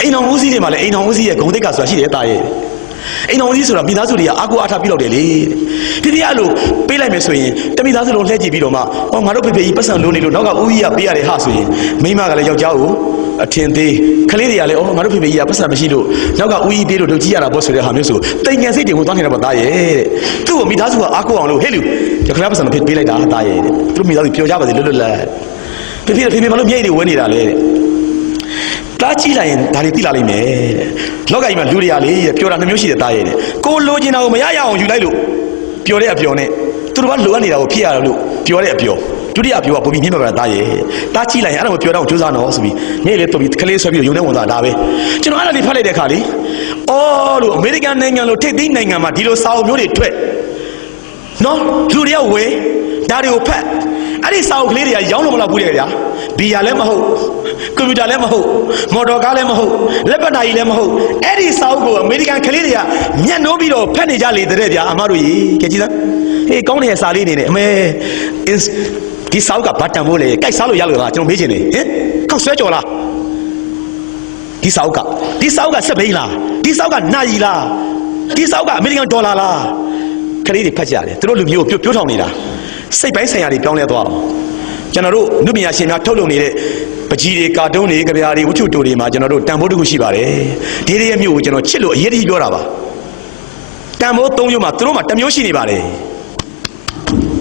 အိမ်တော်ဦးစီးတွေမှာလည်းအိမ်တော်ဦးစီးရဲ့ဂုဏ်သိက္ခာဆိုတာရှိတယ်တားရဲ့အိမ်တော်ကြီးဆိုတာမိသားစုတွေကအာကိုအားထားပြုလုပ်တယ်လေဖေဖေကလို့ပေးလိုက်မယ်ဆိုရင်တမိသားစုလုံးလှည့်ကြည့်ပြီးတော့မှဟောငါတို့ဖေဖေကြီးပတ်စံလုံးနေလို့နောက်ကဦးကြီးကပေးရတယ်ဟာဆိုရင်မိမကလည်းယောက်ျားကိုအထင်သေးကလေးတွေကလည်းငါတို့ဖေဖေကြီးကပတ်စံမရှိလို့နောက်ကဦးကြီးပေးလို့တို့ကြီးရတာပေါ့ဆိုတဲ့ဟာမျိုးဆိုတိမ်ငယ်စိတ်တွေဝင်သွားနေတာပေါ့သားရဲ့တဲ့သူ့ကိုမိသားစုကအာကိုအောင်လို့ဟဲ့လူခဏပတ်စံမဖြစ်ပေးလိုက်တာသားရဲ့တဲ့သူတို့မိသားစုပျော်ကြပါစေလွတ်လွတ်လပ်ဖေဖေမလို့မြိတ်တွေဝဲနေတာလေတဲ့တားကြည့်လိုက်ရင်ဒါတွေသိလာလိမ့်မယ်တဲ့လောကကြီးမှာလူတွေကလေပြောတာနှမျိုးရှိတယ်တားရဲ့တဲ့ကိုလိုချင်တာကိုမရရအောင်ယူလိုက်လို့ပျော်တဲ့အပျော်နဲ့သူတို့ကလိုအပ်နေတာကိုဖြစ်ရလို့ပျော်တဲ့အပျော်ဒုတိယအပျော်ကပုံပြီးမြင်မှာပါတားရဲ့တားကြည့်လိုက်ရင်အဲ့ဒါကိုပျော်တော့ကြိုးစားတော့ဆိုပြီးနေ့လေတော်ပြီးကလေးဆွဲပြီးရုံနဲ့ဝင်သွားတာပဲကျွန်တော်အဲ့ဒါလေးဖတ်လိုက်တဲ့အခါလေအော်လို့အမေရိကန်နိုင်ငံလို့ထိပ်သိမ်းနိုင်ငံမှာဒီလိုစာအုပ်မျိုးတွေထွက်နော်လူတွေကဝေဒါတွေကိုဖတ်အဲ့ဒီစာအုပ်ကလေးတွေကရောင်းလို့မလောက်ဘူးလေဗျာဘီယာလည်းမဟုတ်ကွန်ပျူတာလည်းမဟုတ်မော်တော်ကားလည်းမဟုတ်လက်ပတ်တာကြီးလည်းမဟုတ်အဲ့ဒီစာအုပ်ကိုအမေရိကန်ကလေးတွေကညှက်နိုးပြီးတော့ဖတ်နေကြလေတဲ့ဗျာအမတို့ကြီးကြည့်ကြည့်စမ်းဟေးကောင်းတဲ့စာလေးနေနဲ့အမေဒီစာအုပ်ကဘာတန်ဖို့လဲကြိုက်စားလို့ရလို့လားကျွန်တော်မေးချင်တယ်ဟင်ခောက်ဆွဲကြော်လားဒီစာအုပ်ကစက်ဘိန်းလားဒီစာအုပ်ကနာရီလားဒီစာအုပ်ကအမေရိကန်ဒေါ်လာလားကလေးတွေဖတ်ကြတယ်သူတို့လူမျိုးကိုပြောထောင်နေတာစိတ်ပိုင်းဆိုင်ရာတွေပြောင်းလဲသွားအောင်ကျွန်တော်တို့လူပညာရှင်များထုတ်လုပ်နေတဲ့ပကြီးတွေကာတွန်းတွေကြပြားတွေဝတ္ထုတိုတွေမှာကျွန်တော်တို့တန်ဖိုးတစ်ခုရှိပါတယ်ဒီရဲ့မျိုးကိုကျွန်တော်ချစ်လို့အရေးတကြီးပြောတာပါတန်ဖိုး၃မျိုးမှာသူတို့မှာတစ်မျိုးရှိနေပါတယ်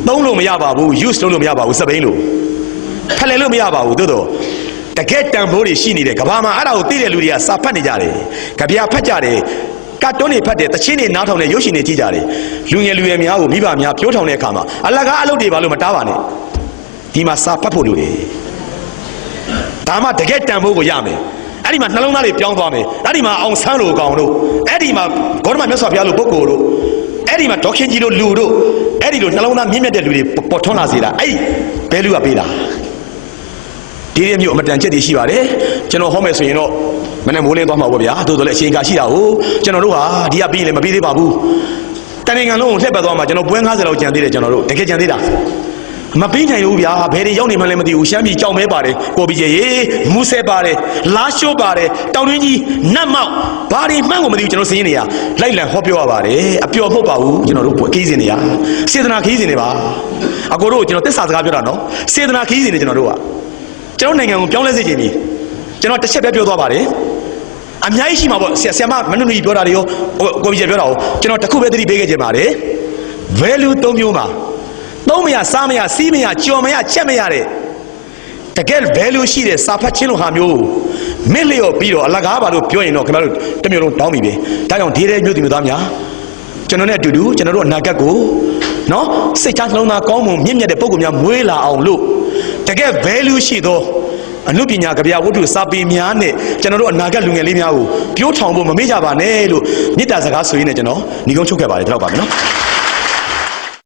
သုံးလို့မရပါဘူး use လုပ်လို့မရပါဘူးစပိန်လို့ဖလှယ်လို့မရပါဘူးသို့တော့တကယ်တန်ဖိုးတွေရှိနေတယ်ကဘာမှာအဲ့ဒါကိုသိတဲ့လူတွေကစာဖတ်နေကြတယ်ကြပြားဖတ်ကြတယ်ကာတွန်းတွေဖတ်တယ်တချင်းတွေနားထောင်တယ်ရုပ်ရှင်တွေကြည့်ကြတယ်လူငယ်လူရွယ်များကိုမိဘများပြောထောင်တဲ့အခါမှာအလကားအလုပ်တွေပါလို့မတားပါနဲ့ဒီမှာစာဖတ်ဖို့လိုတယ်ဒါမှတကယ်တန်ဖိုးကိုရမယ်အဲ့ဒီမှာနှလုံးသားတွေပြောင်းသွားမယ်အဲ့ဒီမှာအောင်ဆန်းလိုကောင်တို့အဲ့ဒီမှာဂေါတမမြတ်စွာဘုရားလိုပုဂ္ဂိုလ်တို့အဲ့ဒီမှာဒေါခင်ကြီးလိုလူတို့အဲ့ဒီလိုနှလုံးသားမြင့်မြတ်တဲ့လူတွေပေါ်ထွန်းလာစေတာအဲ့ဘယ်လူကပေးတာဒီရဲ့မျိုးအမတန်ချက်တွေရှိပါတယ်ကျွန်တော်ဟောမယ်ဆိုရင်တော့ မနေ့မိုးလင်းသွားမှာပေါ့ဗျာသို့တော်လည်းအချိန်ကာရှိတာကိုကျွန်တော်တို့ဟာဒီကပြီးရင်လည်းမပြီးသေးပါဘူးတန်နိုင်ငံလုံးကိုလှည့်ပတ်သွားမှာကျွန်တော်ပွဲ90လောက်ကြံသေးတယ်ကျွန်တော်တို့တကယ်ကြံသေးတာမပြီးနိုင်ဘူးဗျာဘယ်တွေရောက်နေမှလည်းမသိဘူးရှမ်းပြည်ကြောင်မဲပါတယ်ကိုဘီကျေရေမူဆဲပါတယ်လာရှိုးပါတယ်တောင်တွင်းကြီးနတ်မောက်ဘာတွေမှန်းကိုမသိဘူးကျွန်တော်စင်းနေရလိုက်လံဟောပြောရပါတယ်အပျော်မဟုတ်ပါဘူးကျွန်တော်တို့ခီးစင်နေရစေတနာခီးစင်နေပါအကိုတို့ကျွန်တော်တစ္ဆာစကားပြောတာနော်စေတနာခီးစင်နေကျွန်တော်တို့ကကျွန်တော်နိုင်ငံကိုပြောင်းလဲစေချင်ပြီကျွန်တော်တစ်ချက်ပဲပြောသွားပါတယ်အများကြီးရှိမှာပေါ့ဆရာမမနုနူကြီးပြောတာတွေရောကိုဘီကျေပြောတာကိုကျွန်တော်တစ်ခုပဲသတိပေးခဲ့ခြင်းပါတယ် value ၃မျိုးမှာသုံးမရစားမရစီးမရကြော်မရချက်မရတဲ့တကယ် value ရှိတဲ့စာဖတ်ချင်းလိုဟာမျိုးမင်းလျော်ပြီးတော့အလကားပါလို့ပြောရင်တော့ခင်ဗျားတို့တစ်မျိုးလုံးတောင်းပြီပဲဒါကြောင့်ဒီတဲ့မျိုးသူမျိုးသားများကျွန်တော်နဲ့အတူတူကျွန်တော်တို့အနာဂတ်ကိုနော်စိတ်ချလုံးသားကောင်းမွန်မြင့်မြတ်တဲ့ပုံကောင်များမွေးလာအောင်လို့တကယ် value ရှိသောအနုပညာကြပြဝတ္ထုစာပေများနဲ့ကျွန်တော်တို့အနာဂတ်လူငယ်လေးများကိုပြိုးထောင်ဖို့မမေ့ကြပါနဲ့လို့မေတ္တာစကားဆိုရင်းနဲ့ကျွန်တော်ညီကုန်းချုပ်ခဲ့ပါတယ်ဒီတော့ပါမယ်နော်